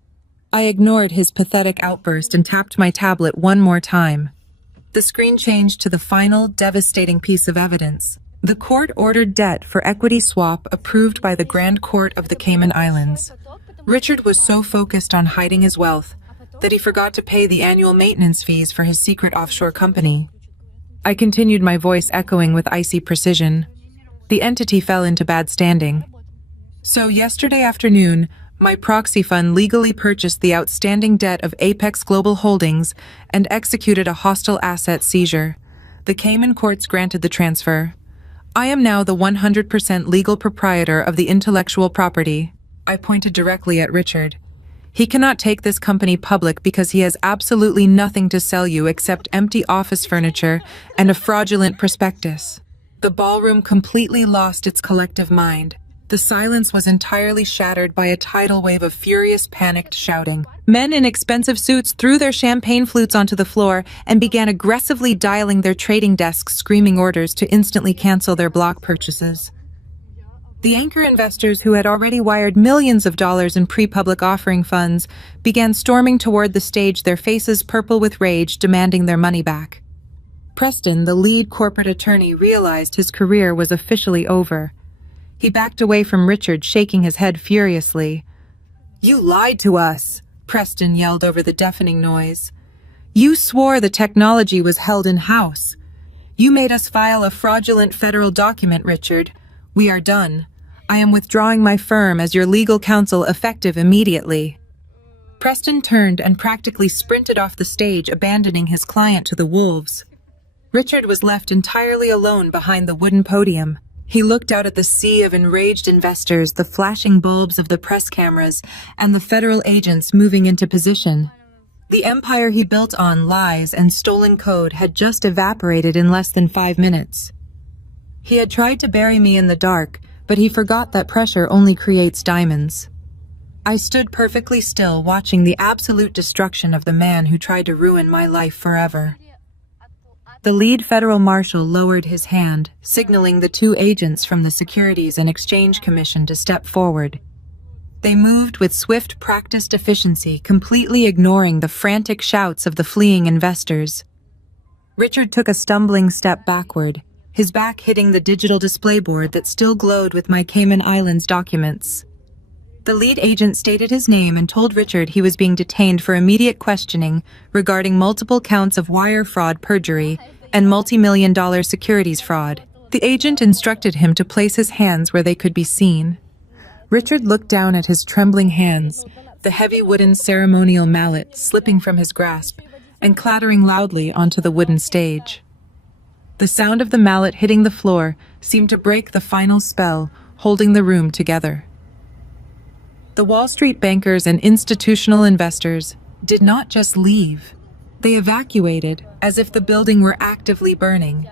I ignored his pathetic outburst and tapped my tablet one more time. The screen changed to the final, devastating piece of evidence: the court-ordered debt for equity swap approved by the Grand Court of the Cayman Islands. Richard was so focused on hiding his wealth that he forgot to pay the annual maintenance fees for his secret offshore company. I continued, my voice echoing with icy precision. The entity fell into bad standing. So yesterday afternoon, my proxy fund legally purchased the outstanding debt of Apex Global Holdings and executed a hostile asset seizure. The Cayman courts granted the transfer. I am now the 100% legal proprietor of the intellectual property. I pointed directly at Richard. He cannot take this company public because he has absolutely nothing to sell you except empty office furniture and a fraudulent prospectus. The ballroom completely lost its collective mind. The silence was entirely shattered by a tidal wave of furious, panicked shouting. Men in expensive suits threw their champagne flutes onto the floor and began aggressively dialing their trading desks, screaming orders to instantly cancel their block purchases. The anchor investors, who had already wired millions of dollars in pre-public offering funds, began storming toward the stage, their faces purple with rage, demanding their money back. Preston, the lead corporate attorney, realized his career was officially over. He backed away from Richard, shaking his head furiously. "You lied to us," Preston yelled over the deafening noise. "You swore the technology was held in-house. You made us file a fraudulent federal document, Richard. We are done. I am withdrawing my firm as your legal counsel, effective immediately." Preston turned and practically sprinted off the stage, abandoning his client to the wolves. Richard was left entirely alone behind the wooden podium. He looked out at the sea of enraged investors, the flashing bulbs of the press cameras, and the federal agents moving into position. The empire he built on lies and stolen code had just evaporated in less than 5 minutes. He had tried to bury me in the dark, but he forgot that pressure only creates diamonds. I stood perfectly still, watching the absolute destruction of the man who tried to ruin my life forever. The lead federal marshal lowered his hand, signaling the two agents from the Securities and Exchange Commission to step forward. They moved with swift, practiced efficiency, completely ignoring the frantic shouts of the fleeing investors. Richard took a stumbling step backward, his back hitting the digital display board that still glowed with my Cayman Islands documents. The lead agent stated his name and told Richard he was being detained for immediate questioning regarding multiple counts of wire fraud, perjury, and multi-million-dollar securities fraud. The agent instructed him to place his hands where they could be seen. Richard looked down at his trembling hands, the heavy wooden ceremonial mallet slipping from his grasp and clattering loudly onto the wooden stage. The sound of the mallet hitting the floor seemed to break the final spell, holding the room together. The Wall Street bankers and institutional investors did not just leave. They evacuated as if the building were actively burning.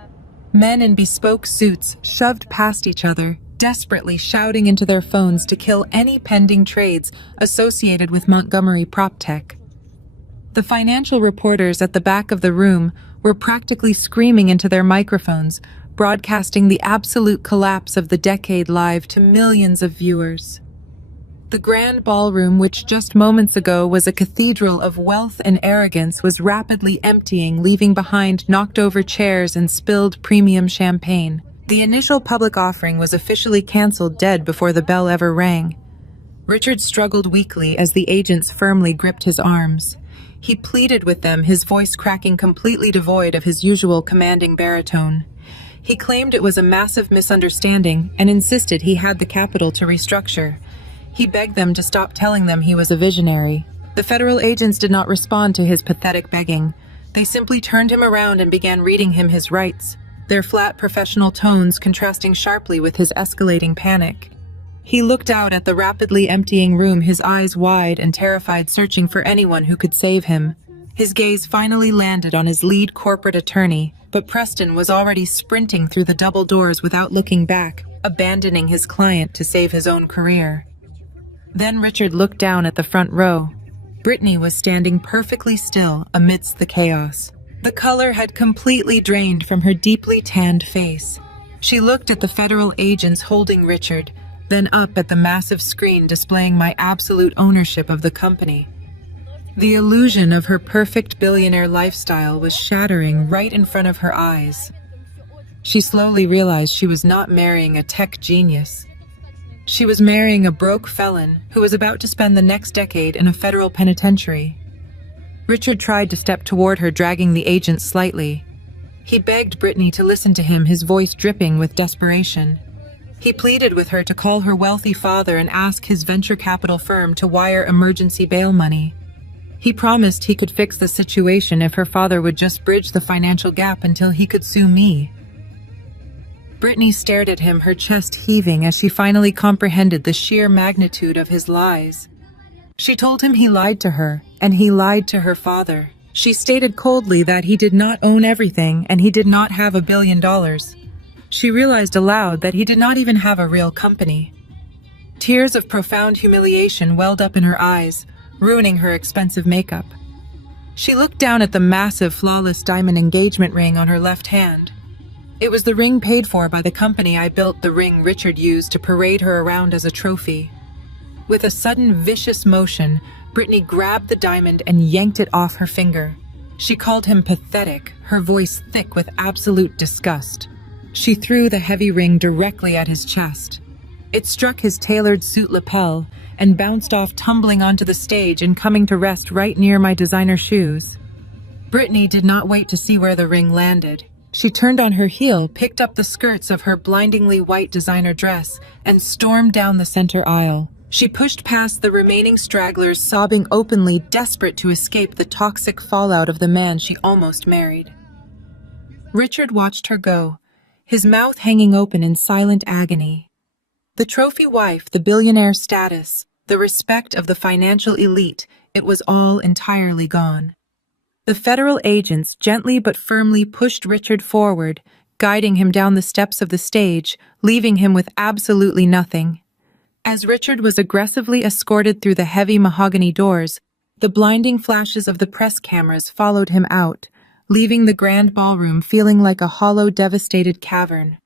Men in bespoke suits shoved past each other, desperately shouting into their phones to kill any pending trades associated with Montgomery PropTech. The financial reporters at the back of the room were practically screaming into their microphones, broadcasting the absolute collapse of the decade live to millions of viewers. The grand ballroom, which just moments ago was a cathedral of wealth and arrogance, was rapidly emptying, leaving behind knocked-over chairs and spilled premium champagne. The initial public offering was officially canceled dead before the bell ever rang. Richard struggled weakly as the agents firmly gripped his arms. He pleaded with them, his voice cracking completely devoid of his usual commanding baritone. He claimed it was a massive misunderstanding and insisted he had the capital to restructure. He begged them to stop telling them he was a visionary. The federal agents did not respond to his pathetic begging. They simply turned him around and began reading him his rights, their flat professional tones contrasting sharply with his escalating panic. He looked out at the rapidly emptying room, his eyes wide and terrified, searching for anyone who could save him. His gaze finally landed on his lead corporate attorney, but Preston was already sprinting through the double doors without looking back, abandoning his client to save his own career. Then Richard looked down at the front row. Brittany was standing perfectly still amidst the chaos. The color had completely drained from her deeply tanned face. She looked at the federal agents holding Richard, then up at the massive screen displaying my absolute ownership of the company. The illusion of her perfect billionaire lifestyle was shattering right in front of her eyes. She slowly realized she was not marrying a tech genius. She was marrying a broke felon who was about to spend the next decade in a federal penitentiary. Richard tried to step toward her, dragging the agent slightly. He begged Brittany to listen to him, his voice dripping with desperation. He pleaded with her to call her wealthy father and ask his venture capital firm to wire emergency bail money. He promised he could fix the situation if her father would just bridge the financial gap until he could sue me. Brittany stared at him, her chest heaving as she finally comprehended the sheer magnitude of his lies. She told him he lied to her, and he lied to her father. She stated coldly that he did not own everything and he did not have $1 billion. She realized aloud that he did not even have a real company. Tears of profound humiliation welled up in her eyes, ruining her expensive makeup. She looked down at the massive, flawless diamond engagement ring on her left hand. It was the ring paid for by the company I built, the ring Richard used to parade her around as a trophy. With a sudden, vicious motion, Brittany grabbed the diamond and yanked it off her finger. She called him pathetic, her voice thick with absolute disgust. She threw the heavy ring directly at his chest. It struck his tailored suit lapel and bounced off, tumbling onto the stage and coming to rest right near my designer shoes. Brittany did not wait to see where the ring landed. She turned on her heel, picked up the skirts of her blindingly white designer dress, and stormed down the center aisle. She pushed past the remaining stragglers, sobbing openly, desperate to escape the toxic fallout of the man she almost married. Richard watched her go, his mouth hanging open in silent agony. The trophy wife, the billionaire status, the respect of the financial elite, it was all entirely gone. The federal agents gently but firmly pushed Richard forward, guiding him down the steps of the stage, leaving him with absolutely nothing. As Richard was aggressively escorted through the heavy mahogany doors, the blinding flashes of the press cameras followed him out, leaving the grand ballroom feeling like a hollow, devastated cavern.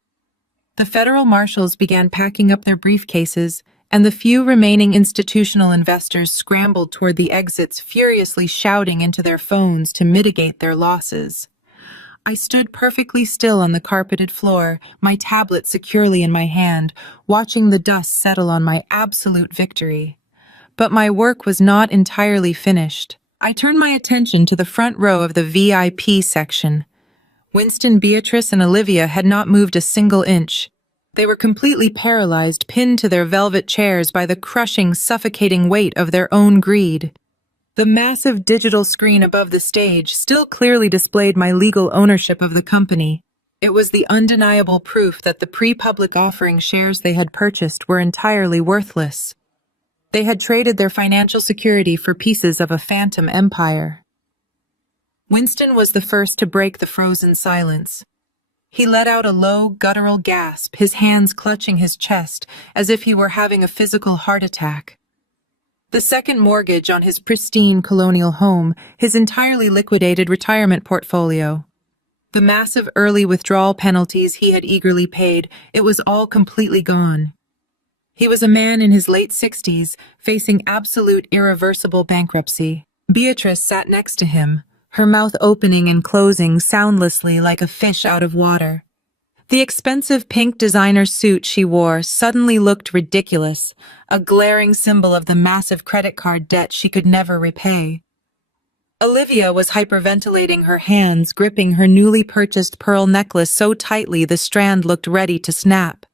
The federal marshals began packing up their briefcases, and the few remaining institutional investors scrambled toward the exits, furiously shouting into their phones to mitigate their losses. I stood perfectly still on the carpeted floor, my tablet securely in my hand, watching the dust settle on my absolute victory. But my work was not entirely finished. I turned my attention to the front row of the VIP section. Winston, Beatrice, and Olivia had not moved a single inch. They were completely paralyzed, pinned to their velvet chairs by the crushing, suffocating weight of their own greed. The massive digital screen above the stage still clearly displayed my legal ownership of the company. It was the undeniable proof that the pre-public offering shares they had purchased were entirely worthless. They had traded their financial security for pieces of a phantom empire. Winston was the first to break the frozen silence. He let out a low, guttural gasp, his hands clutching his chest as if he were having a physical heart attack. The second mortgage on his pristine colonial home, his entirely liquidated retirement portfolio. The massive early withdrawal penalties he had eagerly paid, it was all completely gone. He was a man in his late 60s, facing absolute irreversible bankruptcy. Beatrice sat next to him, her mouth opening and closing soundlessly like a fish out of water. The expensive pink designer suit she wore suddenly looked ridiculous, a glaring symbol of the massive credit card debt she could never repay. Olivia was hyperventilating, her hands gripping her newly purchased pearl necklace so tightly the strand looked ready to snap.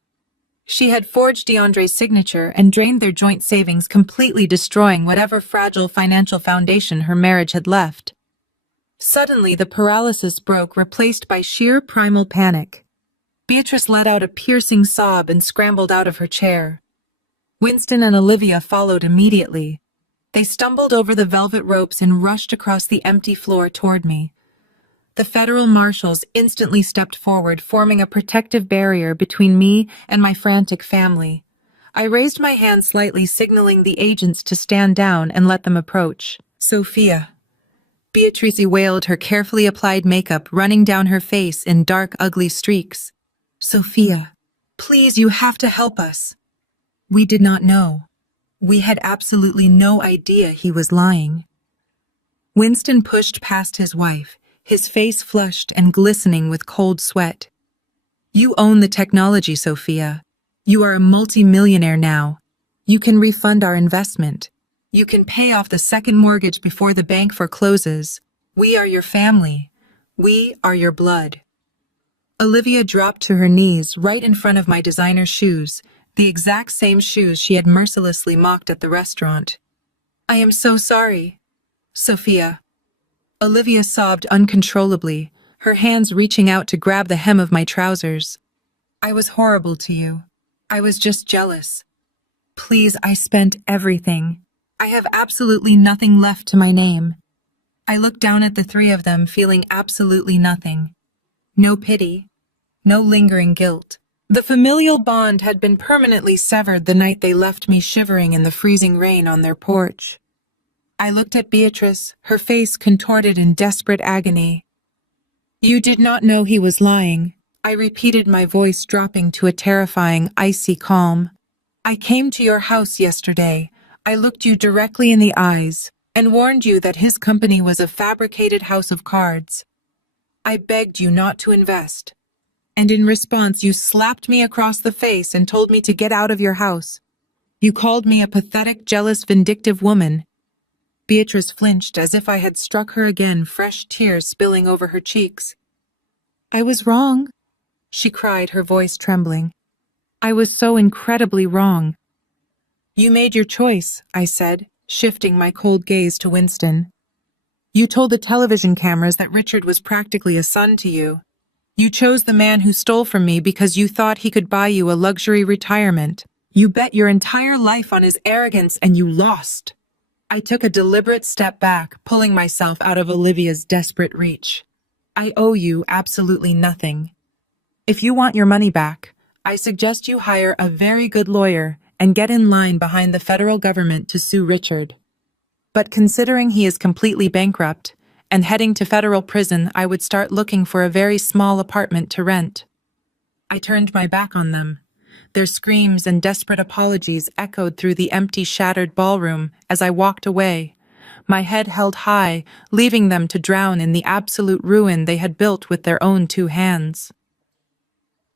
She had forged DeAndre's signature and drained their joint savings, completely destroying whatever fragile financial foundation her marriage had left. Suddenly, the paralysis broke, replaced by sheer primal panic. Beatrice let out a piercing sob and scrambled out of her chair. Winston and Olivia followed immediately. They stumbled over the velvet ropes and rushed across the empty floor toward me. The federal marshals instantly stepped forward, forming a protective barrier between me and my frantic family. I raised my hand slightly, signaling the agents to stand down and let them approach. "Sophia." Beatrice wailed, her carefully applied makeup running down her face in dark, ugly streaks. "Sophia, please, you have to help us." We did not know. We had absolutely no idea he was lying. Winston pushed past his wife, his face flushed and glistening with cold sweat. "You own the technology, Sophia. You are a multi-millionaire now. You can refund our investment. You can pay off the second mortgage before the bank forecloses. We are your family. We are your blood." Olivia dropped to her knees right in front of my designer shoes, the exact same shoes she had mercilessly mocked at the restaurant. "I am so sorry, Sophia." Olivia sobbed uncontrollably, her hands reaching out to grab the hem of my trousers. "I was horrible to you. I was just jealous. Please, I spent everything. I have absolutely nothing left to my name." I looked down at the three of them, feeling absolutely nothing. No pity, no lingering guilt. The familial bond had been permanently severed the night they left me shivering in the freezing rain on their porch. I looked at Beatrice, her face contorted in desperate agony. "You did not know he was lying," I repeated, my voice dropping to a terrifying, icy calm. "I came to your house yesterday. I looked you directly in the eyes and warned you that his company was a fabricated house of cards. I begged you not to invest. And in response, you slapped me across the face and told me to get out of your house. You called me a pathetic, jealous, vindictive woman." Beatrice flinched as if I had struck her again, fresh tears spilling over her cheeks. "I was wrong," she cried, her voice trembling. "I was so incredibly wrong." "You made your choice," I said, shifting my cold gaze to Winston. "You told the television cameras that Richard was practically a son to you. You chose the man who stole from me because you thought he could buy you a luxury retirement. You bet your entire life on his arrogance and you lost." I took a deliberate step back, pulling myself out of Olivia's desperate reach. "I owe you absolutely nothing." If you want your money back, I suggest you hire a very good lawyer and get in line behind the federal government to sue Richard. But considering he is completely bankrupt and heading to federal prison, I would start looking for a very small apartment to rent. I turned my back on them. Their screams and desperate apologies echoed through the empty, shattered ballroom as I walked away, my head held high, leaving them to drown in the absolute ruin they had built with their own two hands.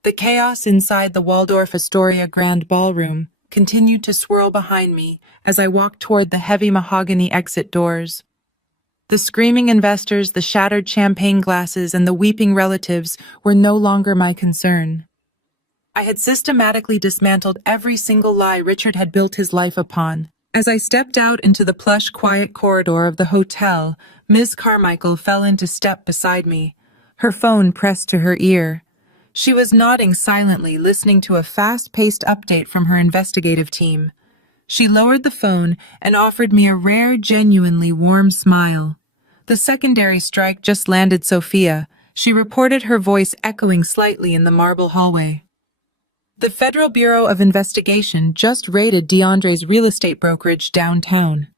The chaos inside the Waldorf Astoria Grand Ballroom continued to swirl behind me as I walked toward the heavy mahogany exit doors. The screaming investors, the shattered champagne glasses, and the weeping relatives were no longer my concern. I had systematically dismantled every single lie Richard had built his life upon. As I stepped out into the plush, quiet corridor of the hotel, Ms. Carmichael fell into step beside me, her phone pressed to her ear. She was nodding silently, listening to a fast-paced update from her investigative team. She lowered the phone and offered me a rare, genuinely warm smile. The secondary strike just landed, Sophia, she reported, her voice echoing slightly in the marble hallway. The Federal Bureau of Investigation just raided DeAndre's real estate brokerage downtown.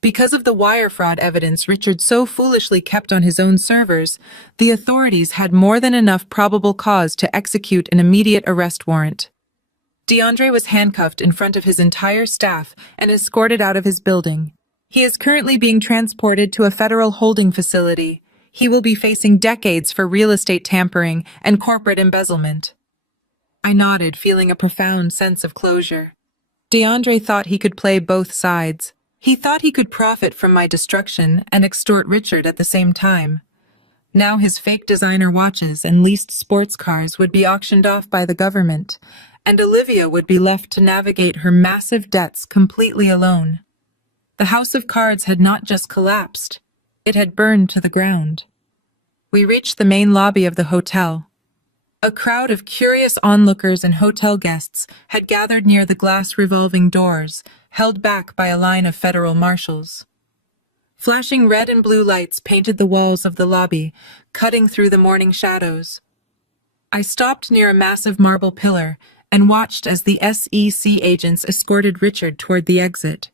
Because of the wire fraud evidence Richard so foolishly kept on his own servers, the authorities had more than enough probable cause to execute an immediate arrest warrant. DeAndre was handcuffed in front of his entire staff and escorted out of his building. He is currently being transported to a federal holding facility. He will be facing decades for real estate tampering and corporate embezzlement. I nodded, feeling a profound sense of closure. DeAndre thought he could play both sides. He thought he could profit from my destruction and extort Richard at the same time. Now his fake designer watches and leased sports cars would be auctioned off by the government, and Olivia would be left to navigate her massive debts completely alone. The house of cards had not just collapsed, it had burned to the ground. We reached the main lobby of the hotel. A crowd of curious onlookers and hotel guests had gathered near the glass revolving doors, held back by a line of federal marshals. Flashing red and blue lights painted the walls of the lobby, cutting through the morning shadows. I stopped near a massive marble pillar and watched as the SEC agents escorted Richard toward the exit.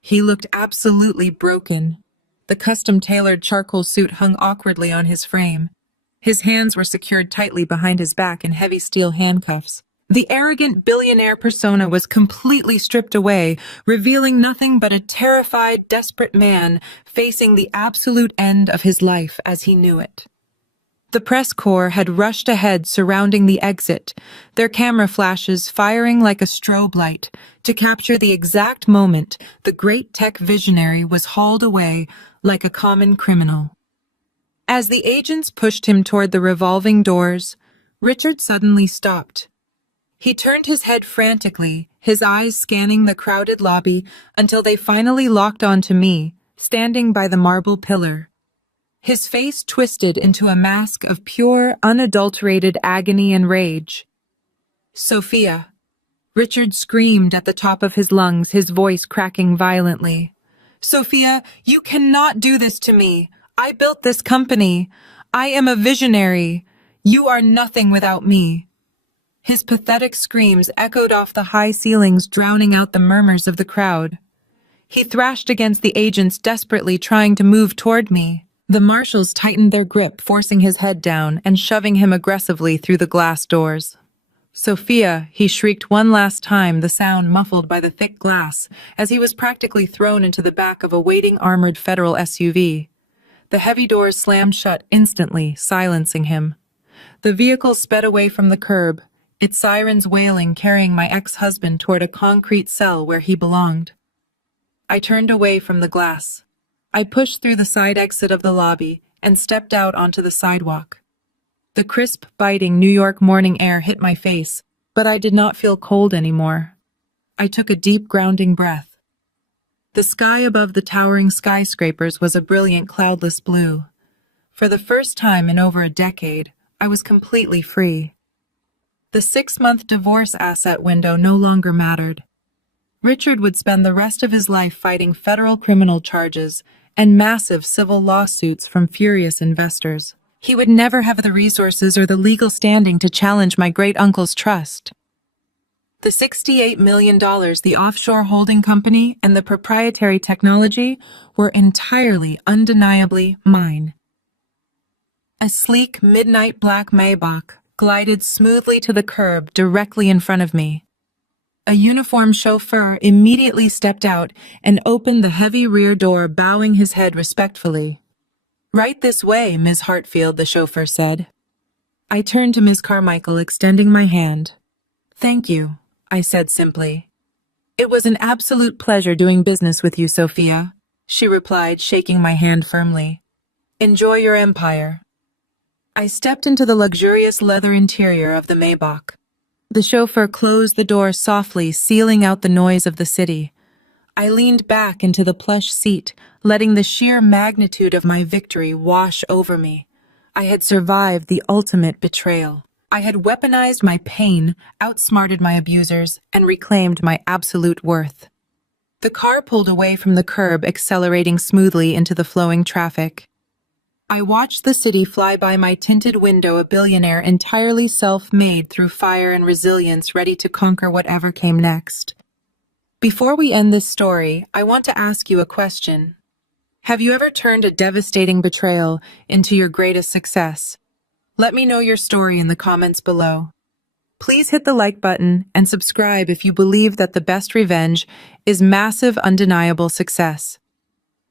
He looked absolutely broken. The custom-tailored charcoal suit hung awkwardly on his frame. His hands were secured tightly behind his back in heavy steel handcuffs. The arrogant billionaire persona was completely stripped away, revealing nothing but a terrified, desperate man facing the absolute end of his life as he knew it. The press corps had rushed ahead, surrounding the exit, their camera flashes firing like a strobe light to capture the exact moment the great tech visionary was hauled away like a common criminal. As the agents pushed him toward the revolving doors, Richard suddenly stopped. He turned his head frantically, his eyes scanning the crowded lobby until they finally locked onto me, standing by the marble pillar. His face twisted into a mask of pure, unadulterated agony and rage. "Sophia!" Richard screamed at the top of his lungs, his voice cracking violently. "Sophia, you cannot do this to me! I built this company. I am a visionary. You are nothing without me." His pathetic screams echoed off the high ceilings, drowning out the murmurs of the crowd. He thrashed against the agents, desperately trying to move toward me. The marshals tightened their grip, forcing his head down and shoving him aggressively through the glass doors. "Sophia," he shrieked one last time, the sound muffled by the thick glass, as he was practically thrown into the back of a waiting armored federal SUV. The heavy doors slammed shut instantly, silencing him. The vehicle sped away from the curb, its sirens wailing, carrying my ex-husband toward a concrete cell where he belonged. I turned away from the glass. I pushed through the side exit of the lobby and stepped out onto the sidewalk. The crisp, biting New York morning air hit my face, but I did not feel cold anymore. I took a deep, grounding breath. The sky above the towering skyscrapers was a brilliant, cloudless blue. For the first time in over a decade, I was completely free. The 6-month divorce asset window no longer mattered. Richard would spend the rest of his life fighting federal criminal charges and massive civil lawsuits from furious investors. He would never have the resources or the legal standing to challenge my great-uncle's trust. The $68 million the offshore holding company and the proprietary technology were entirely, undeniably mine. A sleek, midnight black Maybach glided smoothly to the curb directly in front of me. A uniformed chauffeur immediately stepped out and opened the heavy rear door, bowing his head respectfully. "Right this way, Ms. Hartfield," the chauffeur said. I turned to Ms. Carmichael, extending my hand. "Thank you," I said simply. "It was an absolute pleasure doing business with you, Sophia," she replied, shaking my hand firmly. "Enjoy your empire." I stepped into the luxurious leather interior of the Maybach. The chauffeur closed the door softly, sealing out the noise of the city. I leaned back into the plush seat, letting the sheer magnitude of my victory wash over me. I had survived the ultimate betrayal. I had weaponized my pain, outsmarted my abusers, and reclaimed my absolute worth. The car pulled away from the curb, accelerating smoothly into the flowing traffic. I watched the city fly by my tinted window, a billionaire entirely self-made through fire and resilience, ready to conquer whatever came next. Before we end this story, I want to ask you a question. Have you ever turned a devastating betrayal into your greatest success? Let me know your story in the comments below. Please hit the like button and subscribe if you believe that the best revenge is massive, undeniable success.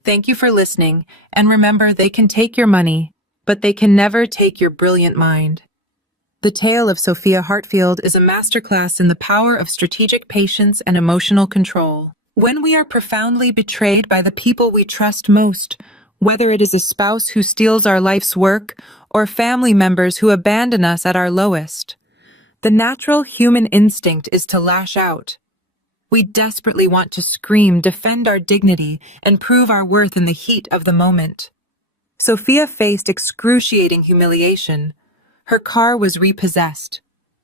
Thank you for listening, and remember, they can take your money, but they can never take your brilliant mind. The tale of Sophia Hartfield is a masterclass in the power of strategic patience and emotional control. When we are profoundly betrayed by the people we trust most, whether it is a spouse who steals our life's work or family members who abandon us at our lowest, the natural human instinct is to lash out. We desperately want to scream, defend our dignity, and prove our worth in the heat of the moment. Sophia faced excruciating humiliation. Her car was repossessed.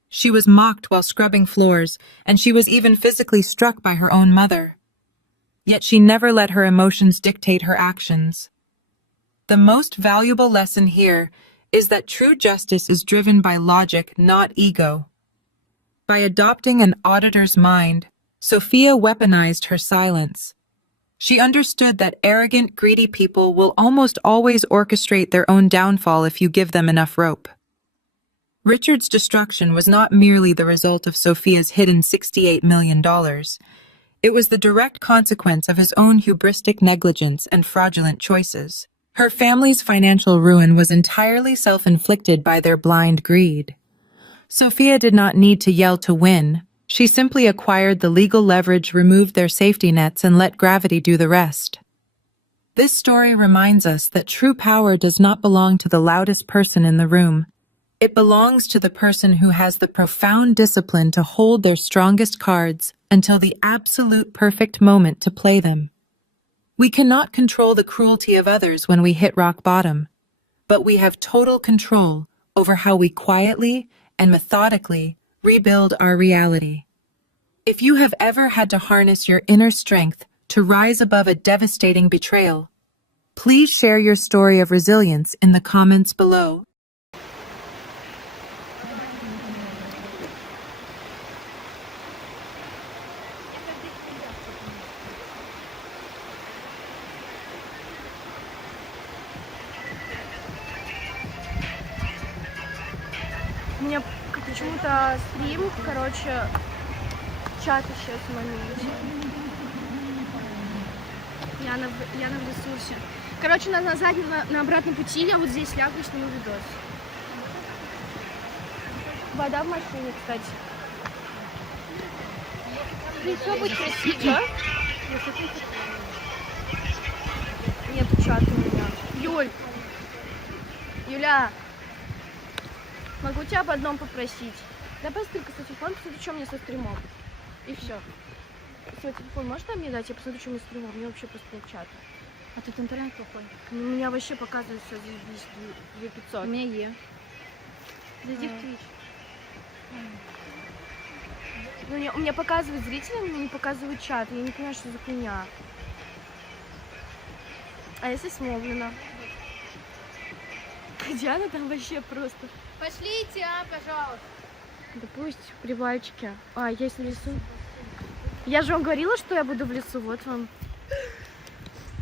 She was mocked while scrubbing floors, and she was even physically struck by her own mother. Yet she never let her emotions dictate her actions. The most valuable lesson here is that true justice is driven by logic, not ego. By adopting an auditor's mind, Sophia weaponized her silence. She understood that arrogant, greedy people will almost always orchestrate their own downfall if you give them enough rope. Richard's destruction was not merely the result of Sophia's hidden $68 million. It was the direct consequence of his own hubristic negligence and fraudulent choices. Her family's financial ruin was entirely self-inflicted by their blind greed. Sophia did not need to yell to win. She simply acquired the legal leverage, removed their safety nets, and let gravity do the rest. This story reminds us that true power does not belong to the loudest person in the room. It belongs to the person who has the profound discipline to hold their strongest cards until the absolute perfect moment to play them. We cannot control the cruelty of others when we hit rock bottom, but we have total control over how we quietly and methodically rebuild our reality. If you have ever had to harness your inner strength to rise above a devastating betrayal, please share your story of resilience in the comments below. У меня почему-то стрим, короче, чат исчез в моменте. Я на ресурсе. Короче, на обратном пути я вот здесь лягу и сниму видос. Вода в машине, кстати. Еще будет красиво, да? Нету чата у меня. Юля, могу тебя об одном попросить? Дай посмотри со телефона, посмотри, что мне со стримом. И все. Свой телефон можешь мне дать? Я посмотрю, что мне стримом. Мне вообще просто нет чата. А тут интернет какой? У меня вообще показывается 2500. У меня Е. Зайди в Twitch. Ну, у меня показывает зрители, мне не показывают чат. Я не понимаю, что за хуйня. А если смолвлено? Где она там вообще просто? Пошлите, пожалуйста. Да пусть привальчики. А, есть в лесу. Я же вам говорила, что я буду в лесу. Вот вам.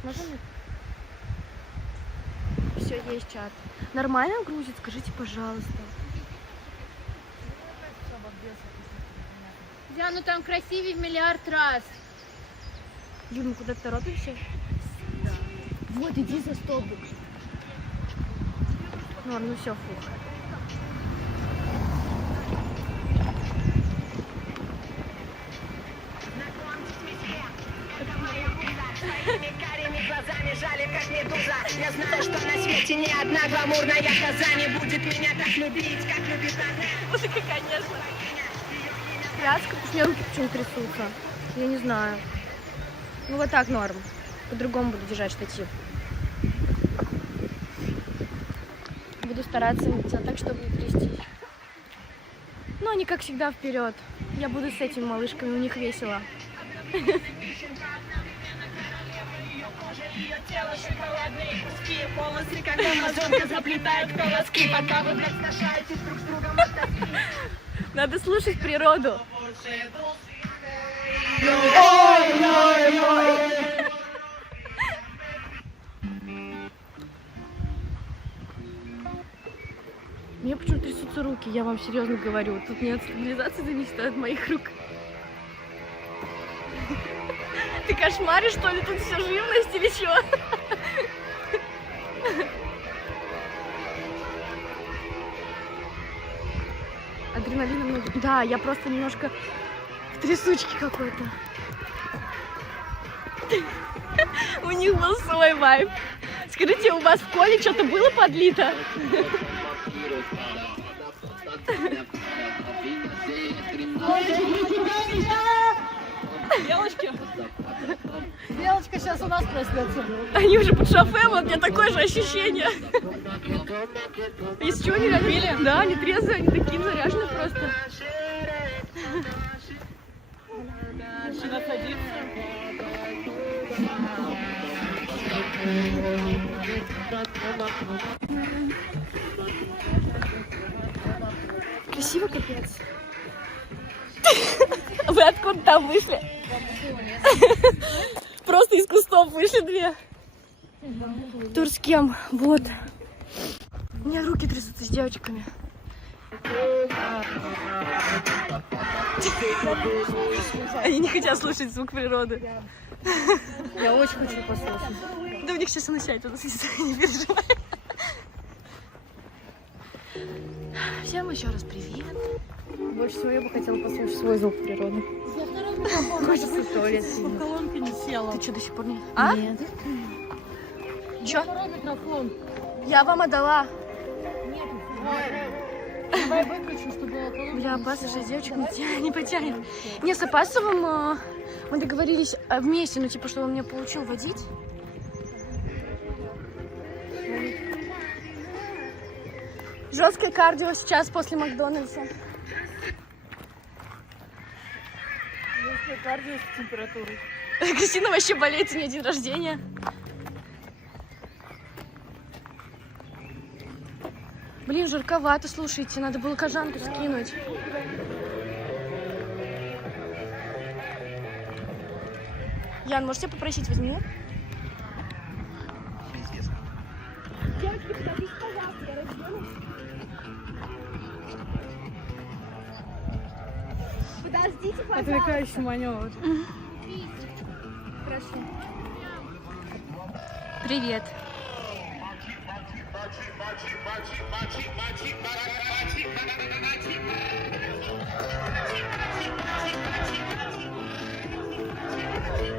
Можно? Все, есть чат. Нормально грузит? Скажите, пожалуйста. Да, ну там красивее в миллиард раз. Юль, мы куда-то торопимся? Да. Вот, иди за столбик. Норм, ну все, фух. Глазами жали, как медуза. Я знаю, что на свете ни одна гламурная коза не будет меня так любить, как любит она. Музыка, конечно. Тряска, потому что у меня руки почему трясутся. Я не знаю. Ну вот так норм. По-другому буду держать штатив. Буду стараться делать так, чтобы не трястись. Ну, они, как всегда, вперед. Я буду с этими малышками, у них весело. Ее тело шоколадные куски, волосы, как амазонка, заплетает колоски, пока вы, блядь, сношаетесь друг с другом от тоски. Надо слушать природу. Мне почему трясутся руки, я вам серьезно говорю. Тут нет стабилизации, зависит от моих рук. Ты кошмаришь, что ли? Тут все живность или что? Адреналина много. Да, я просто немножко в трясучке какой-то. У них был свой вайб. Скажите, у вас в коле что-то было подлито? Белочки. Белочка сейчас у нас проснется. Они уже под шофе, вот у меня такое же ощущение. Из чего они напили? Да, они трезвые, они такие заряженные просто. Начинает садиться. Красиво, капец. Вы откуда там вышли? Просто из кустов вышли две. Тур с кем? Вот. У меня руки трясутся с девочками. Они не хотят слушать звук природы. Я очень хочу послушать. Да у них сейчас начать, не переживай. Всем еще раз привет. Больше всего я бы хотела послушать свой звук природы. Хочется в туалет. Колонка не села. Ты что, до сих пор не... А? Нет. Чё? Второй микрофон. Я вам отдала. Нет. Давай выключу, чтобы колонка Бля, не Паса села. же девочек не потянет. Не, с Апасовым мы договорились вместе, ну типа, чтобы он меня поучил водить. Жесткое кардио сейчас после Макдональдса. Если кардио с температурой. Кристина вообще болеет, у нее день рождения. Блин, жарковато, слушайте, надо было кожанку скинуть. Ян, можете попросить возьми? Девочки, подождите, пожалуйста, я разденусь. Подождите, пожалуйста. Отвлекающий маневр. Хорошо. Привет.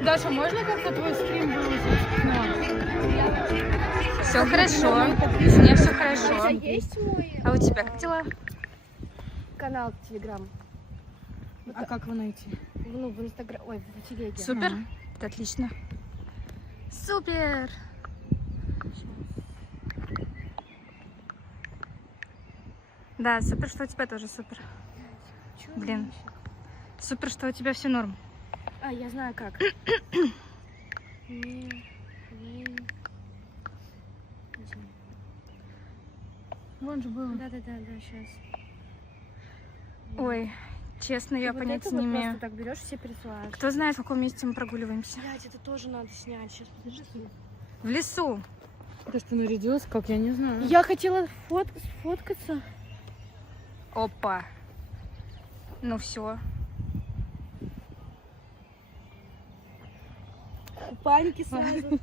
Даша, можно как-то твой стрим выложить? Все хорошо. У меня все хорошо. Есть мой А у тебя как дела? Канал Телеграм. А как его найти? Ну, в Инстаграм. Ой, в Телеге. Супер. Это отлично. Супер. Да, супер, что у тебя тоже супер. Блин. Супер, что у тебя все норм. А, я знаю как. Вон же было. Да, сейчас. Ой, честно, я Вот понятия это не вот имею. просто так берешь, все пересылаешь. Кто знает, в каком месте мы прогуливаемся? Блядь, это тоже надо снять. Сейчас, подожди. В лесу. Да что нарядилась, как, я не знаю. Я хотела сфоткаться. Опа. Ну все. Купальники сразу.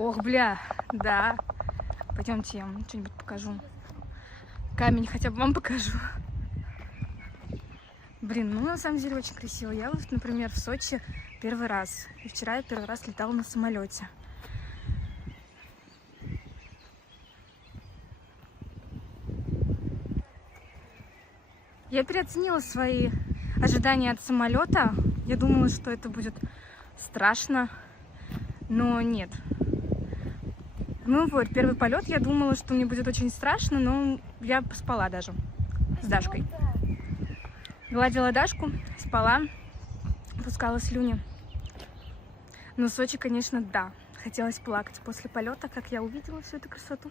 Ох, бля, да. Пойдемте, я вам что-нибудь покажу. Камень хотя бы вам покажу. Блин, ну на самом деле очень красиво. Я вот, например, в Сочи первый раз. И вчера я первый раз летала на самолете. Я переоценила свои ожидания от самолета. Я думала, что это будет страшно, но нет. Ну вот, первый полет, я думала, что мне будет очень страшно, но я спала даже с Дашкой. Гладила Дашку, спала, пускала слюни. Но Сочи, конечно, да. Хотелось плакать после полета, как я увидела всю эту красоту.